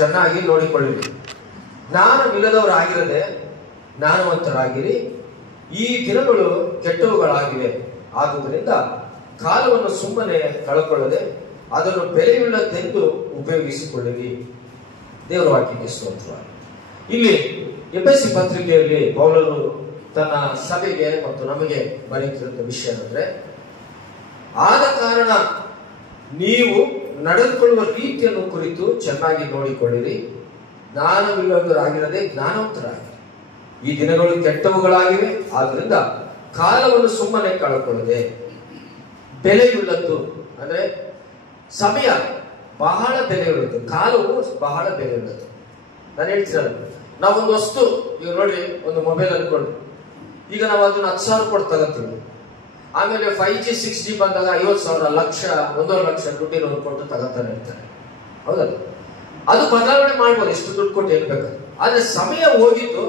ಚೆನ್ನಾಗಿ ನೋಡಿಕೊಳ್ಳಿರಿ. ಜ್ಞಾನವಿಲ್ಲದವರಾಗಿರದೆ ಜ್ಞಾನವಂತರಾಗಿರಿ. ಈ ದಿನಗಳು ಕೆಟ್ಟವುಗಳಾಗಿವೆ. ಆದುದರಿಂದ ಕಾಲವನ್ನು ಸುಮ್ಮನೆ ಕಳಕೊಳ್ಳದೆ ಅದನ್ನು ಬೆಲೆಯುಳ್ಳದ್ದೆಂದು ಉಪಯೋಗಿಸಿಕೊಳ್ಳಿರಿ. ದೇವರ ವಾಕ್ಯಕ್ಕೆ ಸ್ತೋತ್ರ. ಇಲ್ಲಿ ಎಫೆಸ ಪತ್ರಿಕೆಯಲ್ಲಿ ಪೌಲನು ತನ್ನ ಸಭೆಗೆ ಮತ್ತು ನಮಗೆ ಬರೆಯುತ್ತಿರುವ ವಿಷಯ ಅಂದ್ರೆ, ಆದ ಕಾರಣ ನೀವು ನಡೆದುಕೊಳ್ಳುವ ರೀತಿಯನ್ನು ಕುರಿತು ಚೆನ್ನಾಗಿ ನೋಡಿಕೊಳ್ಳಿರಿ. ಜ್ಞಾನವಿಲ್ಲದವರಾಗಿರದೆ ಜ್ಞಾನವಂತರಾಗಿರಿ. ಈ ದಿನಗಳು ಕೆಟ್ಟವುಗಳಾಗಿವೆ. ಆದ್ರಿಂದ ಕಾಲವನ್ನು ಸುಮ್ಮನೆ ಕಳಕೊಳ್ಳದೆ ಬೆಲೆಯುಳ್ಳದ್ದು ಅಂದ್ರೆ ಸಮಯ ಬಹಳ ಬೆಲೆಯುಳ್ಳದ್ದು, ಕಾಲವು ಬಹಳ ಬೆಲೆಯುಳ್ಳದ್ದು. ನಾನು ಹೇಳ್ತೀನಿ, ನಾವೊಂದು ವಸ್ತು ಈಗ ನೋಡ್ರಿ, ಒಂದು ಮೊಬೈಲ್ ಅನ್ಕೊಳ್ಳಿ. ಈಗ ನಾವು ಅದನ್ನ 10,000 ಕೊಟ್ಟು ತಗೋತೀವಿ. ಆಮೇಲೆ 5G 6G ಬಂದಾಗ 50,000 ಲಕ್ಷ 1.5 ಲಕ್ಷ ದುಡ್ಡಿನ ಕೊಟ್ಟು ತಗೋತಾನೆ ಇರ್ತಾರೆ. ಹೌದಲ್ಲ? ಅದು ಬದಲಾವಣೆ ಮಾಡ್ಬೋದು, ಎಷ್ಟು ದುಡ್ಡು ಕೊಟ್ಟು ಇರ್ಬೇಕು. ಆದ್ರೆ ಸಮಯ ಹೋಗಿದ್ದು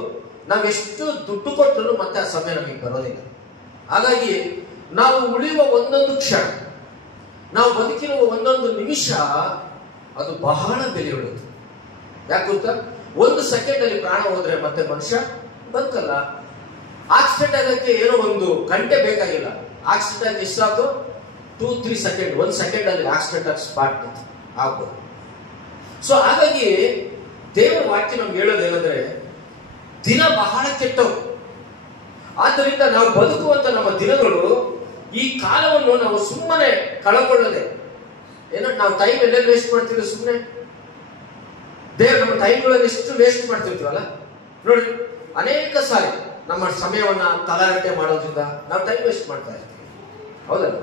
ನಾವೆಷ್ಟು ದುಡ್ಡು ಕೊಟ್ಟರು ಮತ್ತೆ ಆ ಸಮಯ ನಮಗೆ ಬರೋದಿಲ್ಲ. ಹಾಗಾಗಿ ನಾವು ಉಳಿಯುವ ಒಂದೊಂದು ಕ್ಷಣ, ನಾವು ಬದುಕಿರುವ ಒಂದೊಂದು ನಿಮಿಷ ಅದು ಬಹಳ ಬೆಲೆಯುಳ್ಳದು. ಯಾಕೆ ಗೊತ್ತಾ? 1 ಸೆಕೆಂಡ್ ಅಲ್ಲಿ ಪ್ರಾಣ ಹೋದ್ರೆ ಮತ್ತೆ ಮನುಷ್ಯ ಬದುಕಲ್ಲ. ಆಕ್ಸಿಡೆಂಟ್ ಆಗೋಕ್ಕೆ ಏನೋ 1 ಗಂಟೆ ಬೇಕಾಗಿಲ್ಲ. ಆಕ್ಸಿಡೆಂಟ್ ಆಗಿ ಎಷ್ಟಾದ್ರು 2-3 ಸೆಕೆಂಡ್, 1 ಸೆಕೆಂಡ್ ಅಲ್ಲಿ ಆಕ್ಸಿಡೆಂಟ್ ಆಗಿ ಸ್ಪಾಟ್ ಆಗ್ಬೋದು. ಸೊ ಹಾಗಾಗಿ ದೇವರ ವಾಕ್ಯ ನಮ್ಗೆ ಹೇಳೋದೇನಂದ್ರೆ, ದಿನ ಬಹಳ ಕೆಟ್ಟವು. ಆದ್ದರಿಂದ ನಾವು ಬದುಕುವಂತ ನಮ್ಮ ದಿನಗಳು, ಈ ಕಾಲವನ್ನು ನಾವು ಸುಮ್ಮನೆ ಕಳಕೊಳ್ಳದೆ, ಏನೋ ನಾವು ಟೈಮ್ ಎಲ್ಲೆಲ್ಲಿ ವೇಸ್ಟ್ ಮಾಡ್ತೀವಿ ಸುಮ್ಮನೆ. ದೇವ್ರು ನಮ್ಮ ಟೈಮ್ಗಳನ್ನು ಎಷ್ಟು ವೇಸ್ಟ್ ಮಾಡ್ತಿರ್ತೀವಲ್ಲ ನೋಡಿ. ಅನೇಕ ಸಾರಿ ನಮ್ಮ ಸಮಯವನ್ನ ತಲಾಟೆ ಮಾಡೋದ್ರಿಂದ ನಾವು ಟೈಮ್ ವೇಸ್ಟ್ ಮಾಡ್ತಾ ಇರ್ತೀವಿ. ಹೌದಲ್ಲ?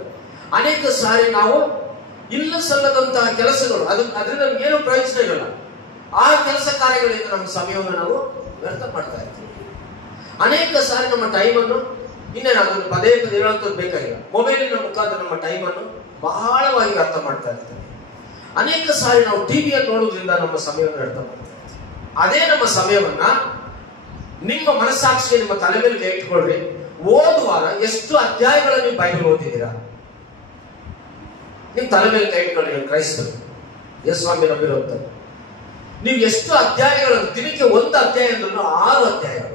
ಅನೇಕ ಸಾರಿ ನಾವು ಇಲ್ಲ ಸಲ್ಲದಂತಹ ಕೆಲಸಗಳು, ಅದರಿಂದ ನಮ್ಗೆ ಏನು ಪ್ರಯೋಜನ ಇರಲ್ಲ. ಆ ಕೆಲಸ ಕಾರ್ಯಗಳಿಂದ ನಮ್ಮ ಸಮಯವನ್ನು ನಾವು ವ್ಯರ್ಥ ಮಾಡ್ತಾ ಇರ್ತೀವಿ. ಅನೇಕ ಸಾರಿ ನಮ್ಮ ಟೈಮನ್ನು ಅದನ್ನು ಪದೇ ಪದೇ ಹೇಳುವಂಥದ್ದು ಬೇಕಾಗಿಲ್ಲ. ಮೊಬೈಲಿನ ಮುಖಾಂತರ ನಮ್ಮ ಟೈಮನ್ನು ಬಹಳವಾಗಿ ಅರ್ಥ ಮಾಡ್ತಾ ಇರ್ತೀವಿ. ಅನೇಕ ಸಾರಿ ನಾವು ಟಿವಿಯನ್ನು ನೋಡೋದ್ರಿಂದ ನಮ್ಮ ಸಮಯವನ್ನು ವ್ಯರ್ಥ ಮಾಡ್ತಾ ಇರ್ತೀವಿ. ಅದೇ ನಮ್ಮ ಸಮಯವನ್ನ ನಿಮ್ಮ ಮನಸ್ಸಾಕ್ಷಿಗೆ ನಿಮ್ಮ ತಲೆ ಮೇಲೆ ಕೈ ಇಟ್ಕೊಳ್ರಿ. ಓದುವಾಗ ಎಷ್ಟು ಅಧ್ಯಾಯಗಳನ್ನು ನೀವು ಬೈಬಲ್ ಓದಿದ್ದೀರಾ? ನಿಮ್ ತಲೆ ಮೇಲೆ ಕೈ ಇಟ್ಕೊಳ್ಳಿ. ಕ್ರೈಸ್ತರು ಯೇಸುಸ್ವಾಮಿ ನಂಬಿರುವಂತ ನೀವು ಎಷ್ಟು ಅಧ್ಯಾಯಗಳನ್ನು, ದಿನಕ್ಕೆ 1 ಅಧ್ಯಾಯ ಅಂದ್ರೂ 6 ಅಧ್ಯಾಯಗಳು.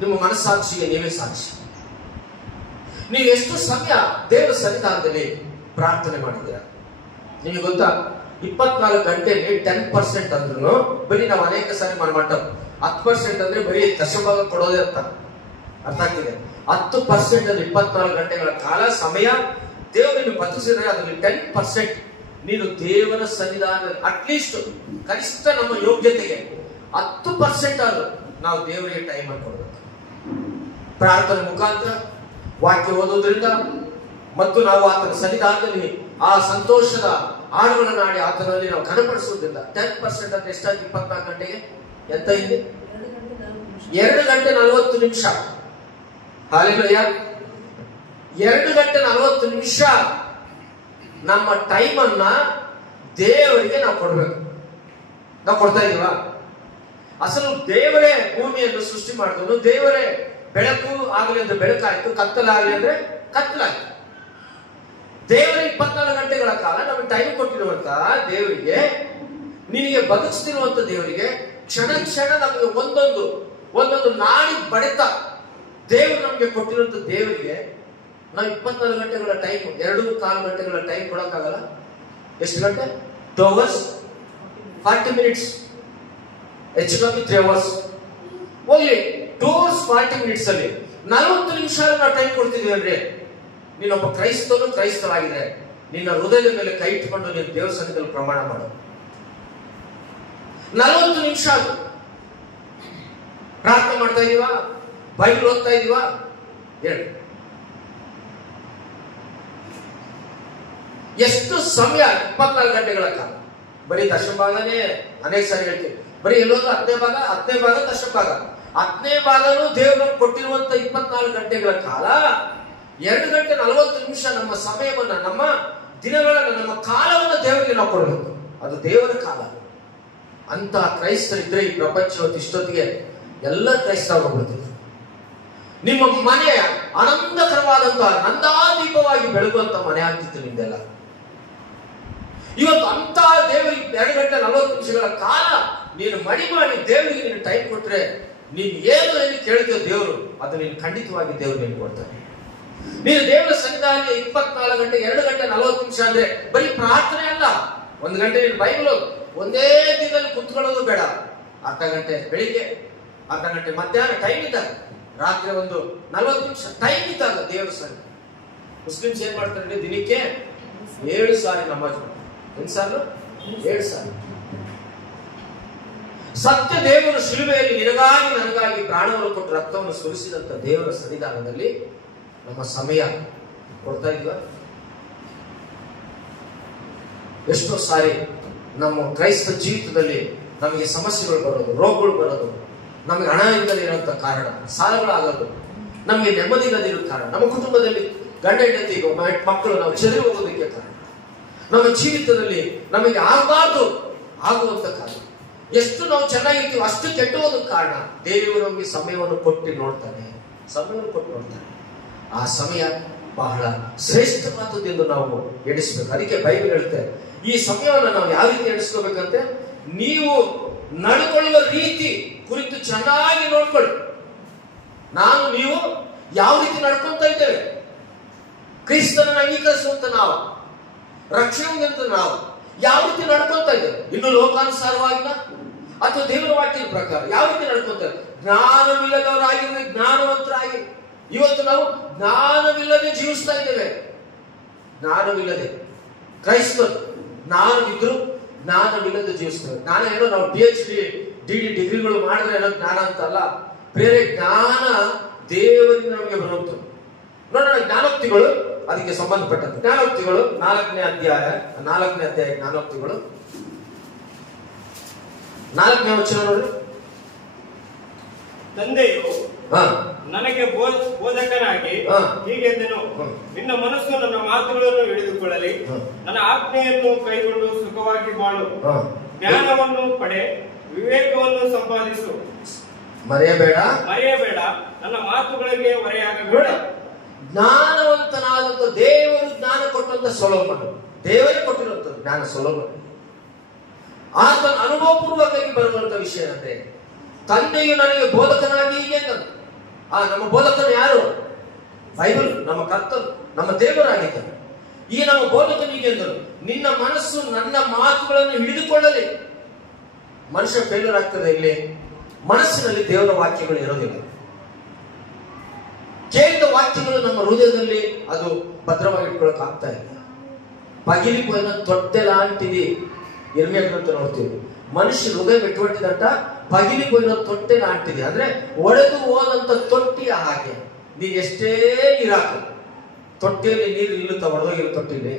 ನಿಮ್ಮ ಮನಸ್ಸಾಕ್ಷಿಗೆ ನೀವೇ ಸಾಕ್ಷಿ. ನೀವು ಎಷ್ಟು ಸಮಯ ದೇವರ ಸನ್ನಿಧಾನದಲ್ಲಿ ಪ್ರಾರ್ಥನೆ ಮಾಡಿದ್ದೀರಾ? ನಿಮಗೆ ಗೊತ್ತಾ, 24 ಗಂಟೆಯಲ್ಲಿ 10% ಅಂದ್ರೂ ಬರೀ ನಾವು ಅನೇಕ ಸಾರಿ ಮಟ್ಟ 10% ಅಂದ್ರೆ ಬರೀ ದಶಭಾಗ ಕೊಡೋದೇ ಅರ್ಥ ಆಗ್ತಿದೆ. 10% ಅಲ್ಲಿ 24 ಗಂಟೆಗಳ ಕಾಲ ಸಮಯ ದೇವರನ್ನು ಬದುಕಿಸಿದ್ರೆ ಅದರಲ್ಲಿ 10% ನೀನು ದೇವರ ಸನ್ನಿಧಾನದಲ್ಲಿ, ಅಟ್ಲೀಸ್ಟ್ ಕನಿಷ್ಠ ನಮ್ಮ ಯೋಗ್ಯತೆಗೆ 10% ಆದ್ರೂ ನಾವು ದೇವರಿಗೆ ಟೈಮ್ ಅನ್ನು ಕೊಡಬೇಕು. ಪ್ರಾರ್ಥನೆ ಮುಖಾಂತರ, ವಾಕ್ಯ ಓದೋದ್ರಿಂದ ಮತ್ತು ನಾವು ಆತನ ಸನ್ನಿಧಾನದಲ್ಲಿ ಆ ಸಂತೋಷದ ಹಾಡುಗಳನ್ನು ಆಡಿ ಆತನಲ್ಲಿ ನಾವು ಘನಪಡಿಸೋದ್ರಿಂದ 10% ಅಂದ್ರೆ ಎಷ್ಟಾಗಿ 24 ಗಂಟೆಗೆ ಎಂತ ಇದೆ? 2 ಗಂಟೆ 40 ನಿಮಿಷ. ಹಾಲೆಲೂಯಾ! 2 ಗಂಟೆ 40 ನಿಮಿಷ ನಮ್ಮ ಟೈಮ್ ಅನ್ನ ದೇವರಿಗೆ ನಾವು ಕೊಡ್ಬೇಕು. ನಾವು ಕೊಡ್ತಾ ಇದೀವಾ? ಅಸಲು ದೇವರೇ ಭೂಮಿಯನ್ನು ಸೃಷ್ಟಿ ಮಾಡಿದನು. ದೇವರೇ ಬೆಳಕು ಆಗಲಿ ಅಂದ್ರೆ ಬೆಳಕಾಯ್ತು, ಕತ್ತಲಾಗಲಿ ಅಂದ್ರೆ ಕತ್ತಲಾಯ್ತು. ದೇವರೇ 24 ಗಂಟೆಗಳ ಕಾಲ ನಮಗೆ ಟೈಮ್ ಕೊಟ್ಟಿರುವಂತ ದೇವರಿಗೆ, ನಿನಗೆ ಬದುಕಿಸ್ತಿರುವಂತ ದೇವರಿಗೆ, ಕ್ಷಣ ಕ್ಷಣ ನಮಗೆ ಒಂದೊಂದು ನಾಡಿ ಬಡಿತ ದೇವರು ನಮಗೆ ಕೊಟ್ಟಿರುವಂತ ದೇವರಿಗೆ ನಾವು 24 ಗಂಟೆಗಳ ಟೈಮ್, 2.25 ಗಂಟೆಗಳ ಟೈಮ್ ಕೊಡಕ್ಕಾಗಲ್ಲ. ಎಷ್ಟು ಗಂಟೆ? 2 hours 40 minutes, ಹೆಚ್ಚು ಕಮ್ಮಿ 3 hours. ಹೋಗ್ಲಿ, 2 hours 40 minutes ಅಲ್ಲಿ 40 ನಿಮಿಷ ನಾವು ಟೈಮ್ ಕೊಡ್ತಿದ್ವಿ ಅಂದ್ರೆ, ನೀನೊಬ್ಬ ಕ್ರೈಸ್ತರಾಗಿದೆ, ನಿನ್ನ ಹೃದಯದ ಮೇಲೆ ಕೈ ಇಟ್ಕೊಂಡು ನೀನು ದೇವರ ಸನ್ನಿಧಿಯಲ್ಲಿ ಪ್ರಮಾಣ ಮಾಡು. 40 ನಿಮಿಷ ಅದು ಪ್ರಾರ್ಥನೆ ಮಾಡ್ತಾ ಇದೀವಾ? ಬೈಬಲ್ ಓದ್ತಾ ಇದೀವಾ? ಹೇಳಿ. ಎಷ್ಟು ಸಮಯ? 24 ಗಂಟೆಗಳ ಕಾಲ. ಬರೀ ದಶಭಾಗನೇ ಅನೇಕ ಸಾರಿ ಹೇಳ್ತೀವಿ. ಬರೀ ಎಲ್ಲೋದು 10ನೇ ಭಾಗ ದಶಭಾಗ. 10ನೇ ಭಾಗನೂ ದೇವರು ಕೊಟ್ಟಿರುವಂತ 24 ಗಂಟೆಗಳ ಕಾಲ 2 ಗಂಟೆ 40 ನಿಮಿಷ ನಮ್ಮ ಸಮಯವನ್ನ, ನಮ್ಮ ದಿನಗಳನ್ನ, ನಮ್ಮ ಕಾಲವನ್ನು ದೇವರಿಗೆ ನಾವು ಕೊಡಬೇಕು. ಅದು ದೇವರ ಕಾಲ. ಅಂತ ಕ್ರೈಸ್ತರಿದ್ರೆ ಈ ಪ್ರಪಂಚ ಇಷ್ಟೊತ್ತಿಗೆ ಎಲ್ಲ ಕ್ರೈಸ್ತರು ಬರ್ತಿದ್ರು. ನಿಮ್ಮ ಮನೆ ಆನಂದಕರವಾದಂತಹ ನಂದಾದೀಪವಾಗಿ ಬೆಳಗುವಂತ ಮನೆ ಆಗ್ತಿತ್ತು ನಿಮ್ದೆಲ್ಲ. ಇವತ್ತು ಅಂತ ದೇವರಿಗೆ 2 ಗಂಟೆ 40 ನಿಮಿಷಗಳ ಕಾಲ ನೀನು ಮಡಿ ಮಾಡಿ ದೇವರಿಗೆ ನೀನು ಟೈಮ್ ಕೊಟ್ರೆ, ನೀನು ಏನು ಕೇಳ್ತೀಯೋ ದೇವರು ಅದು ನೀನು ಖಂಡಿತವಾಗಿ ದೇವರು ನೀನು ಕೊಡ್ತಾನೆ. ನೀನು ದೇವರ ಸನ್ನಿಧಾನಕ್ಕೆ 24 ಗಂಟೆ 2 ಗಂಟೆ 40 ನಿಮಿಷ ಅಂದ್ರೆ ಬರೀ ಪ್ರಾರ್ಥನೆ ಅಲ್ಲ. 1 ಗಂಟೆ ನೀನು ಬೈಬಲ್ ಒಂದೇ ದಿನದಲ್ಲಿ ಕುತ್ಕೊಳ್ಳೋದು ಬೇಡ. ಅರ್ಧ ಗಂಟೆ ಬೆಳಿಗ್ಗೆ, ಅರ್ಧ ಗಂಟೆ ಮಧ್ಯಾಹ್ನ ಟೈಮ್ ಇದ್ದಾಗ, ರಾತ್ರಿ ಒಂದು 40 ನಿಮಿಷ ಟೈಮ್ ಇದ್ದಾಗ ದೇವರ ಸನ್ನಿಧಾನ. ಮುಸ್ಲಿಮ್ಸ್ ಏನ್ ಮಾಡ್ತಾರೆ, ದಿನಕ್ಕೆ 7 ಸಾರಿ ನಮಾಜ್ ಮಾಡ್ತಾರೆ. 7 ಸಾರಿ. ಸತ್ಯ ದೇವರು ಶಿಲುಬೆಯಲ್ಲಿ ನಿನಗಾಗಿ ನನಗಾಗಿ ಪ್ರಾಣವನ್ನು ಕೊಟ್ಟು ರಕ್ತವನ್ನು ಸುರಿಸಿದಂತ ದೇವರ ಸನ್ನಿಧಾನದಲ್ಲಿ ನಮ್ಮ ಸಮಯ ಕೊಡ್ತಾ ಇದ್ವ? ಎಷ್ಟೋ ಸಾರಿ ನಮ್ಮ ಕ್ರೈಸ್ತ ಜೀವಿತದಲ್ಲಿ ನಮಗೆ ಸಮಸ್ಯೆಗಳು ಬರೋದು, ರೋಗಗಳು ಬರೋದು, ನಮಗೆ ಹಣ ಇಲ್ಲದೆ ಇರುವಂತ ಕಾರಣ, ಸಾಲಗಳಾಗೋದು, ನಮಗೆ ನೆಮ್ಮದಿ ಇಲ್ಲದಿರೋ ಕಾರಣ, ನಮ್ಮ ಕುಟುಂಬದಲ್ಲಿ ಗಂಡ ಹೆಂಡತಿ ಮಕ್ಕಳು ನಾವು ಚೆದರಿ ಹೋಗೋದಕ್ಕೆ ಕಾರಣ, ನಮ್ಮ ಜೀವಿತದಲ್ಲಿ ನಮಗೆ ಆಗಬಾರ್ದು ಆಗುವಂತ ಕಾರಣ, ಎಷ್ಟು ನಾವು ಚೆನ್ನಾಗಿರ್ತೀವಿ ಅಷ್ಟು ಕೆಟ್ಟು ಹೋಗೋದಕ್ಕೆ ಕಾರಣ ದೇವರು ನಮಗೆ ಸಮಯವನ್ನು ಕೊಟ್ಟು ನೋಡ್ತಾನೆ. ಸಮಯವನ್ನು ಕೊಟ್ಟು ನೋಡ್ತಾನೆ. ಆ ಸಮಯ ಬಹಳ ಶ್ರೇಷ್ಠವಾದದ್ದು ಎಂದು ನಾವು ಎಣಿಸ್ಬೇಕು. ಅದಕ್ಕೆ ಬೈಬಲ್ ಹೇಳುತ್ತೆ, ಈ ಸಮಯವನ್ನು ನಾವು ಯಾವ ರೀತಿ ಎಣಿಸ್ಕೋಬೇಕಂತೆ, ನೀವು ನಡ್ಕೊಳ್ಳುವ ರೀತಿ ಕುರಿತು ಚೆನ್ನಾಗಿ ನೋಡ್ಕೊಳ್ಳಿ. ನೀವು ಯಾವ ರೀತಿ ನಡ್ಕೊಂತ ಇದ್ದೇವೆ, ಕ್ರಿಸ್ತನನ್ನು ಅಂಗೀಕರಿಸುವಂತ ನಾವು, ರಕ್ಷಣೆ ಹೊಂದುವಂತ ನಾವು ಯಾವ ರೀತಿ ನಡ್ಕೊಂತ ಇದ್ದೇವೆ, ಇನ್ನು ಲೋಕಾನುಸಾರವಾಗಿಲ್ಲ ಅಥವಾ ದೇವರ ವಾಕ್ಯದ ಪ್ರಕಾರ ಯಾವ ರೀತಿ ನಡ್ಕೊಂತ ಇದ್ದೇವೆ. ಜ್ಞಾನವಿಲ್ಲದವರಾಗಿದ್ರೆ ಜ್ಞಾನವಂತರಾಗಿ. ಇವತ್ತು ನಾವು ಜ್ಞಾನವಿಲ್ಲದೆ ಜೀವಿಸ್ತಾ ಇದ್ದೇವೆ. ಜ್ಞಾನವಿಲ್ಲದೆ ಕ್ರೈಸ್ತರು ಜ್ಞಾನವಿದ್ರು ಜ್ಞಾನವಿಲ್ಲದೆ ಜೀವಿಸ್ತೇವೆ. ಜ್ಞಾನ ಏನೋ ನಾವು PhD DD ಡಿಗ್ರಿಗಳು ಮಾಡಿದ್ರೆ ಏನೋ ಜ್ಞಾನ ಅಂತಲ್ಲ, ಬೇರೆ ಜ್ಞಾನ ದೇವರಿಂದ ನಮಗೆ ಬರುವಂಥದ್ದು. ನೋಡೋಣ, ಜ್ಞಾನೋಕ್ತಿಗಳು ಅದಕ್ಕೆ ಸಂಬಂಧಪಟ್ಟದ್ದು. ಜ್ಞಾನೋಕ್ತಿಗಳು 4ನೇ ಅಧ್ಯಾಯ ಜ್ಞಾನೋಕ್ತಿಗಳು 4ನೇ ವಚನ ನೋಡ್ರಿ. ತಂದೆಯು ನನಗೆ ಬೋಧಕನಾಗಿ ಹೀಗೆಂದನು, ನಿನ್ನ ಮನಸ್ಸು ನನ್ನ ಮಾತುಗಳನ್ನು ಹಿಡಿದುಕೊಳ್ಳಲಿ, ನನ್ನ ಆಜ್ಞೆಯನ್ನು ಕೈಗೊಂಡು ಸುಖವಾಗಿ ಬಾಳು, ಜ್ಞಾನವನ್ನು ಪಡೆ, ವಿವೇಕವನ್ನು ಸಂಪಾದಿಸು, ಮರೆಯಬೇಡ, ನನ್ನ ಮಾತುಗಳಿಗೆ ಹೊರೆಯಾಗಬೇಡ. ಜ್ಞಾನವಂತನಾದಂತ ದೇವರು ಜ್ಞಾನ ಕೊಟ್ಟಂತ ಸೊಲೊಮೋನ, ದೇವರೇ ಕೊಟ್ಟಿರುವಂತದ್ದು ಜ್ಞಾನ ಸೊಲೊಮೋನ. ಆತನ ಅನುಭವಪೂರ್ವಕವಾಗಿ ಬರುವಂತ ವಿಷಯ ಅಂದ್ರೆ, ತಂದೆಯು ನನಗೆ ಬೋಧಕನಾಗಿ ಹೀಗೆ ಅಂದನು. ನಮ್ಮ ಬೋಧಕನು ಯಾರು? ಬೈಬಲ್, ನಮ್ಮ ಕರ್ತನು, ನಮ್ಮ ದೇವರಾಗಿದ್ದಾನೆ. ಈ ನಮ್ಮ ಬೋಧಕನಿಗೆ ಅಂದರು, ನಿನ್ನ ಮನಸ್ಸು ನನ್ನ ಮಾತುಗಳನ್ನು ಹಿಡಿದುಕೊಳ್ಳಲಿ. ಮನುಷ್ಯ ಫೇಲ್ಯೂರ್ ಆಗ್ತದೆ ಇಲ್ಲಿ, ಮನಸ್ಸಿನಲ್ಲಿ ದೇವರ ವಾಕ್ಯಗಳು ಇರೋದಿಲ್ಲ. ಕೇಳಿದ ವಾಕ್ಯಗಳು ನಮ್ಮ ಹೃದಯದಲ್ಲಿ ಅದು ಭದ್ರವಾಗಿ ಇಟ್ಕೊಳಕ್ ಆಗ್ತಾ ಇಲ್ಲ. పగిలిపోయిన ತೊಟ್ಟೆ లాంటిది ಇರ್ಮಿಯಾ ಗ್ರಂಥ ನೋಡ್ತೀವಿ. ಮನುಷ್ಯ ಹೃದಯ ಬಿಟ್ಟುಬಿಟ್ಟಿದಂತ ಪಗಿಲಿపోయిನ ತೊಟ್ಟೆ లాంటిది, ಅಂದ್ರೆ ಒಡೆದು ಹೋದಂತ ತೊಟ್ಟಿಯ ಹಾಗೆ. ನೀನ್ ಎಷ್ಟೇ ನೀರಾಕು, ತೊಟ್ಟಿಯಲ್ಲಿ ನೀರು ನಿಲ್ಲುತ್ತಾ, ಒಡೆದೋಗಿರೋ ತೊಟ್ಟಿಲಿ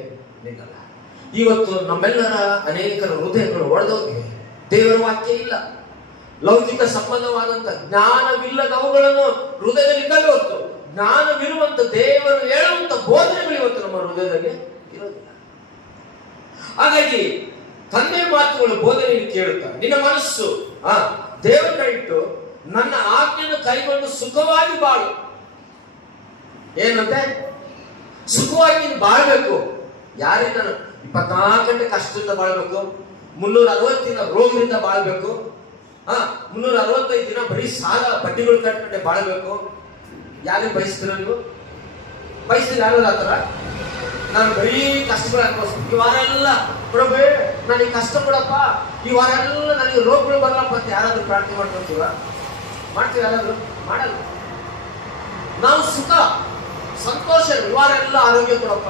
ನಿಲ್ಲಲ್ಲ. ಇವತ್ತು ನಮ್ಮೆಲ್ಲರ ಅನೇಕರ ಹೃದಯಗಳು ಒಡೆದೋಗಿವೆ. ದೇವರ ವಾಕ್ಯ ಇಲ್ಲ, ಲೌಕಿಕ ಸಂಬಂಧವಾದಂತ ಜ್ಞಾನವಿಲ್ಲದವುಗಳನ್ನು ಹೃದಯದಲ್ಲಿ ಇದ್ದಾವೆ ಹೊತ್ತು, ಜ್ಞಾನವಿರುವಂತ ದೇವರು ಹೇಳುವಂತ ಬೋಧನೆಗಳು ಇವತ್ತು ನಮ್ಮ ಹೃದಯದಲ್ಲಿ ಇರೋದಿಲ್ಲ. ಹಾಗಾಗಿ ತಂದೆ ಮಾತುಗಳು ಬೋಧನೆಯನ್ನು ಕೇಳುತ್ತಾ ನಿನ್ನ ಮನಸ್ಸು ದೇವರ ಕಡೆ ಇಟ್ಟು ನನ್ನ ಆಜ್ಞೆಯನ್ನು ಕೈಗೊಂಡು ಸುಖವಾಗಿ ಬಾಳು. ಏನಂತೆ? ಸುಖವಾಗಿ ನೀನು ಬಾಳ್ಬೇಕು. ಯಾರಿಂದ? 24 ಗಂಟೆ ಕಷ್ಟದಿಂದ ಬಾಳ್ಬೇಕು, 360 ದಿನ ರೋಗದಿಂದ ಬಾಳ್ಬೇಕು, 365 ದಿನ ಬರೀ ಸಾಲ ಬಡ್ಡಿಗಳು ಕಟ್ಕೊಂಡೆ ಬಾಳ್ಬೇಕು. ಯಾರಿಗೆ ಬಯಸ್ತೀರ ನೀವು? ಬಯಸ್ತೀರ ಯಾರು ಆತರ? ನಾನು ಬರೀ ಕಷ್ಟಗಳು ಅನ್ಕೋಸ್ತೀನಿ. ಈ ವಾರ ಎಲ್ಲ ಪ್ರಭು ನನಗೆ ಕಷ್ಟ ಕೊಡಪ್ಪ, ಈ ವಾರ ಎಲ್ಲ ನನಗೆ ರೋಗಗಳು ಬರಲಪ್ಪ ಅಂತ ಯಾರಾದ್ರೂ ಪ್ರಾರ್ಥನೆ ಮಾಡ್ಕೊತೀವ? ಮಾಡ್ತೀವಿ? ಯಾರಾದ್ರೂ ಮಾಡಲ್ಲ. ನಾವು ಸುಖ ಸಂತೋಷ, ಈ ವಾರ ಎಲ್ಲ ಆರೋಗ್ಯ ಕೊಡಪ್ಪ,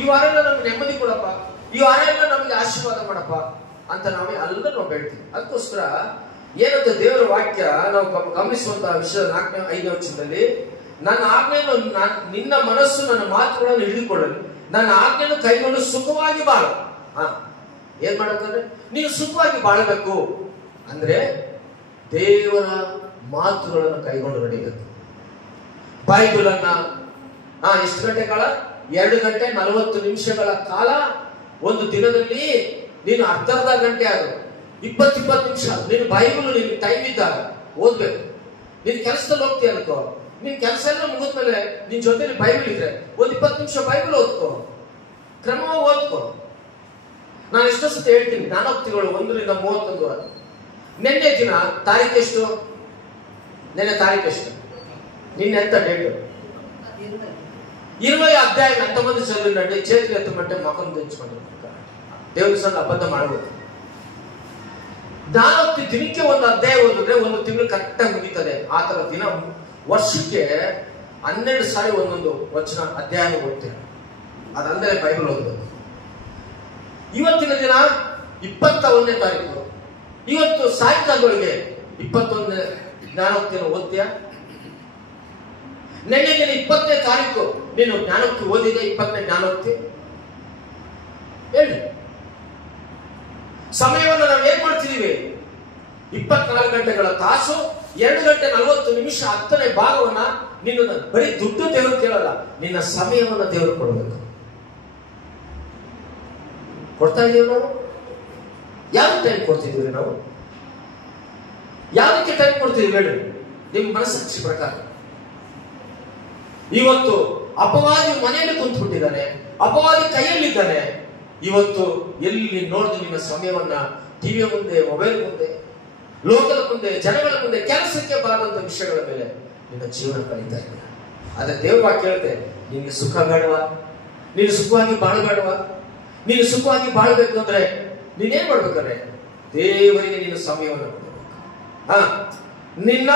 ಈ ವಾರ ಎಲ್ಲ ನಮ್ಗೆ ನೆಮ್ಮದಿ ಕೊಡಪ್ಪ, ಈ ವಾರ ಎಲ್ಲ ನಮ್ಗೆ ಆಶೀರ್ವಾದ ಮಾಡಪ್ಪ ಅಂತ ನಾವು ನಾವು ಬೇಡ್ತೀವಿ. ಅದಕ್ಕೋಸ್ಕರ ಏನಂತ ದೇವರ ವಾಕ್ಯ ನಾವು ಗಮನಿಸುವಂತಹ ವಿಷಯ 4-5 ವಚನದಲ್ಲಿ, ನನ್ನ ಆಜ್ಞೆಯನ್ನು ನಿನ್ನ ಮನಸ್ಸು ನನ್ನ ಮಾತುಗಳನ್ನು ಹಿಡಿದುಕೊಳ್ಳಲು ನನ್ನ ಆಜ್ಞೆಯನ್ನು ಕೈಗೊಂಡು ಸುಖವಾಗಿ ಬಾಳು. ಏನ್ ಮಾಡಬೇಕಂದ್ರೆ ನೀನು ಸುಖವಾಗಿ ಬಾಳಬೇಕು ಅಂದ್ರೆ ದೇವರ ಮಾತುಗಳನ್ನು ಕೈಗೊಂಡು ನಡೀಬೇಕು. ಬೈಬಲ್ ಅನ್ನ ಎಷ್ಟು ಗಂಟೆ ಕಾಲ? 2 ಗಂಟೆ 40 ನಿಮಿಷಗಳ ಕಾಲ ಒಂದು ದಿನದಲ್ಲಿ ನೀನು ಅರ್ಧ ಗಂಟೆ ಆದ್ರು 20 ನಿಮಿಷ ನೀನು ಬೈಬಲ್ ನಿನ್ ಟೈಮ್ ಇದ್ದಾಗ ಓದ್ಬೇಕು. ನೀನ್ ಕೆಲಸದಲ್ಲಿ ಹೋಗ್ತೀಯ ಅನ್ಕೋ, ನಿನ್ ಕೆಲಸ ಎಲ್ಲ ಮುಗಿದ್ಮೇಲೆ ನಿನ್ ಜೊತೆ ಬೈಬಲ್ ಇದ್ರೆ ಒಂದು 20 ನಿಮಿಷ ಬೈಬಲ್ ಓದ್ಕೋ, ಕ್ರಮವಾಗಿ ಓದ್ಕೋ. ನಾನು ಎಷ್ಟೋ ಸತಿ ಹೇಳ್ತೀನಿ, ಜ್ಞಾನೋಕ್ತಿಗಳು 1-31. ನಿನ್ನೆ ದಿನ ತಾರೀಕು ಎಷ್ಟು? ನಿನ್ನೆ ತಾರೀಕು ಎಷ್ಟು? ನಿನ್ನೆ ಎಂತ ಡೇಟು? 20 ಅಧ್ಯಾಯ ಎಂತమంది చదివినండి చేతులు ఎత్తమంటే ముఖం తెచ్చుకోండి. దేవుని సన్నిధిలో అబద్ధం ಮಾಡಬಹುದು. ಜ್ಞಾನೋಕ್ತಿ ದಿನಕ್ಕೆ ಒಂದು ಅಧ್ಯಾಯ ಓದಿದ್ರೆ 1 ತಿಂಗಳು ಕರೆಕ್ಟ್ ಆಗಿ ಮುಗಿತದೆ. ಆ ತರ ದಿನ ವರ್ಷಕ್ಕೆ 12 ಸಾರಿ ಒಂದೊಂದು ವಚನ ಅಧ್ಯಾಯ ಓದ್ತೇವೆ. ಅದಂದ್ರೆ ಬೈಬಲ್ ಓದೋದು. ಇವತ್ತಿನ ದಿನ 21ನೇ ತಾರೀಕು. ಇವತ್ತು ಸಾಯಂಕಾಲದೊಳಗೆ 21ನೇ ಜ್ಞಾನೋಕ್ತಿಯನ್ನು ಓದ್ತೀಯಾ? ನಿನ್ನೆ ದಿನ 20ನೇ ತಾರೀಕು ನೀನು ಜ್ಞಾನೋಕ್ತಿ ಓದಿದೆ? 20ನೇ ಜ್ಞಾನೋಕ್ತಿ ಹೇಳಿ. ಸಮಯವನ್ನು ನಾವು ಏನ್ ಮಾಡ್ತಿದೀವಿ? 24 ಗಂಟೆಗಳ ತಾಸು, 2 ಗಂಟೆ 40 ನಿಮಿಷ 10ನೇ ಭಾಗವನ್ನ ನಿನ್ನ ಬರೀ ದುಡ್ಡು ದೇವರು ಕೇಳಲ್ಲ, ನಿನ್ನ ಸಮಯವನ್ನ ದೇವರು ಕೊಡಬೇಕು. ಕೊಡ್ತಾ ಇದೀವಿ ನಾವು? ಯಾವ ಟೈಮ್ ಕೊಡ್ತಿದೀವಿ ನಾವು? ಯಾವುದಕ್ಕೆ ಟೈಮ್ ಕೊಡ್ತಿದೀವಿ ಹೇಳಿ? ನಿಮ್ಮ ಮನಸ್ಸಾಕ್ಷಿ ಪ್ರಕಾರ. ಇವತ್ತು ಅಪವಾದಿ ಮನೆಯಲ್ಲಿ ಕುಂತ್ಬಿಟ್ಟಿದ್ದಾನೆ, ಅಪವಾದಿ ಕೈಯಲ್ಲಿದ್ದಾನೆ. ಇವತ್ತು ಎಲ್ಲಿ ನೋಡಿದ್ರು ನಿನ್ನ ಸಮಯವನ್ನ ಟಿವಿಯ ಮುಂದೆ, ಮೊಬೈಲ್ ಮುಂದೆ, ಲೋಕದ ಮುಂದೆ, ಜನಗಳ ಮುಂದೆ, ಕೆಲಸಕ್ಕೆ ಬಾರದಂತ ವಿಷಯಗಳ ಮೇಲೆ ನಿನ್ನ ಜೀವನ ಕಳೀತಾ ಇಲ್ಲ. ಆದ್ರೆ ದೇವ್ರ ವಾಕ್ಯ ಹೇಳುತ್ತೆ, ನಿನ್ಗೆ ಸುಖ ಬೇಡವಾ? ನೀನು ಸುಖವಾಗಿ ಬಾಳಬೇಡವಾ? ನೀನು ಸುಖವಾಗಿ ಬಾಳ್ಬೇಕು ಅಂದ್ರೆ ನೀನೇನ್ ಮಾಡ್ಬೇಕಂದ್ರೆ ದೇವರಿಗೆ ನೀನು ಸಮಯವನ್ನು ಕೊಡಬೇಕು. ನಿನ್ನ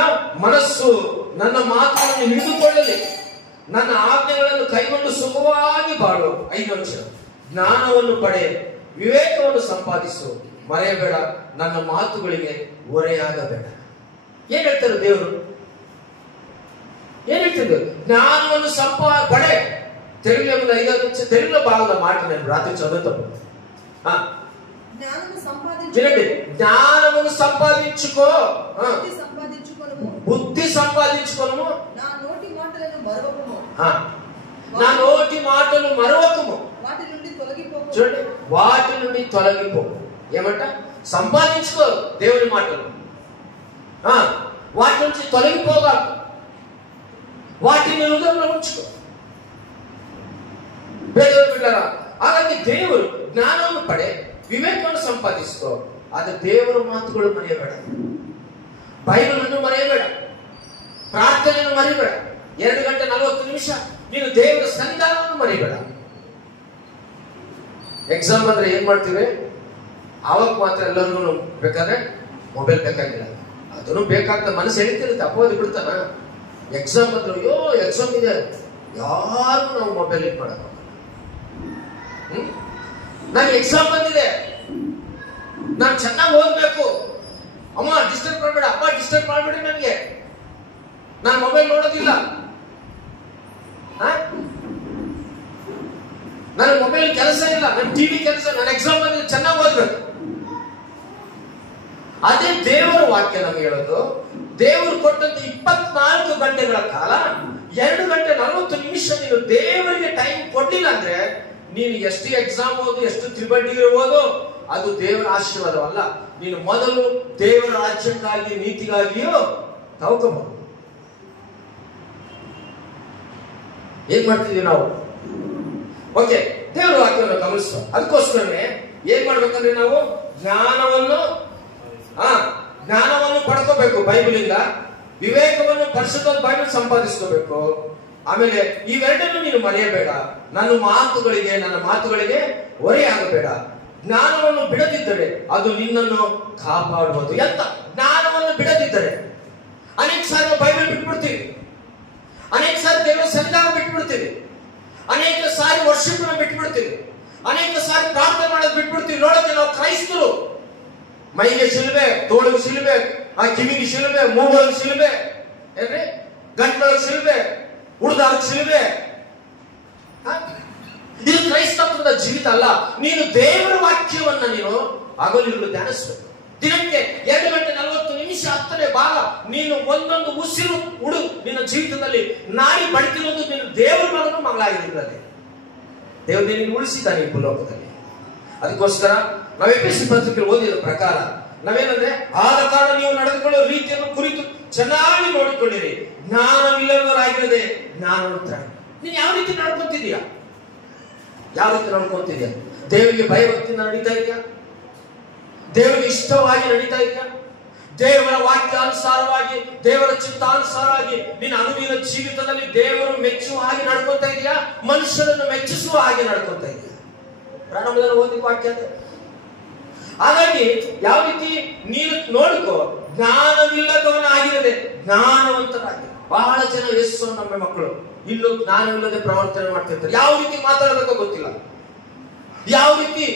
ಮನಸ್ಸು ನನ್ನ ಮಾತನ್ನು ಹಿಡಿದುಕೊಳ್ಳಲಿ, ನನ್ನ ಆಜ್ಞೆಗಳನ್ನು ಕೈಗೊಂಡು ಸುಖವಾಗಿ ಬಾಳು. 5 ವರ್ಷ ಜ್ಞಾನವನ್ನು ಪಡೆ, ವಿವೇಕವನ್ನು ಸಂಪಾದಿಸು, ಮರೆಯಬೇಡ, ನನ್ನ ಮಾತುಗಳಿಗೆ ಹೊರೆಯಾಗಬೇಡ. ಏನ್ ಹೇಳ್ತಾರೆ ದೇವರು? ಏನ್ ಹೇಳ್ತಿದ್ರು? ಜ್ಞಾನವನ್ನು ಪಡೆ. తెలుగులో 5 నిమిషం తెలుగులో బాగా మాట నేను రాత్రి చదువుతాను. వినండి, జ్ఞానమును సంపాదించుకో, బుద్ధి సంపాదించుకోను, నా నోటి మాటలు మరవకము, చూడండి, వాటి నుండి తొలగిపో. ఏమంట? సంపాదించుకో దేవుని మాటలు, వాటి నుంచి తొలగిపోగా వాటిని హృదయంలో ఉంచుకో. ಬಿಡಾರಾ? ಹಾಗಾಗಿ ದೇವರು ಜ್ಞಾನವನ್ನು ಪಡೆ, ವಿವೇಕವನ್ನು ಸಂಪಾದಿಸ್ಕೋ. ಆದ್ರೆ ದೇವರ ಮಾತುಗಳು ಮರೆಯಬೇಡ, ಬೈಬಲ್ ಅನ್ನು ಮರೆಯಬೇಡ, ಪ್ರಾರ್ಥನೆಯನ್ನು ಮರೆಯಬೇಡ. 2 ಗಂಟೆ 40 ನಿಮಿಷ ನೀನು ದೇವರ ಸನ್ನಿಧಾನವನ್ನು ಮರೆಯಬೇಡ. ಎಕ್ಸಾಮ್ ಅಂದ್ರೆ ಏನ್ ಮಾಡ್ತೀವಿ? ಆವಾಗ ಮಾತ್ರ ಎಲ್ಲರಿಗೂ ಬೇಕಾದ್ರೆ ಮೊಬೈಲ್ ಬೇಕಾಗಿಲ್ಲ, ಅದನ್ನು ಬೇಕಾಗ್ತದೆ. ಮನಸ್ಸು ಹೇಳ್ತಿರುತ್ತೆ, ಅಪವಾದಿ ಬಿಡ್ತಾನ. ಎಕ್ಸಾಮ್ ಅಂದ್ರೆ ಅಯ್ಯೋ ಎಕ್ಸಾಮ್ ಇದೆ, ಯಾರು ನಾವು ಮೊಬೈಲ್ ಇಟ್ ಮಾಡಕ. ನನಗೆ ಎಕ್ಸಾಮ್ ಬಂದಿದೆ, ನಾನು ಚೆನ್ನಾಗಿ ಓದ್ಬೇಕು, ಅಮ್ಮ ಡಿಸ್ಟರ್ಬ್ ಮಾಡಬೇಡ, ಅಪ್ಪ ಡಿಸ್ಟರ್ಬ್ ಮಾಡಬೇಡಿ, ನನಗೆ ನಾನು ಮೊಬೈಲ್ ನೋಡೋದಿಲ್ಲ, ನನ್ನ ಮೊಬೈಲ್ ಕೆಲಸ ಇಲ್ಲ, ನನ್ನ ಟಿವಿ ಕೆಲಸ, ನನ್ನ ಎಕ್ಸಾಮ್ ಬಂದಿದೆ, ಚೆನ್ನಾಗಿ ಓದ್ಬೇಕು. ಅದೇ ದೇವರ ವಾಕ್ಯ ನಮಗೆ ಹೇಳೋದು. ದೇವರು ಕೊಟ್ಟಂತ 24 ಗಂಟೆಗಳ ಕಾಲ 2 ಗಂಟೆ 40 ನಿಮಿಷ ನೀನು ದೇವರಿಗೆ ಟೈಮ್ ಕೊಡ್ಲಿಲ್ಲ ಅಂದ್ರೆ ನೀನು ಎಷ್ಟು ಎಕ್ಸಾಮ್ ಓದು, ಎಷ್ಟು ತ್ರಿಬಲ್ ಡಿಗ್ರಿ ಓದು, ಅದು ದೇವರ ಆಶೀರ್ವಾದವಲ್ಲ. ನೀನು ಮೊದಲು ದೇವರ ರಾಜ್ಯಕ್ಕಾಗಿ, ನೀತಿಗಾಗಿಯೂ ತವಕಬಹುದು. ಏನ್ ಮಾಡ್ತಿದೀವಿ ನಾವು? ಓಕೆ, ದೇವರ ವಾಕ್ಯವನ್ನು ಗಮನಿಸುವ. ಅದಕ್ಕೋಸ್ಕರನೇ ಏನ್ ಮಾಡ್ಬೇಕಂದ್ರೆ ನಾವು ಜ್ಞಾನವನ್ನು ಪಡ್ಕೋಬೇಕು ಬೈಬಲಿಂದ, ವಿವೇಕವನ್ನು ಪರಿಶುದ್ಧ ಬೈಬಲ್ ಸಂಪಾದಿಸ್ಕೋಬೇಕು. ಆಮೇಲೆ ಇವೆರಡನ್ನು ನೀನು ಮರೆಯಬೇಡ. ನನ್ನ ಮಾತುಗಳಿಗೆ ಹೊರೆಯಾಗಬೇಡ. ಜ್ಞಾನವನ್ನು ಬಿಡದಿದ್ದರೆ ಅದು ನಿನ್ನನ್ನು ಕಾಪಾಡುವುದು. ಎಂತ ಜ್ಞಾನವನ್ನು ಬಿಡದಿದ್ದರೆ ಅನೇಕ ಸಾರಿ ಬೈಬಲ್ ಬಿಟ್ಬಿಡ್ತೀವಿ, ಅನೇಕ ಸಾರಿ ದೇವರ ಸನ್ನಿಧಾನ ಬಿಟ್ಬಿಡ್ತೀವಿ, ಅನೇಕ ಸಾರಿ ವರ್ಷಿಪ್ ಬಿಟ್ಬಿಡ್ತೀವಿ, ಅನೇಕ ಸಾರಿ ಪ್ರಾರ್ಥನೆ ಮಾಡೋದು ಬಿಟ್ಬಿಡ್ತೀವಿ. ನೋಡೋಕೆ ನಾವು ಕ್ರೈಸ್ತರು, ಮೈಗೆ ಶಿಲುಬೆ, ತೋಳಿಗೆ ಶಿಲುಬೆ, ಆ ಕಿವಿಗೆ ಶಿಲುಬೆ, ಮೂಗಳಿಗೆ ಶಿಲುಬೆ, ಏನ್ರಿ ಗಂಟೊಳಗೆ ಶಿಲುಬೆ, ಉಳಿದಾರಕ್ಕೆ ಶಿಲುಬೆ. ಇದು ಕ್ರೈಸ್ತತ್ವದ ಜೀವಿತ ಅಲ್ಲ. ನೀನು ದೇವರ ವಾಕ್ಯವನ್ನ ನೀನು ಹಗಲಿರುಳು ಧ್ಯಾನಿಸಬೇಕು. ದಿನಕ್ಕೆ 2 ಗಂಟೆ 40 ನಿಮಿಷ 10ನೇ ಭಾಗ ನೀನು ಒಂದೊಂದು ಉಸಿರು ಉಡು ನಿನ್ನ ಜೀವಿತದಲ್ಲಿ ನಾಡಿ ಬಡಿತಿರೋದು ನೀನು ದೇವರ ಮಗನು ಮಗಳಾಗಿರುತ್ತದೆ. ದೇವರು ನಿನಗೆ ಉಳಿಸಿದ್ದಾನೆ ಈ ಭೂಲೋಕದಲ್ಲಿ. ಅದಕ್ಕೋಸ್ಕರ ನಾವು ಎಫೆಸ ಪತ್ರಿಕೆ ಓದಿದ ಪ್ರಕಾರ ನಾವೇನಂದ್ರೆ, ಆದ ಕಾರಣ ನೀವು ನಡೆದುಕೊಳ್ಳುವ ರೀತಿಯನ್ನು ಕುರಿತು ಚೆನ್ನಾಗಿ ನೋಡಿಕೊಳ್ಳಿರಿ, ಜ್ಞಾನವಿಲ್ಲದವರಾಗಿರದೆ ಜ್ಞಾನವಂತರಾಗಿ. ನೀನು ಯಾವ ರೀತಿ ನಡ್ಕೊಂತಿದೀಯಾ? ಯಾವ ರೀತಿ ನಡ್ಕೊಂತಿದ್ಯಾ? ದೇವರಿಗೆ ಭಯಭಕ್ತಿಯಿಂದ ನಡೀತಾ ಇದೆಯಾ? ದೇವರಿಗೆ ಇಷ್ಟವಾಗಿ ನಡೀತಾ ಇದೆಯಾ? ದೇವರ ವಾಕ್ಯಾನುಸಾರವಾಗಿ, ದೇವರ ಚಿತ್ತಾನುಸಾರವಾಗಿ ನಿನ್ನ ಅನುದಿನ ಜೀವಿತದಲ್ಲಿ ದೇವರು ಮೆಚ್ಚುವ ಹಾಗೆ ನಡ್ಕೊತಾ ಇದೆಯಾ? ಮನುಷ್ಯರನ್ನು ಮೆಚ್ಚಿಸುವ ಹಾಗೆ ನಡ್ಕೊತಾ ಇದೆಯಾ? ಪ್ರಾರಂಭದಲ್ಲಿ ಓದಿದ ವಾಕ್ಯ ಅದೇ. ಹಾಗಾಗಿ ಯಾವ ರೀತಿ ನೀನು ನೋಡಿಕೋ, ಜ್ಞಾನವಿಲ್ಲದವನಾಗಿರದೆ ಜ್ಞಾನವಂತನಾಗಿ. ಬಹಳ ಜನ ಯೇಸು ನಮ್ಮ ಮಕ್ಕಳು ಇನ್ನು ಜ್ಞಾನವಿಲ್ಲದೆ ಪ್ರವರ್ತನೆ ಮಾಡ್ತಿರ್ತಾರೆ. ಯಾವ ರೀತಿ ಮಾತಾಡಬೇಕೋ ಗೊತ್ತಿಲ್ಲ. ಯಾವ ರೀತಿ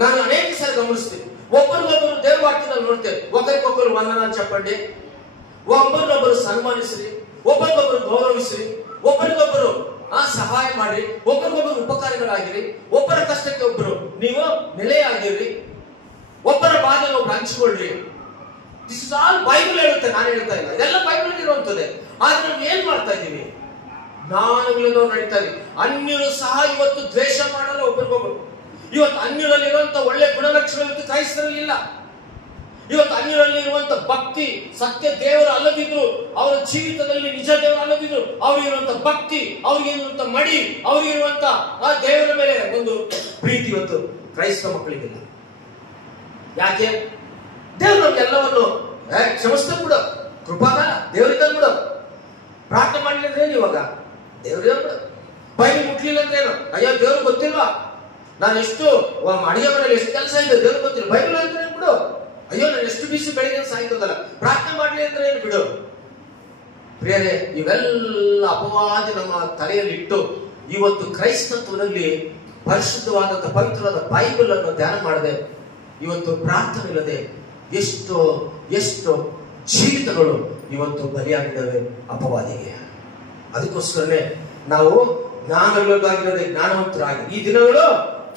ನಾನು ಅನೇಕ ಸಾರಿ ಗಮನಿಸ್ತೀನಿ, ಒಬ್ಬರಿಗೊಬ್ಬರು ದೇವ ವಾಕ್ಯದಲ್ಲಿ ನೋಡ್ತೇವೆ, ಒಬ್ಬರಿಗೊಬ್ಬರು ವಂದನಾ ಚಪ್ಪಂಡಿ, ಒಬ್ಬರಿಗೊಬ್ಬರು ಸನ್ಮಾನಿಸ್ರಿ, ಒಬ್ಬರಿಗೊಬ್ಬರು ಗೌರವಿಸ್ರಿ, ಒಬ್ಬರಿಗೊಬ್ಬರು ಸಹಾಯ ಮಾಡಿ, ಒಬ್ಬರಿಗೊಬ್ಬರು ಉಪಕಾರಿಗಳಾಗಿರಿ, ಒಬ್ಬರ ಕಷ್ಟಕ್ಕೆ ಒಬ್ಬರು ನೀವು ನೆಲೆಯಾಗಿರ್ರಿ, ಒಬ್ಬರ ಬಾಧೆಯನ್ನು ಒಬ್ರು ಹಂಚಿಕೊಳ್ಳ್ರಿ. ದಿಸ್ ಇಸ್ ಆಲ್ ಬೈಬಲ್ ಹೇಳುತ್ತೆ, ನಾನು ಹೇಳ್ತಾ ಇಲ್ಲ, ಇದೆಲ್ಲ ಬೈಬಲ್ ಇರುವಂತದ್ದೇ. ಆದ್ರೆ ನಾವು ಏನ್ ಮಾಡ್ತಾ ಇದ್ದೀವಿ? ಜ್ಞಾನವಿಲ್ಲದವ್ರು ನಡೀತಾ ಇದೀವಿ. ಅನ್ಯರು ಸಹ ಇವತ್ತು ದ್ವೇಷ ಮಾಡಲ್ಲ ಒಬ್ಬರಿಗೊಬ್ಬರು. ಇವತ್ತು ಅನ್ಯರಲ್ಲಿರುವಂತ ಒಳ್ಳೆ ಗುಣಲಕ್ಷಣ ಇವತ್ತು ಕ್ರೈಸ್ತರಲ್ಲಿ ಇಲ್ಲ. ಇವತ್ತು ಅನ್ಯರಲ್ಲಿ ಇರುವಂತ ಭಕ್ತಿ, ಸತ್ಯ ದೇವರು ಅಲ್ಲದಿದ್ರು, ಅವರ ಜೀವಿತದಲ್ಲಿ ನಿಜ ದೇವರು ಅಲ್ಲದಿದ್ರು, ಅವ್ರಿಗಿರುವಂತ ಭಕ್ತಿ, ಅವ್ರಿಗಿರುವಂತ ಮಡಿ, ಅವ್ರಿಗಿರುವಂತ ಆ ದೇವರ ಮೇಲೆ ಒಂದು ಪ್ರೀತಿ ಇವತ್ತು ಕ್ರೈಸ್ತ ಮಕ್ಕಳಿಗಿಲ್ಲ. ಯಾಕೆ? ದೇವರು ನಮ್ಗೆಲ್ಲವನ್ನು ಕ್ಷಮಿಸ್ತಾ ಬಿಡು, ಕೃಪಾದಾನ ದೇವರಿದ್ದ ಬಿಡು. ಪ್ರಾರ್ಥನೆ ಮಾಡಲಿಲ್ಲ ಅಂದ್ರೆ ಇವಾಗ ದೇವ್ರಿಗೆ ಬಿಡು. ಬೈಬಲ್ ಮುಟ್ಲಿಲ್ಲ ಅಂದ್ರೆ ಏನು? ಅಯ್ಯೋ ದೇವ್ರು ಗೊತ್ತಿಲ್ವಾ, ನಾನು ಎಷ್ಟು ಅಡಿಗೆ ಮನೇಲಿ ಎಷ್ಟು ಕೆಲಸ ಇದೆ ದೇವ್ರು ಗೊತ್ತಿಲ್ಲ, ಬೈಬಲ್ ಅಂದ್ರೆ ಬಿಡು. ಅಯ್ಯೋ ನಾನು ಎಷ್ಟು ಬಿಸಿ ಬೆಳಿಗ್ಗೆ ಸಾಯ್ತದಲ್ಲ, ಪ್ರಾರ್ಥನೆ ಮಾಡಲಿ ಅಂದ್ರೆ ಏನು ಬಿಡು. ಪ್ರಿಯರೇ, ಇವೆಲ್ಲ ಅಪವಾದ ನಮ್ಮ ತಲೆಯಲ್ಲಿ ಇಟ್ಟು ಇವತ್ತು ಕ್ರೈಸ್ತತ್ವದಲ್ಲಿ ಪರಿಶುದ್ಧವಾದಂತಹ ಪವಿತ್ರವಾದ ಬೈಬಲ್ ಅನ್ನು ಧ್ಯಾನ ಮಾಡದೆ, ಇವತ್ತು ಪ್ರಾರ್ಥನೆ ಇಲ್ಲದೆ ಎಷ್ಟು ಎಷ್ಟು ಜೀವಿತಗಳು ಇವತ್ತು ಬಲಿಯಾಗಿದ್ದಾವೆ ಅಪವಾದಿಗೆ. ಅದಕ್ಕೋಸ್ಕರನೇ ನಾವು ಜ್ಞಾನವಿಲ್ಲದಾಗಿರದೆ ಜ್ಞಾನವಂತರಾಗಿ, ಈ ದಿನಗಳು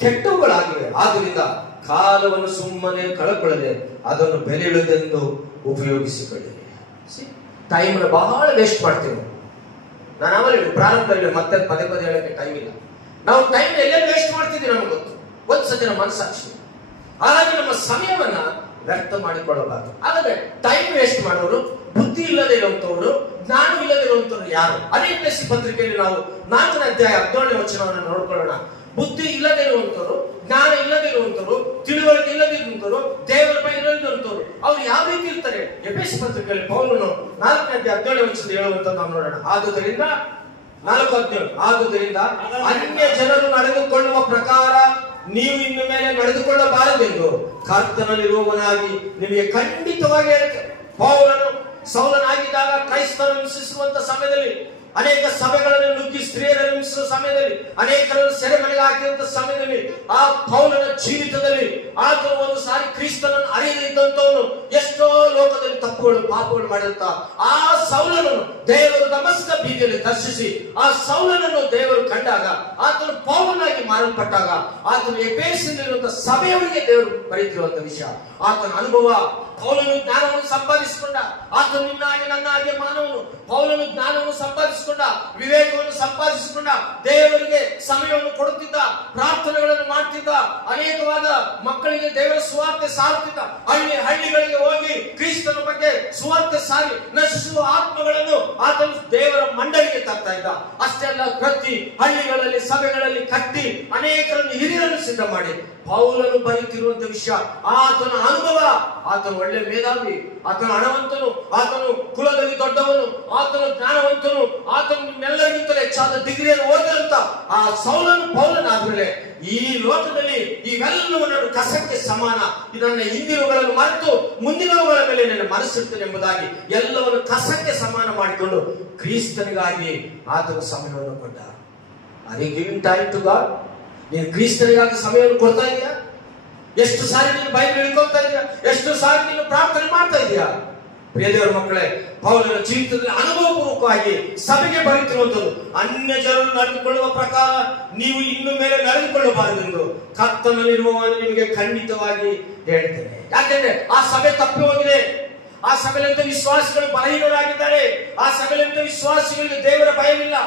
ಕೆಟ್ಟವುಗಳಾಗಿವೆ. ಆದ್ದರಿಂದ ಕಾಲವನ್ನು ಸುಮ್ಮನೆ ಕಳಕೊಳ್ಳದೆ ಅದನ್ನು ಬೆಲೆ ಇಳುವುದೆಂದು ಉಪಯೋಗಿಸಿಕೊಳ್ಳಿ. ಟೈಮ್ ಬಹಳ ವೇಸ್ಟ್ ಮಾಡ್ತೇವೆ. ನಾನು ಆಮೇಲೆ ಪ್ರಾರಂಭದಲ್ಲಿ ಮತ್ತೆ ಪದೇ ಪದೇ ಹೇಳಕ್ಕೆ ಟೈಮ್ ಇಲ್ಲ. ನಾವು ಟೈಮ್ ಎಲ್ಲೇ ವೇಸ್ಟ್ ಮಾಡ್ತಿದ್ದೀವಿ ನಮ್ಗೆ ಗೊತ್ತು, ಒಂದ್ಸತಿ ನಮ್ಮ ಮನಸ್ಸಾಕ್ಷಿ. ಹಾಗಾಗಿ ನಮ್ಮ ಸಮಯವನ್ನ ವ್ಯರ್ಥ ಮಾಡಿಕೊಳ್ಳಬಾರದು. ಹಾಗಾದ್ರೆ ಟೈಮ್ ವೇಸ್ಟ್ ಮಾಡೋರು, ಬುದ್ಧಿ ಇಲ್ಲದೆ ಇರುವಂತವರು, ಜ್ಞಾನ ಇಲ್ಲದೆ ಇರುವಂತವ್ರು ಯಾರು? ಅನೇಕ ಪತ್ರಿಕೆಯಲ್ಲಿ ನಾವು 4ನೇ ಅಧ್ಯಾಯ 17ನೇ ವಚನವನ್ನು ನೋಡ್ಕೊಳ್ಳೋಣ. ಬುದ್ಧಿ ಇಲ್ಲದೆ ಇರುವಂತವರು, ಜ್ಞಾನ ಇಲ್ಲದೆ ಇರುವಂತವರು, ತಿಳುವಳಿಕೆ ಇಲ್ಲದೆ ಇರುವಂತವರು, ದೇವರ ಭಯ ಇಲ್ಲದಿರುವಂತವರು, ಅವ್ರು ಯಾವ ರೀತಿ ಇರ್ತಾರೆ? ಎಫೆಸ ಪತ್ರಿಕೆಯಲ್ಲಿ ಪೌಲನು 4ನೇ ಅಧ್ಯಾಯ 17ನೇ ವಚನ ಹೇಳುವಂತ ನಾವು ನೋಡೋಣ. ಆದುದರಿಂದ 4:17, ಆದುದರಿಂದ ಅನ್ಯ ಜನರು ನಡೆದುಕೊಳ್ಳುವ ಪ್ರಕಾರ ನೀವು ಇನ್ನು ಮೇಲೆ ನಡೆದುಕೊಳ್ಳಬಾರದೆಂದು ಕರ್ತನಲ್ಲಿರುವವನಾಗಿ ನಿಮಗೆ ಖಂಡಿತವಾಗಿ ಹೇಳ್ತೇನೆ. ಪೌಲನು ಸೌಲನಾಗಿದ್ದಾಗ ಕ್ರೈಸ್ತರನ್ನು ಹಿಂಸಿಸುವಂತ ಸಮಯದಲ್ಲಿ, ಅನೇಕ ಸಭೆಗಳನ್ನು ನುಗ್ಗಿ ಸ್ತ್ರೀಯರನ್ನು ಹಿಂಸಿಸುವ ಸಮಯದಲ್ಲಿ, ಅನೇಕರನ್ನು ಸೆರೆಮನೆಗೆ ಹಾಕಿದಂತ ಸಮಯದಲ್ಲಿ, ಆ ಪೌಲನ ಜೀವಿತದಲ್ಲಿ ಆತನು ಒಂದು ಸಾರಿ ಕ್ರಿಸ್ತನನ್ನು ಅರಿಯದೇ ಇದ್ದಂತವನು, ಎಷ್ಟೋ ಲೋಕದಲ್ಲಿ ತಪ್ಪುಗಳು ಪಾಪಗಳು ಮಾಡಿದಂತ ಆ ಸೌಲನನ್ನು ದೇವರು ದಮಸ್ಕ ಬೀದಿಯಲ್ಲಿ ದರ್ಶಿಸಿ, ಆ ಸೌಲನನ್ನು ದೇವರು ಕಂಡಾಗ, ಆತನು ಪೌಲನಾಗಿ ಮಾರಲ್ಪಟ್ಟಾಗ, ಆತನು ಎಫೆಸದಲ್ಲಿರುವಂತಹ ಸಭೆಯವರಿಗೆ ದೇವರು ಬರೀತಿರುವಂತಹ ವಿಷಯ, ಆತನ ಅನುಭವ. ಪೌಲನು ಜ್ಞಾನವನ್ನು ಸಂಪಾದಿಸಿಕೊಂಡ, ಆತನು ನಿನ್ನ ಹಾಗೆ ನನ್ನ ಹಾಗೆ ಮಾನವನು. ಪೌಲನು ಜ್ಞಾನವನ್ನು ಸಂಪಾದಿಸಿಕೊಂಡ, ವಿವೇಕವನ್ನು ಸಂಪಾದಿಸಿಕೊಂಡ, ದೇವರಿಗೆ ಸಮಯವನ್ನು ಕೊಡುತ್ತಿದ್ದ, ಪ್ರಾರ್ಥನೆಗಳನ್ನು ಮಾಡ್ತಿದ್ದ, ಅನೇಕವಾದ ಮಕ್ಕಳಿಗೆ ದೇವರ ಸುವಾರ್ತೆ ಸಾರುತ್ತಿದ್ದ, ಹಳ್ಳಿಗಳಿಗೆ ಹೋಗಿ ಕ್ರಿಸ್ತನ ಬಗ್ಗೆ ಸುವಾರ್ತೆ ಸಾರಿ ನಶಿಸುವ ಆತ್ಮಗಳನ್ನು ಆತನು ದೇವರ ಮಂಡಳಿಗೆ ತರ್ತಾ ಇದ್ದ. ಅಷ್ಟೇ ಅಲ್ಲ, ಪ್ರತಿ ಹಳ್ಳಿಗಳಲ್ಲಿ ಸಭೆಗಳಲ್ಲಿ ಕಟ್ಟಿ ಅನೇಕರನ್ನು ಹಿರಿಯರನ್ನು ಸಿದ್ಧ ಮಾಡಿ ಪೌಲನು ಬರೀತಿರುವಂತ ವಿಷಯ, ಆತನ ಅನುಭವ. ಆತನು ಒಳ್ಳೆ ಮೇಧಾವಿ, ಆತನ ಹಣವಂತನು, ಆತನು ಕುಲದಲ್ಲಿ ದೊಡ್ಡವನು, ಆತನು ಜ್ಞಾನವಂತನು, ಆತನು ನಿಮ್ಮೆಲ್ಲರಿಗಿಂತಲೂ ಹೆಚ್ಚಾದ ಡಿಗ್ರಿಯನ್ನು ಓದಿದಂತ ಆ ಸೌಲನು ಪೌಲನಾದ್ಮೇಲೆ ಈ ಲೋಕದಲ್ಲಿ ಇವೆಲ್ಲವನ್ನು ಕಸಕ್ಕೆ ಸಮಾನ, ಇದನ್ನ ಹಿಂದಿನವುಗಳನ್ನು ಮರೆತು ಮುಂದಿನವುಗಳ ಮೇಲೆ ನನ್ನ ಮನಸ್ಸಿರ್ತೇನೆ ಎಂಬುದಾಗಿ ಎಲ್ಲವನ್ನು ಕಸಕ್ಕೆ ಸಮಾನ ಮಾಡಿಕೊಂಡು ಕ್ರಿಸ್ತನಿಗಾಗಿ ಆತನ ಸಮಯವನ್ನು ಕೊಟ್ಟ. Are you giving time to God? ನೀನು ಕ್ರಿಸ್ತನಿಗಾಗಿ ಸಮಯವನ್ನು ಕೊಡ್ತಾ ಇದೆಯಾ? ಎಷ್ಟು ಸಾರಿ ನೀನು ಬೈಬಲ್ ಹಿಡ್ಕೊಳ್ತಾ ಇದೆಯಾ? ಎಷ್ಟು ಸಾರಿ ನೀನು ಪ್ರಾರ್ಥನೆ ಮಾಡ್ತಾ ಇದೆಯಾ? ಪ್ರಿಯ ದೇವರ ಮಕ್ಕಳೇ, ಪೌಲನ ಜೀವಿತದಲ್ಲಿ ಅನುಭವಪೂರ್ವಕವಾಗಿ ಸಭೆಗೆ ಬರೀತಿರುವಂತದ್ದು, ಅನ್ಯ ಜನರು ನಡೆದುಕೊಳ್ಳುವ ಪ್ರಕಾರ ನೀವು ಇನ್ನು ಮೇಲೆ ನಡೆದುಕೊಳ್ಳಬಾರದೆಂದು ಕರ್ತನಲ್ಲಿರುವವನು ನಿಮಗೆ ಖಂಡಿತವಾಗಿ ಹೇಳ್ತೇನೆ. ಯಾಕೆಂದ್ರೆ ಆ ಸಭೆ ತಪ್ಪಿ ಹೋಗಿದೆ. ಆ ಸಭೆಯಂತ ವಿಶ್ವಾಸಿಗಳು ಬಲಹೀನರಾಗಿದ್ದಾರೆ. ಆ ಸಭೆಯಂತ ವಿಶ್ವಾಸಿಗಳಿಗೆ ದೇವರ ಭಯವಿಲ್ಲ.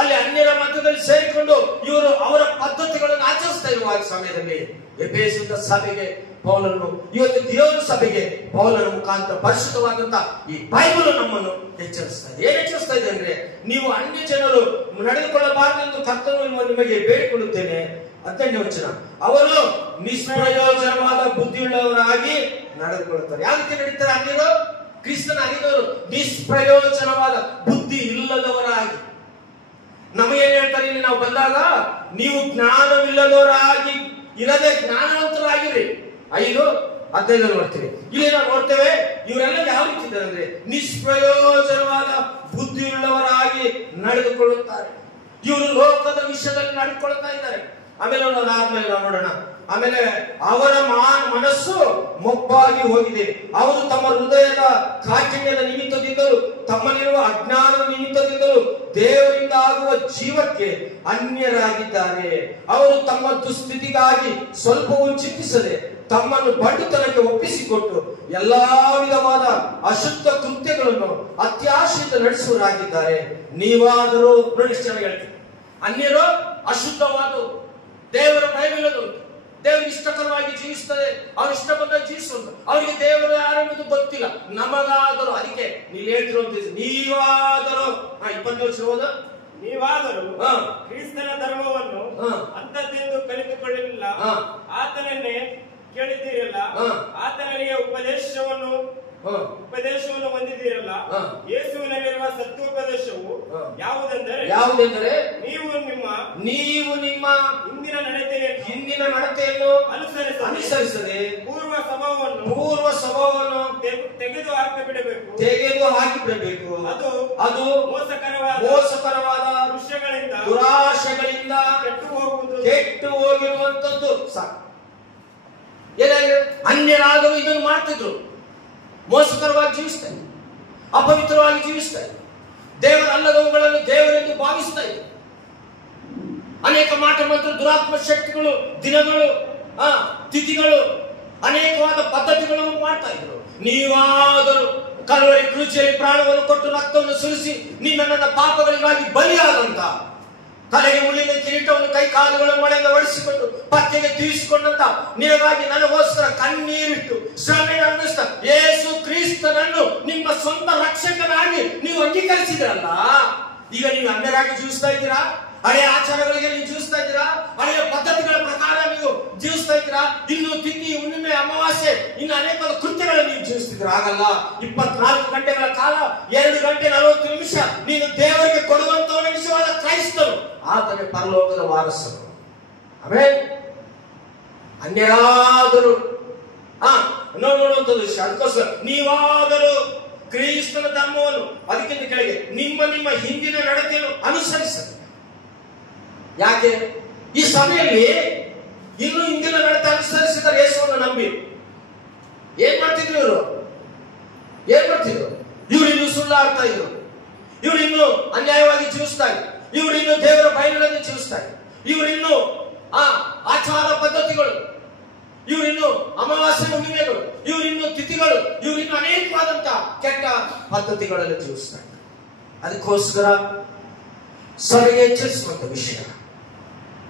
ಅಲ್ಲಿ ಅನ್ಯರ ಮಧ್ಯದಲ್ಲಿ ಸೇರಿಕೊಂಡು ಇವರು ಅವರ ಪದ್ಧತಿಗಳನ್ನು ಆಚರಿಸ್ತಾ ಇರುವ ಸಮಯದಲ್ಲಿ ಎಫೆಸದ ಸಭೆಗೆ ಪೌಲನು, ಇವತ್ತು ದೇವರ ಸಭೆಗೆ ಪೌಲನ ಮುಖಾಂತರ ಪರಿಶುದ್ಧವಾದಂತ ಈ ಬೈಬಲ್ ನಮ್ಮನ್ನು ಎಚ್ಚರಿಸ್ತಾ ಇದೆ. ಏನ್ ಎಚ್ಚರಿಸ್ತಾ ಇದೆ ಅಂದ್ರೆ, ನೀವು ಅನ್ಯ ಜನರು ನಡೆದುಕೊಳ್ಳಬಾರದೆಂದು ಕರ್ತನು ನಿಮಗೆ ಬೇಡಿಕೊಳ್ಳುತ್ತೇನೆ, 18ನೇ ವಚನ, ಅವರು ನಿಷ್ಪ್ರಯೋಜನವಾದ ಬುದ್ಧಿಯುಳ್ಳವರಾಗಿ ನಡೆದುಕೊಳ್ಳುತ್ತಾರೆ. ಯಾವ ರೀತಿ ನಡೀತಾರೆ ಅನ್ಯರು? ಕ್ರಿಸ್ತನ ಅರಿದವರು ನಿಷ್ಪ್ರಯೋಜನವಾದ ಬುದ್ಧಿ ಇಲ್ಲದವರಾಗಿ. ನಮಗೇನ್ ಹೇಳ್ತಾರೆ ಇಲ್ಲಿ ನಾವು ಬಂದಾಗ? ನೀವು ಜ್ಞಾನವಿಲ್ಲದವರಾಗಿ ಇರದೆ ಜ್ಞಾನವಂತರಾಗಿರಿ. 5:15 ನೋಡ್ತೀವಿ. ಇಲ್ಲಿ ನಾವು ನೋಡ್ತೇವೆ ಇವರೆಲ್ಲ ಯಾವ ರೀತಿ ಇದ್ದಾರೆ ಅಂದ್ರೆ ನಿಷ್ಪ್ರಯೋಜನವಾದ ಬುದ್ಧಿಯುಳ್ಳವರಾಗಿ ನಡೆದುಕೊಳ್ಳುತ್ತಾರೆ. ಇವರು ಲೋಕದ ವಿಷಯದಲ್ಲಿ ನಡೆದುಕೊಳ್ತಾ ಇದ್ದಾರೆ. ಆಮೇಲೆ ನೋಡೋಣ. ಆಮೇಲೆ ಅವರ ಮನಸ್ಸು ಮೊಬ್ಬಾಗಿ ಹೋಗಿದೆ. ಅವರು ತಮ್ಮ ಹೃದಯದ ಕಾಠಿಣ್ಯದ ನಿಮಿತ್ತದಿಂದಲೂ ತಮ್ಮಲ್ಲಿರುವ ಅಜ್ಞಾನದ ನಿಮಿತ್ತದಿಂದಲೂ ದೇವರಿಂದ ಆಗುವ ಜೀವಕ್ಕೆ ಅನ್ಯರಾಗಿದ್ದಾರೆ. ಅವರು ತಮ್ಮ ದುಸ್ಥಿತಿಗಾಗಿ ಸ್ವಲ್ಪವೂ ಚಿಂತಿಸದೆ ತಮ್ಮನ್ನು ಬಂಡುತನಕ್ಕೆ ಒಪ್ಪಿಸಿಕೊಟ್ಟು ಎಲ್ಲಾ ವಿಧವಾದ ಅಶುದ್ಧ ಕೃತ್ಯಗಳನ್ನು ಅತ್ಯಾಶೆಯಿಂದ ನಡೆಸುವರಾಗಿದ್ದಾರೆ. ನೀವಾದರೂ ನೋಡಿ, ಎಷ್ಟು ಚೆನ್ನಾಗಿ ಹೇಳ್ತೀವಿ. ಅನ್ಯರು ಅಶುದ್ಧವಾದ, ದೇವರ ಭಯವಿಲ್ಲದು, ದೇವರಿಗೆ ಇಷ್ಟಕರವಾಗಿ ಜೀವಿಸ್ತದೆ, ಅವ್ರು ಇಷ್ಟ ಬಂದಾಗ ಜೀವಿಸುವಂತ, ಅವರಿಗೆ ದೇವರು ಯಾರೆಂಬುದು ಗೊತ್ತಿಲ್ಲ. ನಮಗಾದರೂ, ಅದಕ್ಕೆ ನೀವು ಹೇಳ್ತಿರುವಂತ ನೀವಾದರೂ 20 ನೀವಾದರೂ ಕ್ರಿಸ್ತನ ಧರ್ಮವನ್ನು ಅಂತದ್ದೆಂದು ಕಲಿತುಕೊಳ್ಳಲಿಲ್ಲ, ಆತನನ್ನೇ ಕೇಳಿದ್ದೀರಲ್ಲ, ಆತನಿಗೆ ಉಪದೇಶವನ್ನು ಹೊಂದಿದ್ದೀರಲ್ಲ. ಯೇಸುವಿನಲ್ಲಿರುವ ಸತ್ಯೋಪದೇಶವು ಯಾವುದೆಂದರೆ ನೀವು ನಿಮ್ಮ ಹಿಂದಿನ ನಡತೆಯನ್ನು ಅನುಸರಿಸದೆ ಪೂರ್ವ ಸ್ವಭಾವವನ್ನು ತೆಗೆದು ಹಾಕಿಬಿಡಬೇಕು. ಅದು ಮೋಸಕರವಾದ ದುರಾಶೆಗಳಿಂದ ಕೆಟ್ಟು ಹೋಗಿರುವಂತದ್ದು. ಏನಾಗಿದೆ? ಅನ್ಯರಾದರೂ ಇದನ್ನು ಮಾಡ್ತಿದ್ರು. ಮೋಸಕರವಾಗಿ ಜೀವಿಸ್ತಾರೆ, ಅಪವಿತ್ರವಾಗಿ ಜೀವಿಸ್ತಾರೆ, ದೇವರಲ್ಲದವುಗಳನ್ನು ದೇವರೆಂದು ಭಾವಿಸ್ತಾ ಇದ್ದಾರೆ. ಅನೇಕ ಮಾಟ ಮಂತ್ರ, ದುರಾತ್ಮ ಶಕ್ತಿಗಳು, ದಿನಗಳು, ತಿಥಿಗಳು, ಅನೇಕವಾದ ಪದ್ಧತಿಗಳನ್ನು ಮಾಡ್ತಾ ಇದ್ರು. ನೀವಾದರೂ ಕಲ್ವರಿ ಕ್ರೂಚಿಯಲ್ಲಿ ಪ್ರಾಣವನ್ನು ಕೊಟ್ಟು ರಕ್ತವನ್ನು ಸುರಿಸಿ ನನ್ನ ಪಾಪಗಳಿಗಾಗಿ ಬಲಿಯಾದಂತ, ತಲೆಗೆ ಮುಳ್ಳಿನ ಕಿರೀಟವನ್ನು ಕೈ ಕಾಲುಗಳ ಮಳೆಯಿಂದ ಒಡಿಸಿಕೊಂಡು ಪತ್ತೆಗೆ ತೀರಿಸಿಕೊಂಡಂತ, ನಿನಗಾಗಿ ನನಗೋಸ್ಕರ ಕಣ್ಣೀರಿಟ್ಟು ಶ್ರಮೆ ಅನುಭವಿಸಿದ ಯೇಸು ಕ್ರಿಸ್ತನನ್ನು ನಿಮ್ಮ ಸ್ವಂತ ರಕ್ಷಕನಾಗಿ ನೀವು ಅಂಗೀಕರಿಸಿದ್ರಲ್ಲ. ಈಗ ನೀವು ಅನ್ಯರಾಗಿ ಜೀವಿಸ್ತಾ ಇದ್ದೀರಾ. ಹಳೆಯ ಆಚಾರಗಳಿಗೆ ನೀವು ಜೀವಿಸ್ತಾ ಇದ್ದೀರಾ. ಹಳೆಯ ಪದ್ಧತಿಗಳ ಪ್ರಕಾರ ನೀವು ಜೀವಿಸ್ತಾ ಇದ್ದೀರಾ. ಇನ್ನು ತಿಥಿ, ಹುಣ್ಣಿಮೆ, ಅಮಾವಾಸ್ಯೆ, ಇನ್ನು ಅನೇಕ ಕೃತ್ಯಗಳನ್ನು ನೀವು ಜೀವಿಸ್ತಿದ್ದೀರಾ. ಆಗಲ್ಲ. 24 ಗಂಟೆಗಳ ಕಾಲ 2 ಗಂಟೆ 40 ನಿಮಿಷ ನೀನು ದೇವರಿಗೆ ಕೊಡುವಂತಹ ನಿಮಿಷವಾದ ಕ್ರೈಸ್ತರು, ಆತನೇ ಪರಲೋಕದ ವಾರಸರು. ಆಮೇಲೆ ಅನ್ಯರಾದರೂ ನೋಡುವಂಥದ್ದು ವಿಷಯ. ಅದಕ್ಕೋಸ್ಕರ ನೀವಾದರೂ ಕ್ರಿಸ್ತನ ಧರ್ಮವನ್ನು, ಅದಕ್ಕಿಂತ ಕೆಳಗೆ ನಿಮ್ಮ ಹಿಂದಿನ ನಡತೆಯನ್ನು ಅನುಸರಿಸದೆ. ಯಾಕೆ ಈ ಸಭೆಯಲ್ಲಿ ಇನ್ನು ಹಿಂದಿನ ನಡತೆ ಅನುಸರಿಸಿದರೆ ಯೇಸುವನ್ನು ನಂಬಿ ಏನ್ ಮಾಡ್ತಿದ್ರು ಇವರು? ಇವರು ಇನ್ನು ಸುಳ್ಳಾಡ್ತಾ ಇದ್ರು, ಇವರು ಇನ್ನು ಅನ್ಯಾಯವಾಗಿ ಜೀವಿಸ್ತಾ ಇದ್ರು, ಇವರು ಇನ್ನು ದೇವರ ಬಯಲಿನಲ್ಲಿ ಜೀವಿಸ್ತಾ ಇದ್ರು, ಇವರು ಇನ್ನು ಆಚಾರ ಪದ್ಧತಿಗಳು, ಇವರಿನ್ನು ಅಮಾವಾಸ್ಯೆ ಹುಣ್ಣಿಮೆಗಳು, ಇವರಿನ್ನು ತಿಥಿಗಳು, ಇವರಿನ್ನು ಅನೇಕವಾದಂತಹ ಕೆಟ್ಟ ಪದ್ಧತಿಗಳಲ್ಲಿ ಜೀವಿಸ್ತಾ ಇದ್ದಾರೆ. ಅದಕ್ಕೋಸ್ಕರ ಸಭೆಗೆ ಎಚ್ಚರಿಸುವಂತ ವಿಷಯ.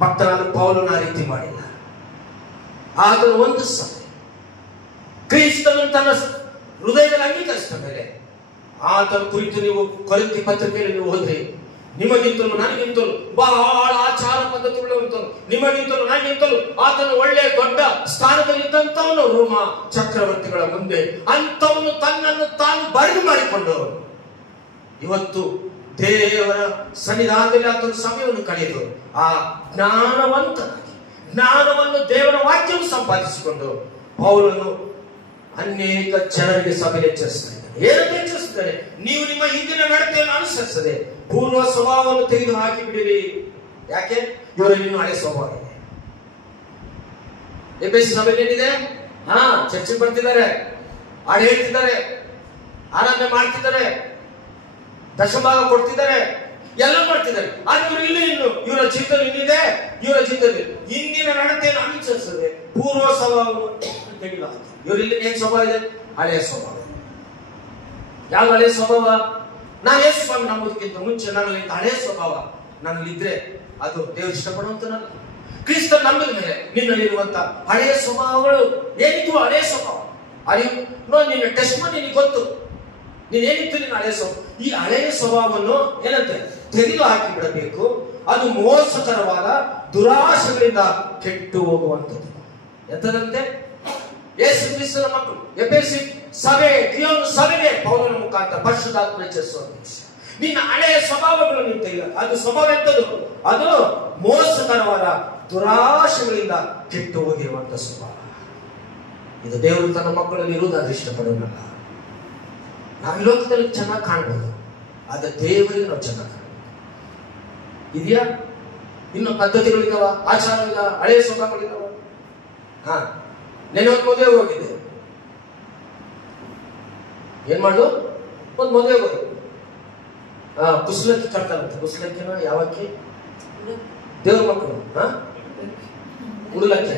ಭಕ್ತನಾದ ಪೌಲನು ಆ ರೀತಿ ಮಾಡಿಲ್ಲ. ಆತನು ಒಂದು ಸಭೆ ಕ್ರಿಸ್ತನು ತನ್ನ ಹೃದಯದಲ್ಲಿ ಅಂಗೀಕರಿಸಿದ ಮೇಲೆ ಆತನ ಕುರಿತು ನೀವು ಕೊರಿಂಥಿ ಪತ್ರಿಕೆಯಲ್ಲಿ ನೀವು ಹೋದ್ರೆ, ನಿಮಗಿಂತಲೂ ನನಗಿಂತಲೂ ಬಹಳ ಆಚಾರ ಪದ್ಧತಿಗಳುಂಟನು, ನಿಮಗಿಂತಲೂ ನನಗಿಂತಲೂ ಆತನು ಒಳ್ಳೆ ದೊಡ್ಡ ಸ್ಥಾನದಲ್ಲಿದ್ದಂಥವನು ರೋಮ ಚಕ್ರವರ್ತಿಗಳ ಮುಂದೆ ಅಂತವನು ತನ್ನನ್ನು ತಾನು ಬರಿದು ಮಾಡಿಕೊಂಡು ಇವತ್ತು ದೇವರ ಸನ್ನಿಧಾನದಲ್ಲಿ ಆತನ ಸಮಯವನ್ನು ಕಳೆದು ಆ ಜ್ಞಾನವನ್ನು ದೇವರ ವಾಕ್ಯವನ್ನು ಸಂಪಾದಿಸಿಕೊಂಡು ಪೌಲನು ಅನೇಕ ಜನರಿಗೆ ಸಭೆಗೆ ಎಚ್ಚರಿಸ್ತಾ ಇದ್ದಾನೆ. ಏನಂತ ಎಚ್ಚರಿಸ್ತಾನೆ? ನೀವು ನಿಮ್ಮ ಹಿಂದಿನ ನಡತೆಯನ್ನು ಅನುಸರಿಸದೆ ಪೂರ್ವ ಸ್ವಭಾವವನ್ನು ತೆಗೆದು ಹಾಕಿ ಬಿಡಿರಿ. ಯಾಕೆ? ಇವರಲ್ಲಿ ಇನ್ನೂ ಹಳೆ ಸ್ವಭಾವ ಇದೆ. ಎಫೆಸ ಸಭೆಯಲ್ಲಿ ಏನಿದೆ? ಚರ್ಚೆಗೆ ಬರ್ತಿದ್ದಾರೆ, ಹಾಡು ಹೇಳ್ತಿದ್ದಾರೆ, ಆರಾಧನೆ ಮಾಡ್ತಿದ್ದಾರೆ, ದಶಭಾಗ ಕೊಡ್ತಿದ್ದಾರೆ, ಎಲ್ಲ ಮಾಡ್ತಿದ್ದಾರೆ. ಆದ್ರೆ ಇನ್ನು ಇವರ ಜೀವಿತ ಇನ್ನಿದೆ. ಇವರ ಜೀವಿತದಲ್ಲಿ ಹಿಂದಿನ ನಡತೆಯನ್ನು ಅನುಸರಿಸದೆ ಪೂರ್ವ ಸ್ವಭಾವವನ್ನು ತೆಗೆದು ಹಾಕಿ. ಇವರಲ್ಲಿ ಏನ್ ಸ್ವಭಾವ ಇದೆ? ಹಳೆಯ ಸ್ವಭಾವ. ಯಾವ ಹಳೆಯ ಸ್ವಭಾವ? ನಾನು ಯೇಸು ಸ್ವಾಮಿ ನಂಬುದಕ್ಕಿಂತ ಮುಂಚೆ ನನ್ನಲ್ಲಿ ಹಳೆಯ ಸ್ವಭಾವ ನನ್ನಲ್ಲಿದ್ರೆ ಅದು ದೇವರು ಇಷ್ಟಪಡುವಂತನಲ್ಲ. ಕ್ರಿಸ್ತ ನಂಬಿದ ಮೇಲೆ ನಿನ್ನಲ್ಲಿರುವಂತ ಹಳೆಯ ಸ್ವಭಾವಗಳು ಏನಿತ್ತು? ಹಳೆಯ ಸ್ವಭಾವ ನಿನ್ನ ಟೆಸ್ಟ್ ಮಾಡಿ ನಿನಗೆ ಗೊತ್ತು ನೀನೇನಿತ್ತು ನಿನ್ನ ಹಳೆಯ ಸ್ವಭಾವ. ಈ ಹಳೆಯ ಸ್ವಭಾವವನ್ನು ಏನಂತೆ ತೆಗೆದು ಹಾಕಿ ಬಿಡಬೇಕು. ಅದು ಮೋಸಕರವಾದ ದುರಾಶೆಗಳಿಂದ ಕೆಟ್ಟು ಹೋಗುವಂಥದ್ದು. ಎಂತದಂತೆ? ಯೇಸು ಕ್ರಿಸ್ತನ ಮಕ್ಕಳು ಎಫೆಸಿ ಸಭೆ, ಕ್ರಿಯೋನು ಸಭೆಗೆ ಪೌಲನ ಮುಖಾಂತರ ಪರಿಶುದ್ಧಾತ್ಮ ಹೆಚ್ಚಿಸುವ ನಿನ್ನ ಹಳೆಯ ಸ್ವಭಾವಗಳು ನೀನು ತೆಗೆದ. ಅದು ಸ್ವಭಾವ ಎಂತದು? ಅದು ಮೋಸಕರವಾದ ದುರಾಶೆಗಳಿಂದ ಕೆಟ್ಟು ಹೋಗಿರುವಂತ ಸ್ವಭಾವ. ಇದು ದೇವರು ತನ್ನ ಮಕ್ಕಳಲ್ಲಿ ಇರುವುದಾದ್ರೆ ಇಷ್ಟಪಡೋನಲ್ಲ. ನಾವು ಲೋಕದಲ್ಲಿ ಚೆನ್ನಾಗಿ ಕಾಣ್ಬೋದು, ಆದ್ರೆ ದೇವರಿಗೆ ನಾವು ಚೆನ್ನಾಗಿ ಕಾಣ್ಬೋದು. ಇದೆಯಾ? ಇನ್ನು ಪದ್ಧತಿಗಳಿದಾವ, ಆಚಾರಗಳಿದಾವ, ಹಳೆಯ ಸ್ವಭಾವಗಳಿದಾವ. ನೆನೆ ಒಂದು ಮದುವೆ ಹೋಗಿದ್ದೆ. ಏನ್ ಮಾಡುದು? ಒಂದು ಮದುವೆ ಹೋಗಿ ಕುಸಲಕ್ಕಿ ಕಟ್ತಾರಂತೆ. ಕುಸಲಕ್ಕಿನ ಯಾವಕ್ಕಿ? ದೇವ್ರ ಮಕ್ಕಳು ಉರುಳಕ್ಕಿ.